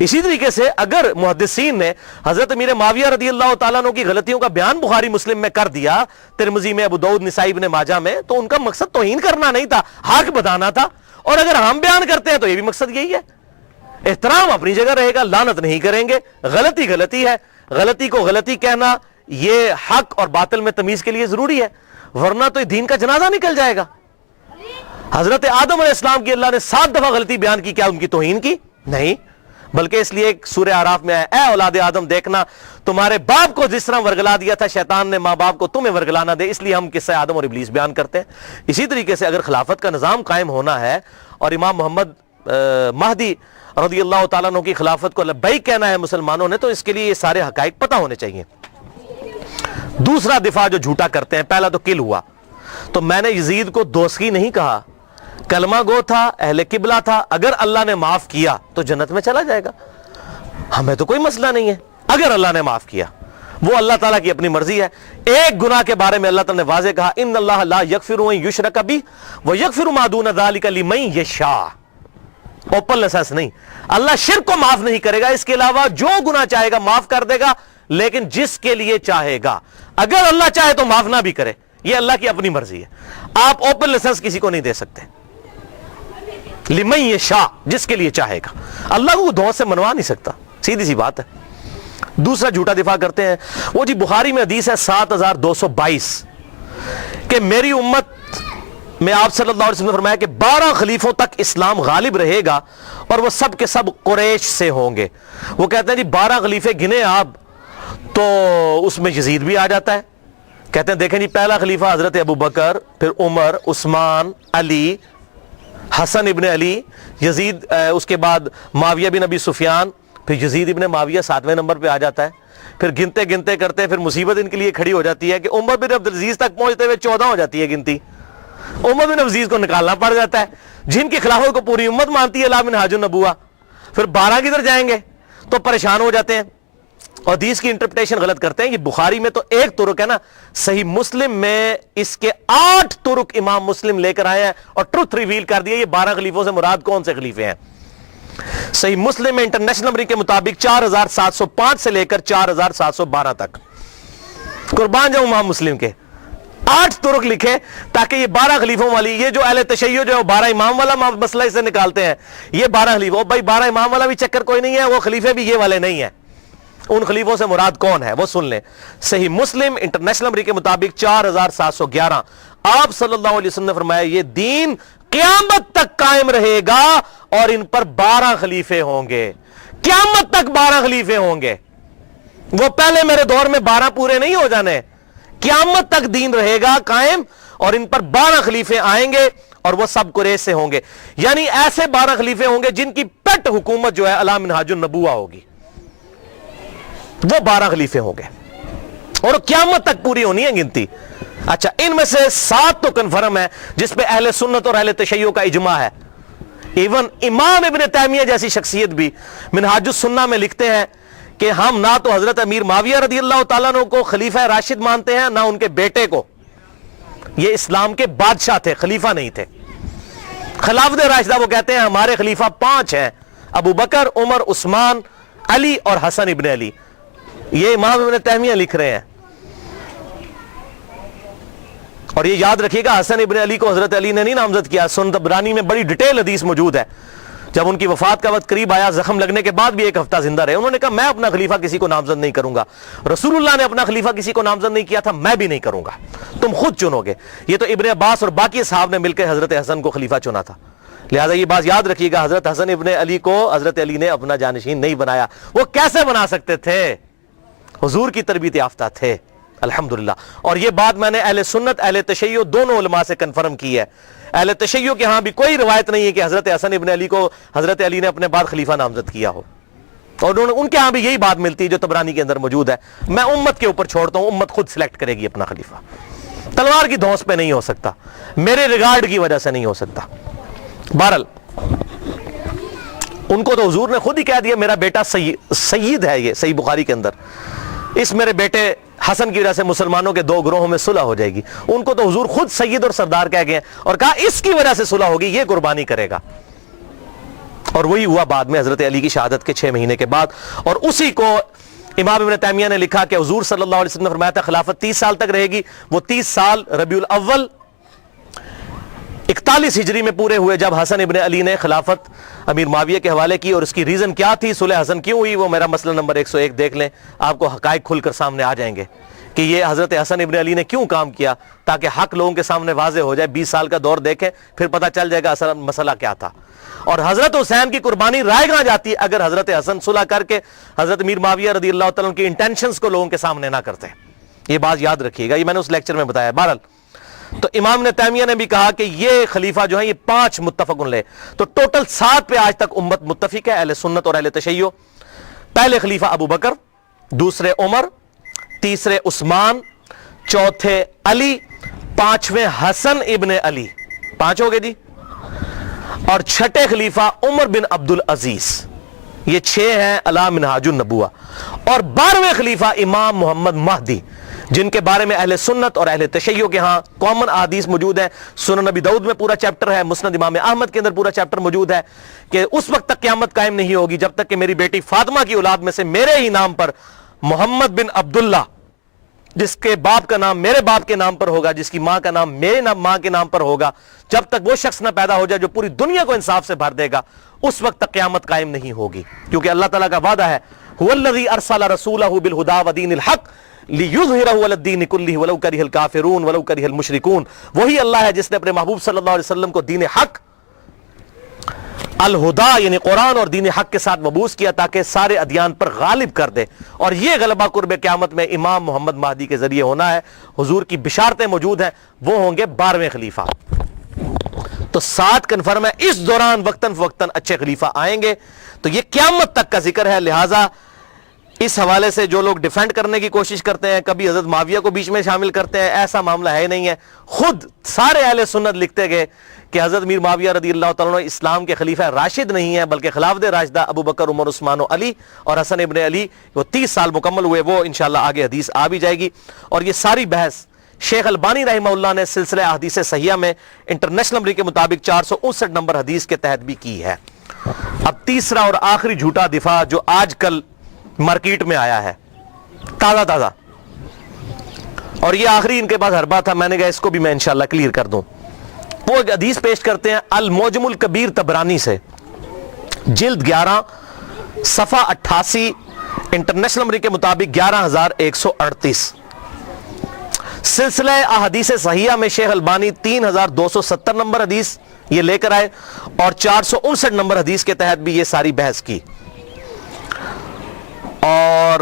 اسی طریقے سے اگر محدثین نے حضرت امیر معاویہ رضی اللہ تعالیٰ عنہ کی غلطیوں کا بیان بخاری مسلم میں کر دیا، ترمذی میں، ابو داؤد، نسائی، ابن ماجہ میں، تو ان کا مقصد توہین کرنا نہیں تھا، حق بتانا تھا۔ اور اگر ہم بیان کرتے ہیں تو یہ بھی مقصد یہی ہے۔ احترام اپنی جگہ رہے گا، لعنت نہیں کریں گے۔ غلطی غلطی ہے، غلطی کو غلطی کہنا یہ حق اور باطل میں تمیز کے لیے ضروری ہے، ورنہ تو دین کا جنازہ نکل جائے گا۔ حضرت آدم علیہ السلام کی اللہ نے 7 دفعہ غلطی بیان کی، کیا ان کی توہین کی؟ نہیں، بلکہ اس لیے ایک سورہ اعراف میں ہے، اے اولاد آدم دیکھنا تمہارے باپ کو جس طرح ورگلا دیا تھا شیطان نے ماں باپ کو، تمہیں ورگلا نہ دے، اس لیے ہم قصہ آدم اور ابلیس بیان کرتے ہیں۔ اسی طریقے سے اگر خلافت کا نظام قائم ہونا ہے اور امام محمد مہدی رضی اللہ تعالیٰ عنہ کی خلافت کو لبیک کہنا ہے مسلمانوں نے، تو اس کے لیے یہ سارے حقائق پتہ ہونے چاہیے۔ دوسرا دفاع جو جھوٹا کرتے ہیں، پہلا تو کل ہوا، تو میں نے یزید کو دوستی نہیں کہا، کلمہ گو تھا، اہل قبلہ تھا، اگر اللہ نے معاف کیا تو جنت میں چلا جائے گا، ہمیں تو کوئی مسئلہ نہیں ہے اگر اللہ نے معاف کیا، وہ اللہ تعالیٰ کی اپنی مرضی ہے۔ ایک گناہ کے بارے میں اللہ تعالیٰ نے واضح کہا، ان اللہ لا یغفر ان یشرک بہ ویغفر ما دون ذلک لمن یشاء، اوپن لائسنس نہیں، اللہ شرک کو معاف نہیں کرے گا، اس کے علاوہ جو گناہ چاہے گا معاف کر دے گا، لیکن جس کے لیے چاہے گا، اگر اللہ چاہے تو معاف نہ بھی کرے، یہ اللہ کی اپنی مرضی ہے، آپ اوپن لائسنس کسی کو نہیں دے سکتے۔ لمن یشاء، جس کے لیے چاہے گا، اللہ کو دھوس سے منوا نہیں سکتا، سیدھی سی بات ہے۔ دوسرا جھوٹا دفاع کرتے ہیں، وہ جی بخاری میں حدیث ہے 7222 کہ میری امت میں آپ صلی اللہ علیہ وسلم نے فرمایا کہ 12 خلیفوں تک اسلام غالب رہے گا اور وہ سب کے سب قریش سے ہوں گے۔ وہ کہتے ہیں جی 12 خلیفے گنے آپ، تو اس میں یزید بھی آ جاتا ہے۔ کہتے ہیں دیکھیں جی پہلا خلیفہ حضرت ابو بکر، پھر عمر، عثمان، علی، حسن ابن علی، یزید، اس کے بعد معاویہ بن ابی سفیان، پھر یزید ابن معاویہ 7ویں نمبر پہ آ جاتا ہے۔ پھر گنتے گنتے کرتے پھر مصیبت ان کے لیے کھڑی ہو جاتی ہے کہ عمر بن عبدالعزیز تک پہنچتے ہوئے 14 ہو جاتی ہے گنتی، عمر بن عبدالعزیز کو نکالنا پڑ جاتا ہے، جن کی خلافت کو پوری امت مانتی ہے، لا منہاج النبوہ۔ پھر 12 کدھر جائیں گے، تو پریشان ہو جاتے ہیں اور حدیث کی انٹرپریٹیشن غلط کرتے ہیں۔ یہ بخاری میں تو ایک طرق ہے نا، صحیح مسلم میں اس کے 8 طرق امام مسلم لے کر آئے ہیں اور ٹروتھ ریویل کر دیا، یہ 12 خلیفوں سے مراد کون سے خلیفے ہیں۔ صحیح مسلم میں انٹرنیشنل نمبر کے مطابق 4705 سے لے کر 4712 تک، قربان جاؤں امام مسلم کے 8 طرق لکھے تاکہ یہ 12 خلیفوں والی، یہ جو اہل تشیع جو ہے 12 امام والا مسئلہ اسے نکالتے ہیں، یہ 12 خلیفوں، بھائی 12 امام والا بھی چکر کوئی نہیں ہے، وہ خلیفے بھی یہ والے نہیں ہیں، ان خلیفوں سے مراد کون ہے وہ سن لیں۔ صحیح مسلم انٹرنیشنل نمبر کے مطابق 4711، آپ صلی اللہ علیہ وسلم نے فرمایا یہ دین قیامت تک قائم رہے گا اور ان پر 12 خلیفے ہوں گے، قیامت تک 12 خلیفے ہوں گے، وہ پہلے میرے دور میں 12 پورے نہیں ہو جانے، قیامت تک دین رہے گا قائم اور ان پر 12 خلیفے آئیں گے اور وہ سب قریش سے ہوں گے، یعنی ایسے 12 خلیفے ہوں گے جن کی پٹ حکومت جو ہے علی منہاج النبوہ ہوگی، وہ 12 خلیفے ہوں گے اور قیامت تک پوری ہونی ہے گنتی۔ اچھا ان میں سے 7 تو کنفرم ہے جس پہ اہل سنت اور اہل تشیع کا اجماع ہے، ایون امام ابن تیمیہ جیسی شخصیت بھی منہاج السنہ میں لکھتے ہیں کہ ہم نہ تو حضرت امیر معاویہ رضی اللہ تعالیٰ عنہ کو خلیفہ راشد مانتے ہیں، نہ ان کے بیٹے کو. یہ اسلام کے بادشاہ تھے، خلیفہ نہیں تھے. خلافت راشدہ وہ کہتے ہیں ہمارے خلیفہ 5 ہیں، ابو بکر، عمر، عثمان، علی اور حسن ابن علی. یہ امام ابن تیمیہ لکھ رہے ہیں. اور یہ یاد رکھیے گا حسن ابن علی کو حضرت علی نے نہیں نامزد کیا. سنن طبرانی میں بڑی ڈیٹیل حدیث موجود ہے. جب ان کی وفات کا وقت قریب آیا، زخم لگنے کے بعد بھی 1 ہفتہ زندہ رہے، انہوں نے کہا میں اپنا خلیفہ کسی کو نامزد نہیں کروں گا. رسول اللہ نے اپنا خلیفہ کسی کو نامزد نہیں کیا تھا، میں بھی نہیں کروں گا، تم خود چنو گے. یہ تو ابن عباس اور باقی صحاب نے مل کے حضرت حسن کو خلیفہ چنا تھا. لہذا یہ بات یاد رکھیے گا، حضرت حسن ابن علی کو حضرت علی نے اپنا جانشین نہیں بنایا. وہ کیسے بنا سکتے تھے؟ حضور کی تربیت یافتہ تھے الحمدللہ. اور یہ بات میں نے اہل سنت اہل تشیع دونوں علماء سے کنفرم کی ہے. اہل تشیع کے ہاں بھی کوئی روایت نہیں ہے کہ حضرت حسن ابن علی کو حضرت علی نے اپنے بعد خلیفہ نامزد کیا ہو. اور ان کے ہاں بھی یہی بات ملتی ہے جو طبرانی کے اندر موجود ہے. میں امت کے اوپر چھوڑتا ہوں، امت خود سلیکٹ کرے گی اپنا خلیفہ. تلوار کی دھونس پہ نہیں ہو سکتا، میرے ریگارڈ کی وجہ سے نہیں ہو سکتا. بہرحال ان کو تو حضور نے خود ہی کہہ دیا میرا بیٹا سید ہے. یہ صحیح بخاری کے اندر اس میرے بیٹے حسن کی وجہ سے مسلمانوں کے 2 گروہوں میں صلح ہو جائے گی. ان کو تو حضور خود سید اور سردار کہہ گئے اور کہا اس کی وجہ سے صلح ہوگی، یہ قربانی کرے گا. اور وہی ہوا بعد میں حضرت علی کی شہادت کے 6 مہینے کے بعد. اور اسی کو امام ابن تیمیہ نے لکھا کہ حضور صلی اللہ علیہ وسلم نے فرمایا تھا خلافت 30 سال تک رہے گی. وہ 30 سال ربیع الاول 41 ہجری میں پورے ہوئے جب حسن ابن علی نے خلافت امیر معاویہ کے حوالے کی. اور اس کی ریزن کیا تھی، صلح حسن کیوں ہوئی، وہ میرا مسئلہ نمبر 101 دیکھ لیں، آپ کو حقائق کھل کر سامنے آ جائیں گے کہ یہ حضرت حسن ابن علی نے کیوں کام کیا، تاکہ حق لوگوں کے سامنے واضح ہو جائے. 20 سال کا دور دیکھیں پھر پتہ چل جائے گا اصل مسئلہ کیا تھا. اور حضرت حسین کی قربانی رائے گاں جاتی اگر حضرت حسن صلح کر کے حضرت امیر معاویہ رضی اللہ تعالیٰ کی انٹینشنز کو لوگوں کے سامنے نہ کرتے. یہ بات یاد رکھیے گا، یہ میں نے اس لیکچر میں بتایا. بہرحال تو امام نے تیمیہ نے بھی کہا کہ یہ خلیفہ جو ہیں یہ 5 متفق علیہ. تو ٹوٹل 7 پہ آج تک امت متفق ہے، اہل سنت اور اہل تشیع. پہلے خلیفہ ابو بکر، دوسرے عمر، تیسرے عثمان، چوتھے علی، 5ویں حسن ابن علی. 5 ہو گئے جی. اور چھٹے خلیفہ عمر بن عبد العزیز. یہ 6 ہیں علی منہاج النبوہ. اور 12ویں خلیفہ امام محمد مہدی، جن کے بارے میں اہل سنت اور اہل تشیع کے ہاں کامن احادیث موجود ہیں. سنن نبی داؤد میں پورا چیپٹر ہے، مسند امام احمد کے اندر پورا چیپٹر موجود ہے کہ اس وقت تک قیامت قائم نہیں ہوگی جب تک کہ میری بیٹی فاطمہ کی اولاد میں سے میرے ہی نام پر محمد بن عبداللہ، جس کے باپ کا نام میرے باپ کے نام پر ہوگا، جس کی ماں کا نام میرے ماں کے نام پر ہوگا، جب تک وہ شخص نہ پیدا ہو جائے جو پوری دنیا کو انصاف سے بھر دے گا، اس وقت تک قیامت قائم نہیں ہوگی. کیونکہ اللہ تعالیٰ کا وعدہ ہے هو الذی ارسل رسولہ بالہدی ودین الحق لِيُظْهِرَهُ عَلَى الدِّينِ كُلِّهِ وَلَوْ كَرِهَ الْكَافِرُونَ وَلَوْ كَرِهَ الْمُشْرِكُونَ. وہی اللہ ہے جس نے اپنے محبوب صلی اللہ علیہ وسلم کو دین حق الہدا یعنی قرآن اور دین حق کے ساتھ مبعوث کیا تاکہ سارے ادیان پر غالب کر دے. اور یہ غلبہ قرب قیامت میں امام محمد مہدی کے ذریعے ہونا ہے. حضور کی بشارتیں موجود ہیں، وہ ہوں گے 12ویں خلیفہ. تو 7 کنفرم ہے. اس دوران وقتاً فوقتاً اچھے خلیفہ آئیں گے. تو یہ قیامت تک کا ذکر ہے. لہٰذا اس حوالے سے جو لوگ ڈیفینڈ کرنے کی کوشش کرتے ہیں، کبھی حضرت معاویہ کو بیچ میں شامل کرتے ہیں، ایسا معاملہ ہے نہیں ہے. خود سارے اہل سنت لکھتے گئے کہ حضرت امیر معاویہ رضی اللہ تعالیٰ عنہ اسلام کے خلیفہ راشد نہیں ہیں، بلکہ خلافت راشدہ ابو بکر، عمر، عثمان و علی اور حسن ابن علی. وہ 30 سال مکمل ہوئے، وہ انشاءاللہ آگے حدیث آ بھی جائے گی. اور یہ ساری بحث شیخ البانی رحمہ اللہ نے سلسلہ احادیث صحیحہ میں انٹرنیشنل نمبر کے مطابق 459 نمبر حدیث کے تحت بھی کی ہے. اب تیسرا اور آخری جھوٹا دفاع جو آج کل مارکیٹ میں آیا ہے تازہ تازہ، اور یہ آخری ان کے پاس حربہ تھا، میں نے کہا اس کو بھی میں انشاءاللہ کلیئر کر دوں. وہ ایک حدیث پیش کرتے ہیں المعجم الکبیر طبرانی سے، جلد 11 صفحہ 88، انٹرنیشنل نمبر کے مطابق 11138. سلسلہ احادیث صحیحہ میں شیخ البانی 3270 نمبر حدیث یہ لے کر آئے، اور 459 نمبر حدیث کے تحت بھی یہ ساری بحث کی. اور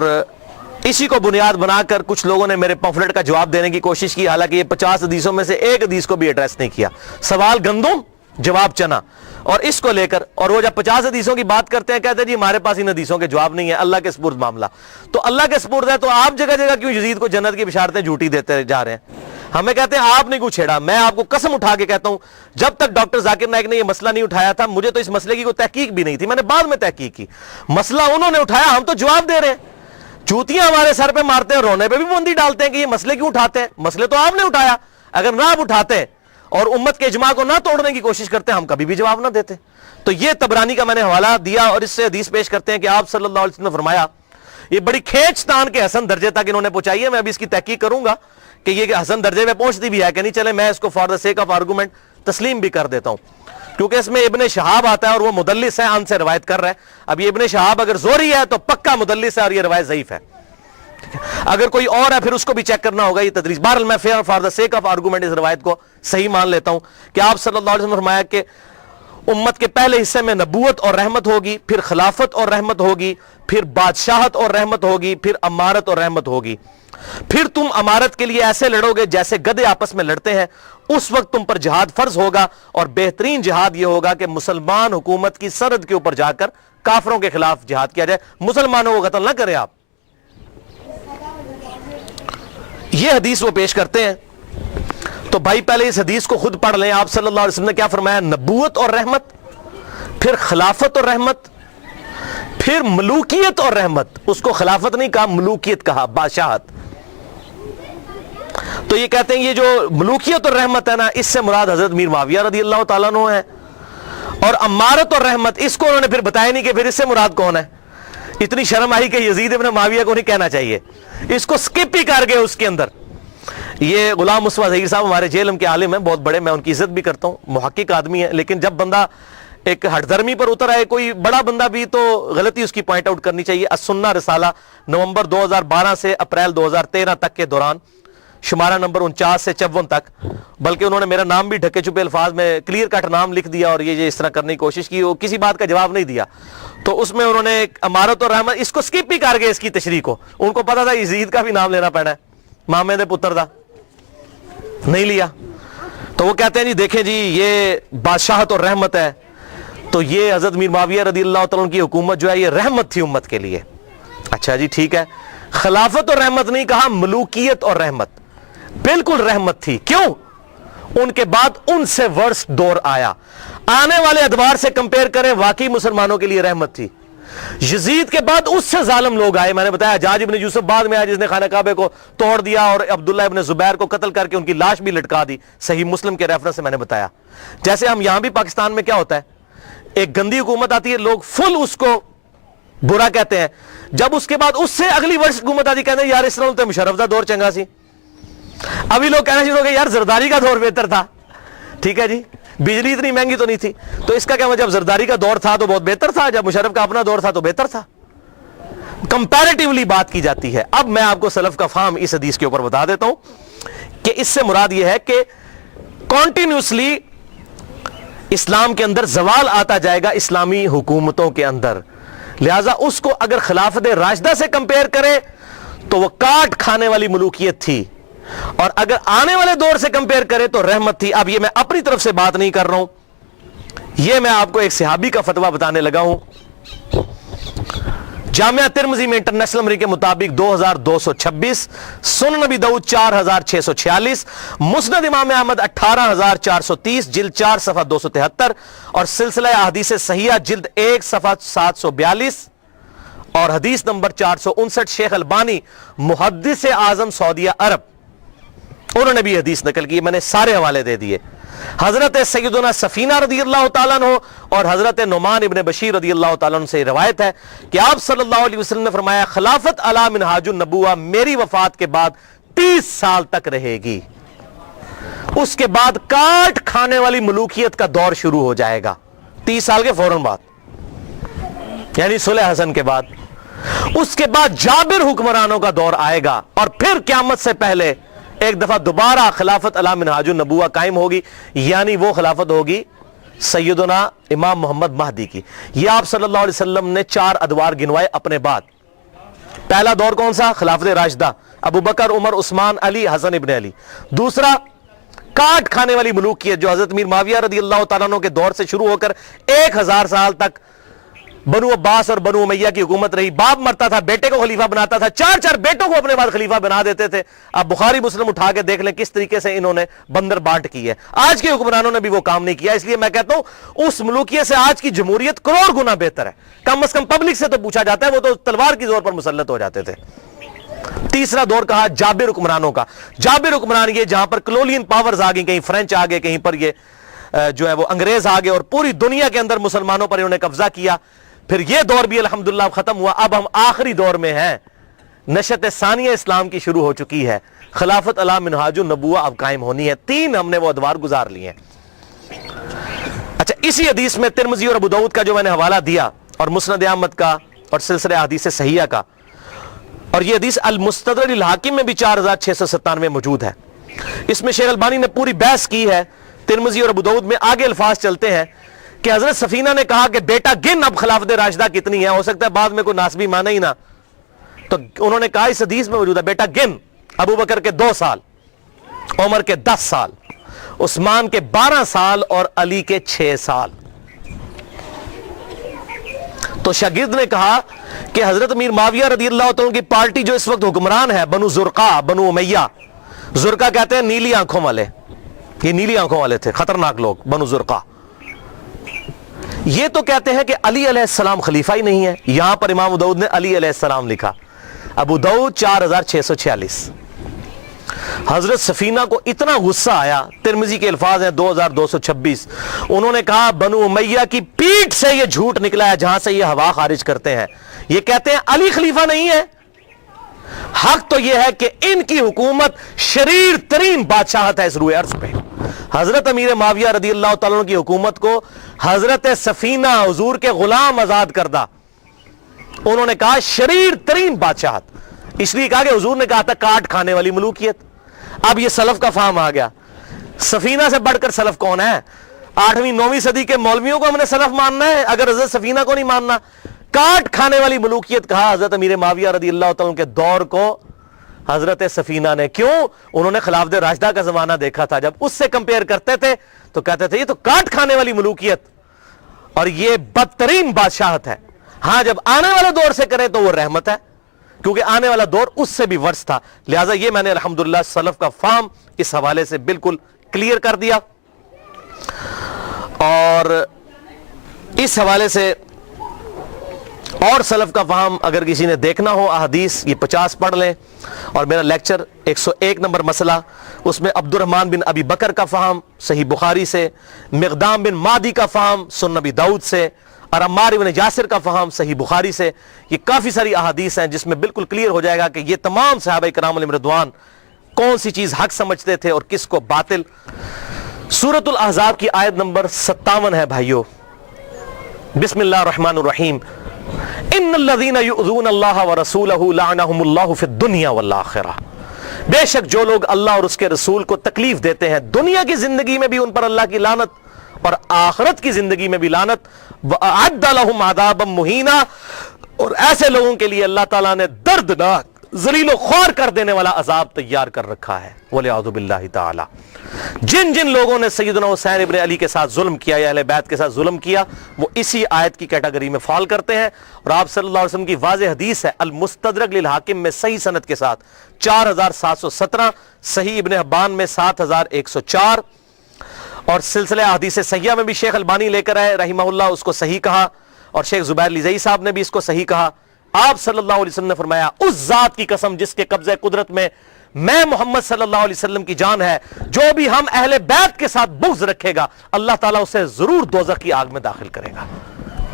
اسی کو بنیاد بنا کر کچھ لوگوں نے میرے پمفلٹ کا جواب دینے کی کوشش کی، حالانکہ یہ 50 حدیثوں میں سے ایک حدیث کو بھی ایڈریس نہیں کیا. سوال گندم، جواب چنا. اور اس کو لے کر، اور وہ جب 50 حدیثوں کی بات کرتے ہیں کہتے ہیں جی ہمارے پاس ان حدیثوں کے جواب نہیں ہے، اللہ کے سپرد معاملہ. تو اللہ کے سپرد ہے تو آپ جگہ جگہ کیوں یزید کو جنت کی بشارتیں جھوٹی دیتے جا رہے ہیں؟ ہمیں کہتے ہیں آپ نے کیوں چھیڑا. میں آپ کو قسم اٹھا کے کہتا ہوں جب تک ڈاکٹر ذاکر نائک نے یہ مسئلہ نہیں اٹھایا تھا مجھے تو اس مسئلے کی کوئی تحقیق بھی نہیں تھی. میں نے بعد میں تحقیق کی. مسئلہ انہوں نے اٹھایا, ہم تو جواب دے رہے ہیں. چوتیاں ہمارے سر پہ مارتے ہیں, رونے پہ بھی پابندی ڈالتے ہیں کہ یہ مسئلے کیوں اٹھاتے ہیں. مسئلے تو آپ نے اٹھایا, اگر نہ آپ اٹھاتے اور امت کے اجماع کو نہ توڑنے کی کوشش کرتے ہم کبھی بھی جواب نہ دیتے. تو یہ طبرانی کا میں نے حوالہ دیا اور اس سے حدیث پیش کرتے ہیں کہ آپ صلی اللہ علیہ وسلم نے فرمایا, یہ بڑی کھینچ تان کے حسن درجے تک انہوں نے پہنچائی ہے. میں ابھی اس کی تحقیق کروں گا کہ یہ حسن درجے میں پہنچتی بھی ہے کہ نہیں. چلے میں اس کو for the sake of argument تسلیم بھی کر دیتا ہوں, کیونکہ اس میں ابن شہاب آتا ہے اور وہ مدلس ہے, ان سے روایت کر رہا ہے. اب یہ ابن شہاب اگر زوری ہے تو پکا مدلس ہے اور یہ روایت ضعیف ہے. اگر کوئی اور ہے پھر اس کو بھی چیک کرنا ہوگا یہ تدریس. بہرحال میں for the sake of argument اس روایت کو صحیح مان لیتا ہوں کہ آپ صلی اللہ علیہ وسلم نے فرمایا کہ امت کے پہلے حصے میں نبوت اور رحمت ہوگی, پھر خلافت اور رحمت ہوگی, پھر بادشاہت اور رحمت ہوگی, پھر امارت اور رحمت ہوگی. پھر تم امارت کے لیے ایسے لڑو گے جیسے گدھے آپس میں لڑتے ہیں. اس وقت تم پر جہاد فرض ہوگا اور بہترین جہاد یہ ہوگا کہ مسلمان حکومت کی سرحد کے اوپر جا کر کافروں کے خلاف جہاد کیا جائے, مسلمانوں کو قتل نہ کریں آپ. یہ حدیث وہ پیش کرتے ہیں. تو بھائی پہلے اس حدیث کو خود پڑھ لیں. آپ صلی اللہ علیہ وسلم نے کیا فرمایا؟ نبوت اور رحمت, پھر خلافت اور رحمت, پھر ملوکیت اور رحمت. اس کو خلافت نہیں کہا, ملوکیت کہا, بادشاہت. تو یہ کہتے ہیں یہ جو ملوکیت اور رحمت ہے نا, اس سے مراد حضرت میر معاویہ رضی اللہ تعالیٰ عنہ ہے. اور امارت اور رحمت اس کو انہوں نے پھر بتایا نہیں کہ پھر اس سے مراد کون ہے. اتنی شرم آئی کہ یزید ابن معاویہ کو نہیں کہنا چاہیے, اس کو سکپ ہی کر گئے اس کے اندر. یہ غلام مصطفیٰ ظہیر صاحب ہمارے جے علم کے عالم ہیں, بہت بڑے, میں ان کی عزت بھی کرتا ہوں, محقق آدمی ہے. لیکن جب بندہ ایک ہٹ درمی پر اتر آئے, کوئی بڑا بندہ بھی, تو غلطی اس کی پوائنٹ آؤٹ کرنی چاہیے. السنہ رسالہ نومبر 2012 سے اپریل 2013 تک کے دوران, شمارہ نمبر 49 سے 54 تک. بلکہ انہوں نے میرا نام بھی ڈھکے چھپے الفاظ میں کلیئر کٹ نام لکھ دیا اور یہ اس طرح کرنے کی کوشش کی, وہ کسی بات کا جواب نہیں دیا. تو اس میں انہوں نے امارت اور رحمت اس کو سکپ بھی کر گئے اس کی تشریح کو. ان کو پتا تھا یزید کا بھی نام لینا پڑنا ہے, مامے دے پتر دا, نہیں لیا. تو وہ کہتے ہیں جی دیکھیں جی یہ بادشاہت اور رحمت ہے, تو یہ حضرت میر معاویہ رضی اللہ تعالیٰ عنہ کی حکومت جو ہے یہ رحمت تھی امت کے لیے. اچھا جی ٹھیک ہے, خلافت اور رحمت نہیں کہا, ملوکیت اور رحمت. بالکل رحمت تھی. کیوں؟ ان کے بعد ان سے ورسٹ دور آیا. آنے والے ادوار سے کمپیئر کریں, واقعی مسلمانوں کے لیے رحمت تھی. یزید کے بعد اس سے ظالم لوگ آئے. میں نے بتایا حجاج ابن یوسف بعد میں آیا جس نے خانہ کعبہ کو توڑ دیا اور عبداللہ ابن زبیر کو قتل کر کے ان کی لاش بھی لٹکا دی. صحیح مسلم کے ریفرنس سے میں نے بتایا. جیسے ہم یہاں بھی پاکستان میں کیا ہوتا ہے, ایک گندی حکومت آتی ہے, لوگ فل اس کو برا کہتے ہیں. جب اس کے بعد اس سے اگلی ورش حکومت آتی کہتے ہیں یار اس طرح تو مشرف دا دور چنگا سی. ابھی لوگ کہنا شروع ہو گئے یار زرداری کا دور بہتر تھا. ٹھیک ہے جی, بجلی اتنی مہنگی تو نہیں تھی. تو اس کا کیا مطلب, جب زرداری کا دور تھا تو بہت بہتر تھا, جب مشرف کا اپنا دور تھا تو بہتر تھا. کمپیریٹیولی بات کی جاتی ہے. اب میں آپ کو سلف کا فہم اس حدیث کے اوپر بتا دیتا ہوں کہ اس سے مراد یہ ہے کہ کنٹینیوسلی اسلام کے اندر زوال آتا جائے گا اسلامی حکومتوں کے اندر. لہذا اس کو اگر خلافت راشدہ سے کمپیئر کرے تو وہ کاٹ کھانے والی ملوکیت تھی, اور اگر آنے والے دور سے کمپیئر کرے تو رحمت تھی. اب یہ میں اپنی طرف سے بات نہیں کر رہا ہوں, یہ میں آپ کو ایک صحابی کا فتویٰ بتانے لگا ہوں. جامعہ ترمذی میں انٹرنیشنل نمبر کے مطابق 2226, سنن نبی داؤد 4646, مسند امام احمد 18430, جلد 4 صفحہ 273, اور سلسلہ احادیث صحیحہ جلد 1 صفحہ 742, اور حدیث نمبر 459. شیخ البانی محدث اعظم سعودیہ عرب, انہوں نے بھی حدیث نقل کی. میں نے سارے حوالے دے دیے. حضرت سیدنا سفینہ رضی اللہ تعالیٰ عنہ اور حضرت نعمان ابن بشیر رضی اللہ تعالیٰ عنہ سے روایت ہے کہ آپ صلی اللہ علیہ وسلم نے فرمایا خلافت علی منہاج النبوہ میری وفات کے بعد 30 سال تک رہے گی. اس کے بعد کاٹ کھانے والی ملوکیت کا دور شروع ہو جائے گا 30 سال کے فوراً بعد, یعنی صلح حسن کے بعد. اس کے بعد جابر حکمرانوں کا دور آئے گا, اور پھر قیامت سے پہلے ایک دفعہ دوبارہ خلافت علی منہاج النبوہ قائم ہوگی, یعنی وہ خلافت ہوگی سیدنا امام محمد مہدی کی. یہ آپ صلی اللہ علیہ وسلم نے 4 ادوار گنوائے اپنے بعد. پہلا دور کون سا؟ خلافت راشدہ, ابو بکر, عمر, عثمان, علی, حسن ابن علی. دوسرا کاٹ کھانے والی ملوکیت جو حضرت میر معاویہ رضی اللہ تعالیٰ عنہ کے دور سے شروع ہو کر 1000 سال تک بنو عباس اور بنو امیہ کی حکومت رہی, باپ مرتا تھا بیٹے کو خلیفہ بناتا تھا, چار چار بیٹوں کو اپنے بعد خلیفہ بنا دیتے تھے. اب بخاری مسلم اٹھا کے دیکھ لیں کس طریقے سے انہوں نے بندر بانٹ کی ہے. آج کے حکمرانوں نے بھی وہ کام نہیں کیا. اس لیے میں کہتا ہوں اس ملوکیت سے آج کی جمہوریت کروڑ گنا بہتر ہے. کم از کم پبلک سے تو پوچھا جاتا ہے, وہ تو تلوار کی زور پر مسلط ہو جاتے تھے. تیسرا دور کہا جابر حکمرانوں کا. جابر حکمران یہ جہاں پر کلولین پاورز آ گئی, کہیں فرینچ آ گئے, کہیں پر یہ جو ہے وہ انگریز آ گئے اور پوری دنیا کے اندر مسلمانوں پر انہوں نے قبضہ کیا. پھر یہ دور بھی الحمدللہ ختم ہوا. اب ہم آخری دور میں ہیں, نشت ثانیہ اسلام کی شروع ہو چکی ہے, خلافت علی منہاج النبوہ اب قائم ہونی ہے. 3 ہم نے وہ ادوار گزار لیے ہیں. اچھا, اسی حدیث میں ترمذی اور ابو داؤد کا جو میں نے حوالہ دیا اور مسند احمد کا اور سلسلہ احادیث صحیحہ کا, اور یہ حدیث المستدرک للحاکم میں بھی 4697 موجود ہے. اس میں شیخ البانی نے پوری بحث کی ہے. ترمذی اور ابو داؤد میں آگے الفاظ چلتے ہیں کہ حضرت سفینہ نے کہا کہ بیٹا گن اب خلافت راشدہ کتنی ہے, ہو سکتا ہے بعد میں کوئی ناسبی مانا ہی نہ, تو انہوں نے کہا اس حدیث میں موجود ہے بیٹا گن, ابو بکر کے 2 سال, عمر کے 10 سال, عثمان کے 12 سال اور علی کے 6 سال. تو شاگرد نے کہا کہ حضرت امیر معاویہ رضی اللہ تعالیٰ کی پارٹی جو اس وقت حکمران ہے, بنو زرقہ, بنو امیہ, زرقہ کہتے ہیں نیلی آنکھوں والے, یہ نیلی آنکھوں والے تھے, خطرناک لوگ, بنو زرقہ. یہ تو کہتے ہیں کہ علی علیہ السلام خلیفہ ہی نہیں ہے. یہاں پر امام ابو داؤد نے علی علیہ السلام لکھا. ابو داؤد 4646. حضرت سفینہ کو اتنا غصہ آیا, ترمذی کے الفاظ ہیں 2226, انہوں نے کہا بنو امیہ کی پیٹ سے یہ جھوٹ نکلا ہے جہاں سے یہ ہوا خارج کرتے ہیں. یہ کہتے ہیں علی خلیفہ نہیں ہے. حق تو یہ ہے کہ ان کی حکومت شریر ترین بادشاہت ہے اس روئے ارض پہ. حضرت امیر معاویہ رضی اللہ تعالیٰ کی حکومت کو حضرت سفینہ حضور کے غلام آزاد کردہ, انہوں نے کہا شریر ترین بادشاہت. اس لیے کہا کہ حضور نے کہا تھا کاٹ کھانے والی ملوکیت. اب یہ سلف کا فہم آ گیا. سفینہ سے بڑھ کر سلف کون ہے؟ 8ویں 9ویں صدی کے مولویوں کو ہم نے سلف ماننا ہے اگر حضرت سفینہ کو نہیں ماننا. کاٹ کھانے والی ملوکیت کہا حضرت امیر معاویہ رضی اللہ تعالیٰ کے دور کو حضرت سفینہ نے. کیوں؟ انہوں نے خلافت راشدہ کا زمانہ دیکھا تھا. جب اس سے کمپیئر کرتے تھے تو کہتے تھے یہ تو کاٹ کھانے والی ملوکیت اور یہ بدترین بادشاہت ہے. ہاں جب آنے والے دور سے کرے تو وہ رحمت ہے, کیونکہ آنے والا دور اس سے بھی ورس تھا. لہٰذا یہ میں نے الحمدللہ سلف کا فہم اس حوالے سے بالکل کلیئر کر دیا. اور اس حوالے سے اور سلف کا فہم اگر کسی نے دیکھنا ہو احادیث, یہ 50 پڑھ لیں. اور میرا لیکچر 101 نمبر مسئلہ, اس میں عبد الرحمن بن ابی بکر کا فہم صحیح بخاری سے, مقدام بن مادی کا فہم سنن ابی داؤد سے, اور عمار بن یاسر کا فہم صحیح بخاری سے. یہ کافی ساری احادیث ہیں جس میں بالکل کلیئر ہو جائے گا کہ یہ تمام صحابہ کرام علیہم رضوان کون سی چیز حق سمجھتے تھے اور کس کو باطل. سورۃ الاحزاب کی آیت نمبر 57 ہے بھائیو. بسم اللہ الرحمن الرحیم. ان الذین یؤذون اللہ ورسولہ لعنہم اللہ فی الدنیا والآخرہ. بے شک جو لوگ اللہ اور اس کے رسول کو تکلیف دیتے ہیں, دنیا کی زندگی میں بھی ان پر اللہ کی لعنت اور آخرت کی زندگی میں بھی لعنت. وَأَعَدَّ لَهُمْ عَذَابًا مُهِينًا, اور ایسے لوگوں کے لیے اللہ تعالیٰ نے دردناک, ذلیل و خوار کر دینے والا عذاب تیار کر رکھا ہے. وَلِعَوْذُ بِاللَّهِ تَعَالَى. جن جن لوگوں نے سیدنا حسین ابن علی کے ساتھ ظلم کیا یا اہل بیت کے ساتھ ظلم کیا, وہ اسی آیت کی کیٹیگری میں فال کرتے ہیں. اور آپ صلی اللہ علیہ وسلم کی واضح حدیث ہے المستدرک للحاکم میں صحیح سند کے ساتھ 4717, صحیح ابن حبان میں 7104, اور سلسلہ احادیث صحیحہ میں بھی شیخ البانی لے کر آئے رحمہ اللہ, اس کو صحیح کہا, اور شیخ زبیر لیزئی صاحب نے بھی اس کو صحیح کہا. آپ صلی اللہ علیہ وسلم نے فرمایا اس ذات کی قسم جس کے قبضہ قدرت میں میں محمد صلی اللہ علیہ وسلم کی جان ہے, جو بھی ہم اہل بیت کے ساتھ بغض رکھے گا اللہ تعالیٰ اسے ضرور دوزخ کی آگ میں داخل کرے گا.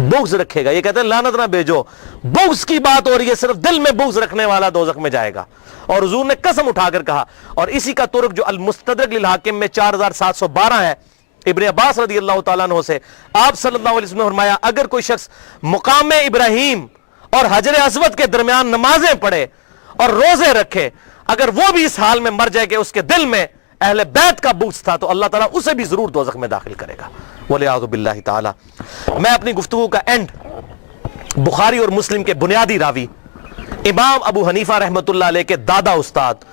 بغض رکھے گا, یہ کہتے ہیں لعنت نہ بھیجو, بغض کی بات ہو رہی ہے, صرف دل میں بغض رکھنے والا دوزخ میں جائے گا. اور حضور نے قسم اٹھا کر کہا, اور اسی کا طرق جو المستدرک للحاکم میں 4712 ہے ابن عباس رضی اللہ تعالیٰ عنہ سے, آپ صلی اللہ علیہ وسلم نے فرمایا اگر کوئی شخص مقام ابراہیم اور حجر اسود کے درمیان نمازیں پڑھے اور روزے رکھے, اگر وہ بھی اس حال میں مر جائے کہ اس کے دل میں اہل بیت کا بغض تھا تو اللہ تعالیٰ اسے بھی ضرور دوزخ میں داخل کرے گا. وَلِعَوْذُ بِاللَّهِ تَعَالَى. میں اپنی گفتگو کا اینڈ بخاری اور مسلم کے بنیادی راوی امام ابو حنیفہ رحمۃ اللہ علیہ کے دادا استاد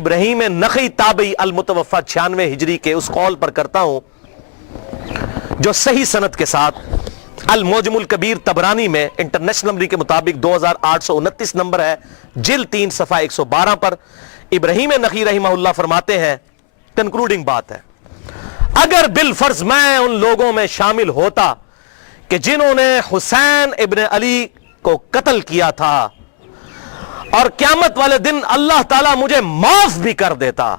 ابراہیم نخعی تابعی المتوفى 96 ہجری کے اس قول پر کرتا ہوں جو صحیح سند کے ساتھ المعجم الکبیر تبرانی میں انٹرنیشنل نمبر کے مطابق 2829 نمبر ہے، جلد 3 صفحہ 112 پر ابراہیم نخعی رحمہ اللہ فرماتے ہیں، کنکلوڈنگ بات ہے، اگر بالفرض میں ان لوگوں میں شامل ہوتا کہ جنہوں نے حسین ابن علی کو قتل کیا تھا اور قیامت والے دن اللہ تعالیٰ مجھے معاف بھی کر دیتا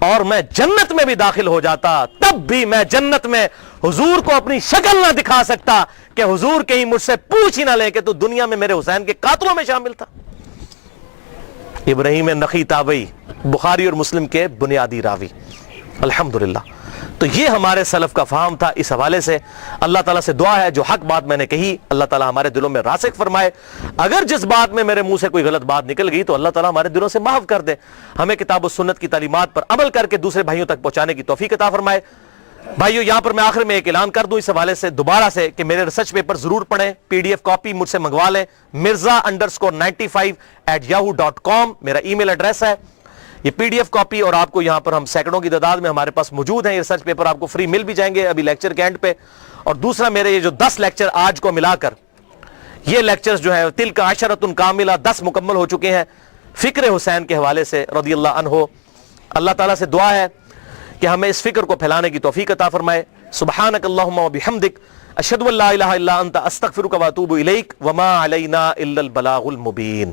اور میں جنت میں بھی داخل ہو جاتا، تب بھی میں جنت میں حضور کو اپنی شکل نہ دکھا سکتا کہ حضور کہیں مجھ سے پوچھ ہی نہ لیں کہ تو دنیا میں میرے حسین کے قاتلوں میں شامل تھا۔ ابراہیم نخعی تابعی، بخاری اور مسلم کے بنیادی راوی، الحمدللہ۔ تو یہ ہمارے سلف کا فہم تھا۔ اس حوالے سے اللہ تعالیٰ سے دعا ہے جو حق بات میں نے کہی اللہ تعالیٰ ہمارے دلوں میں راسخ فرمائے، اگر جس بات میں میرے منہ سے کوئی غلط بات نکل گئی تو اللہ تعالیٰ ہمارے دلوں سے معاف کر دے، ہمیں کتاب و سنت کی تعلیمات پر عمل کر کے دوسرے بھائیوں تک پہنچانے کی توفیق عطا فرمائے۔ بھائیو یہاں پر میں آخر میں ایک اعلان کر دوں اس حوالے سے دوبارہ سے کہ میرے ریسرچ پیپر ضرور پڑھیں، PDF کاپی مجھ سے منگوا لیں، mirza_95@yahoo.com میرا ای میل ایڈریس ہے۔ یہ PDF کاپی اور آپ کو یہاں پر ہم سینکڑوں کی تعداد میں ہمارے پاس موجود ہیں، یہ ریسرچ پیپر آپ کو فری مل بھی جائیں گے ابھی لیکچر کے اینڈ پہ۔ اور دوسرا میرے یہ جو 10 لیکچر آج کو ملا کر یہ لیکچرز جو ہے تلک عشرۃ کاملہ 10 مکمل ہو چکے ہیں فکر حسین کے حوالے سے رضی اللہ عنہ۔ اللہ تعالیٰ سے دعا ہے کہ ہمیں اس فکر کو پھیلانے کی توفیق عطا فرمائے۔ سبحانک اللہم و بحمدک، اشہد ان لا الہ الا انت، استغفرک و اتوب الیک، وما علینا الا البلاغ المبین۔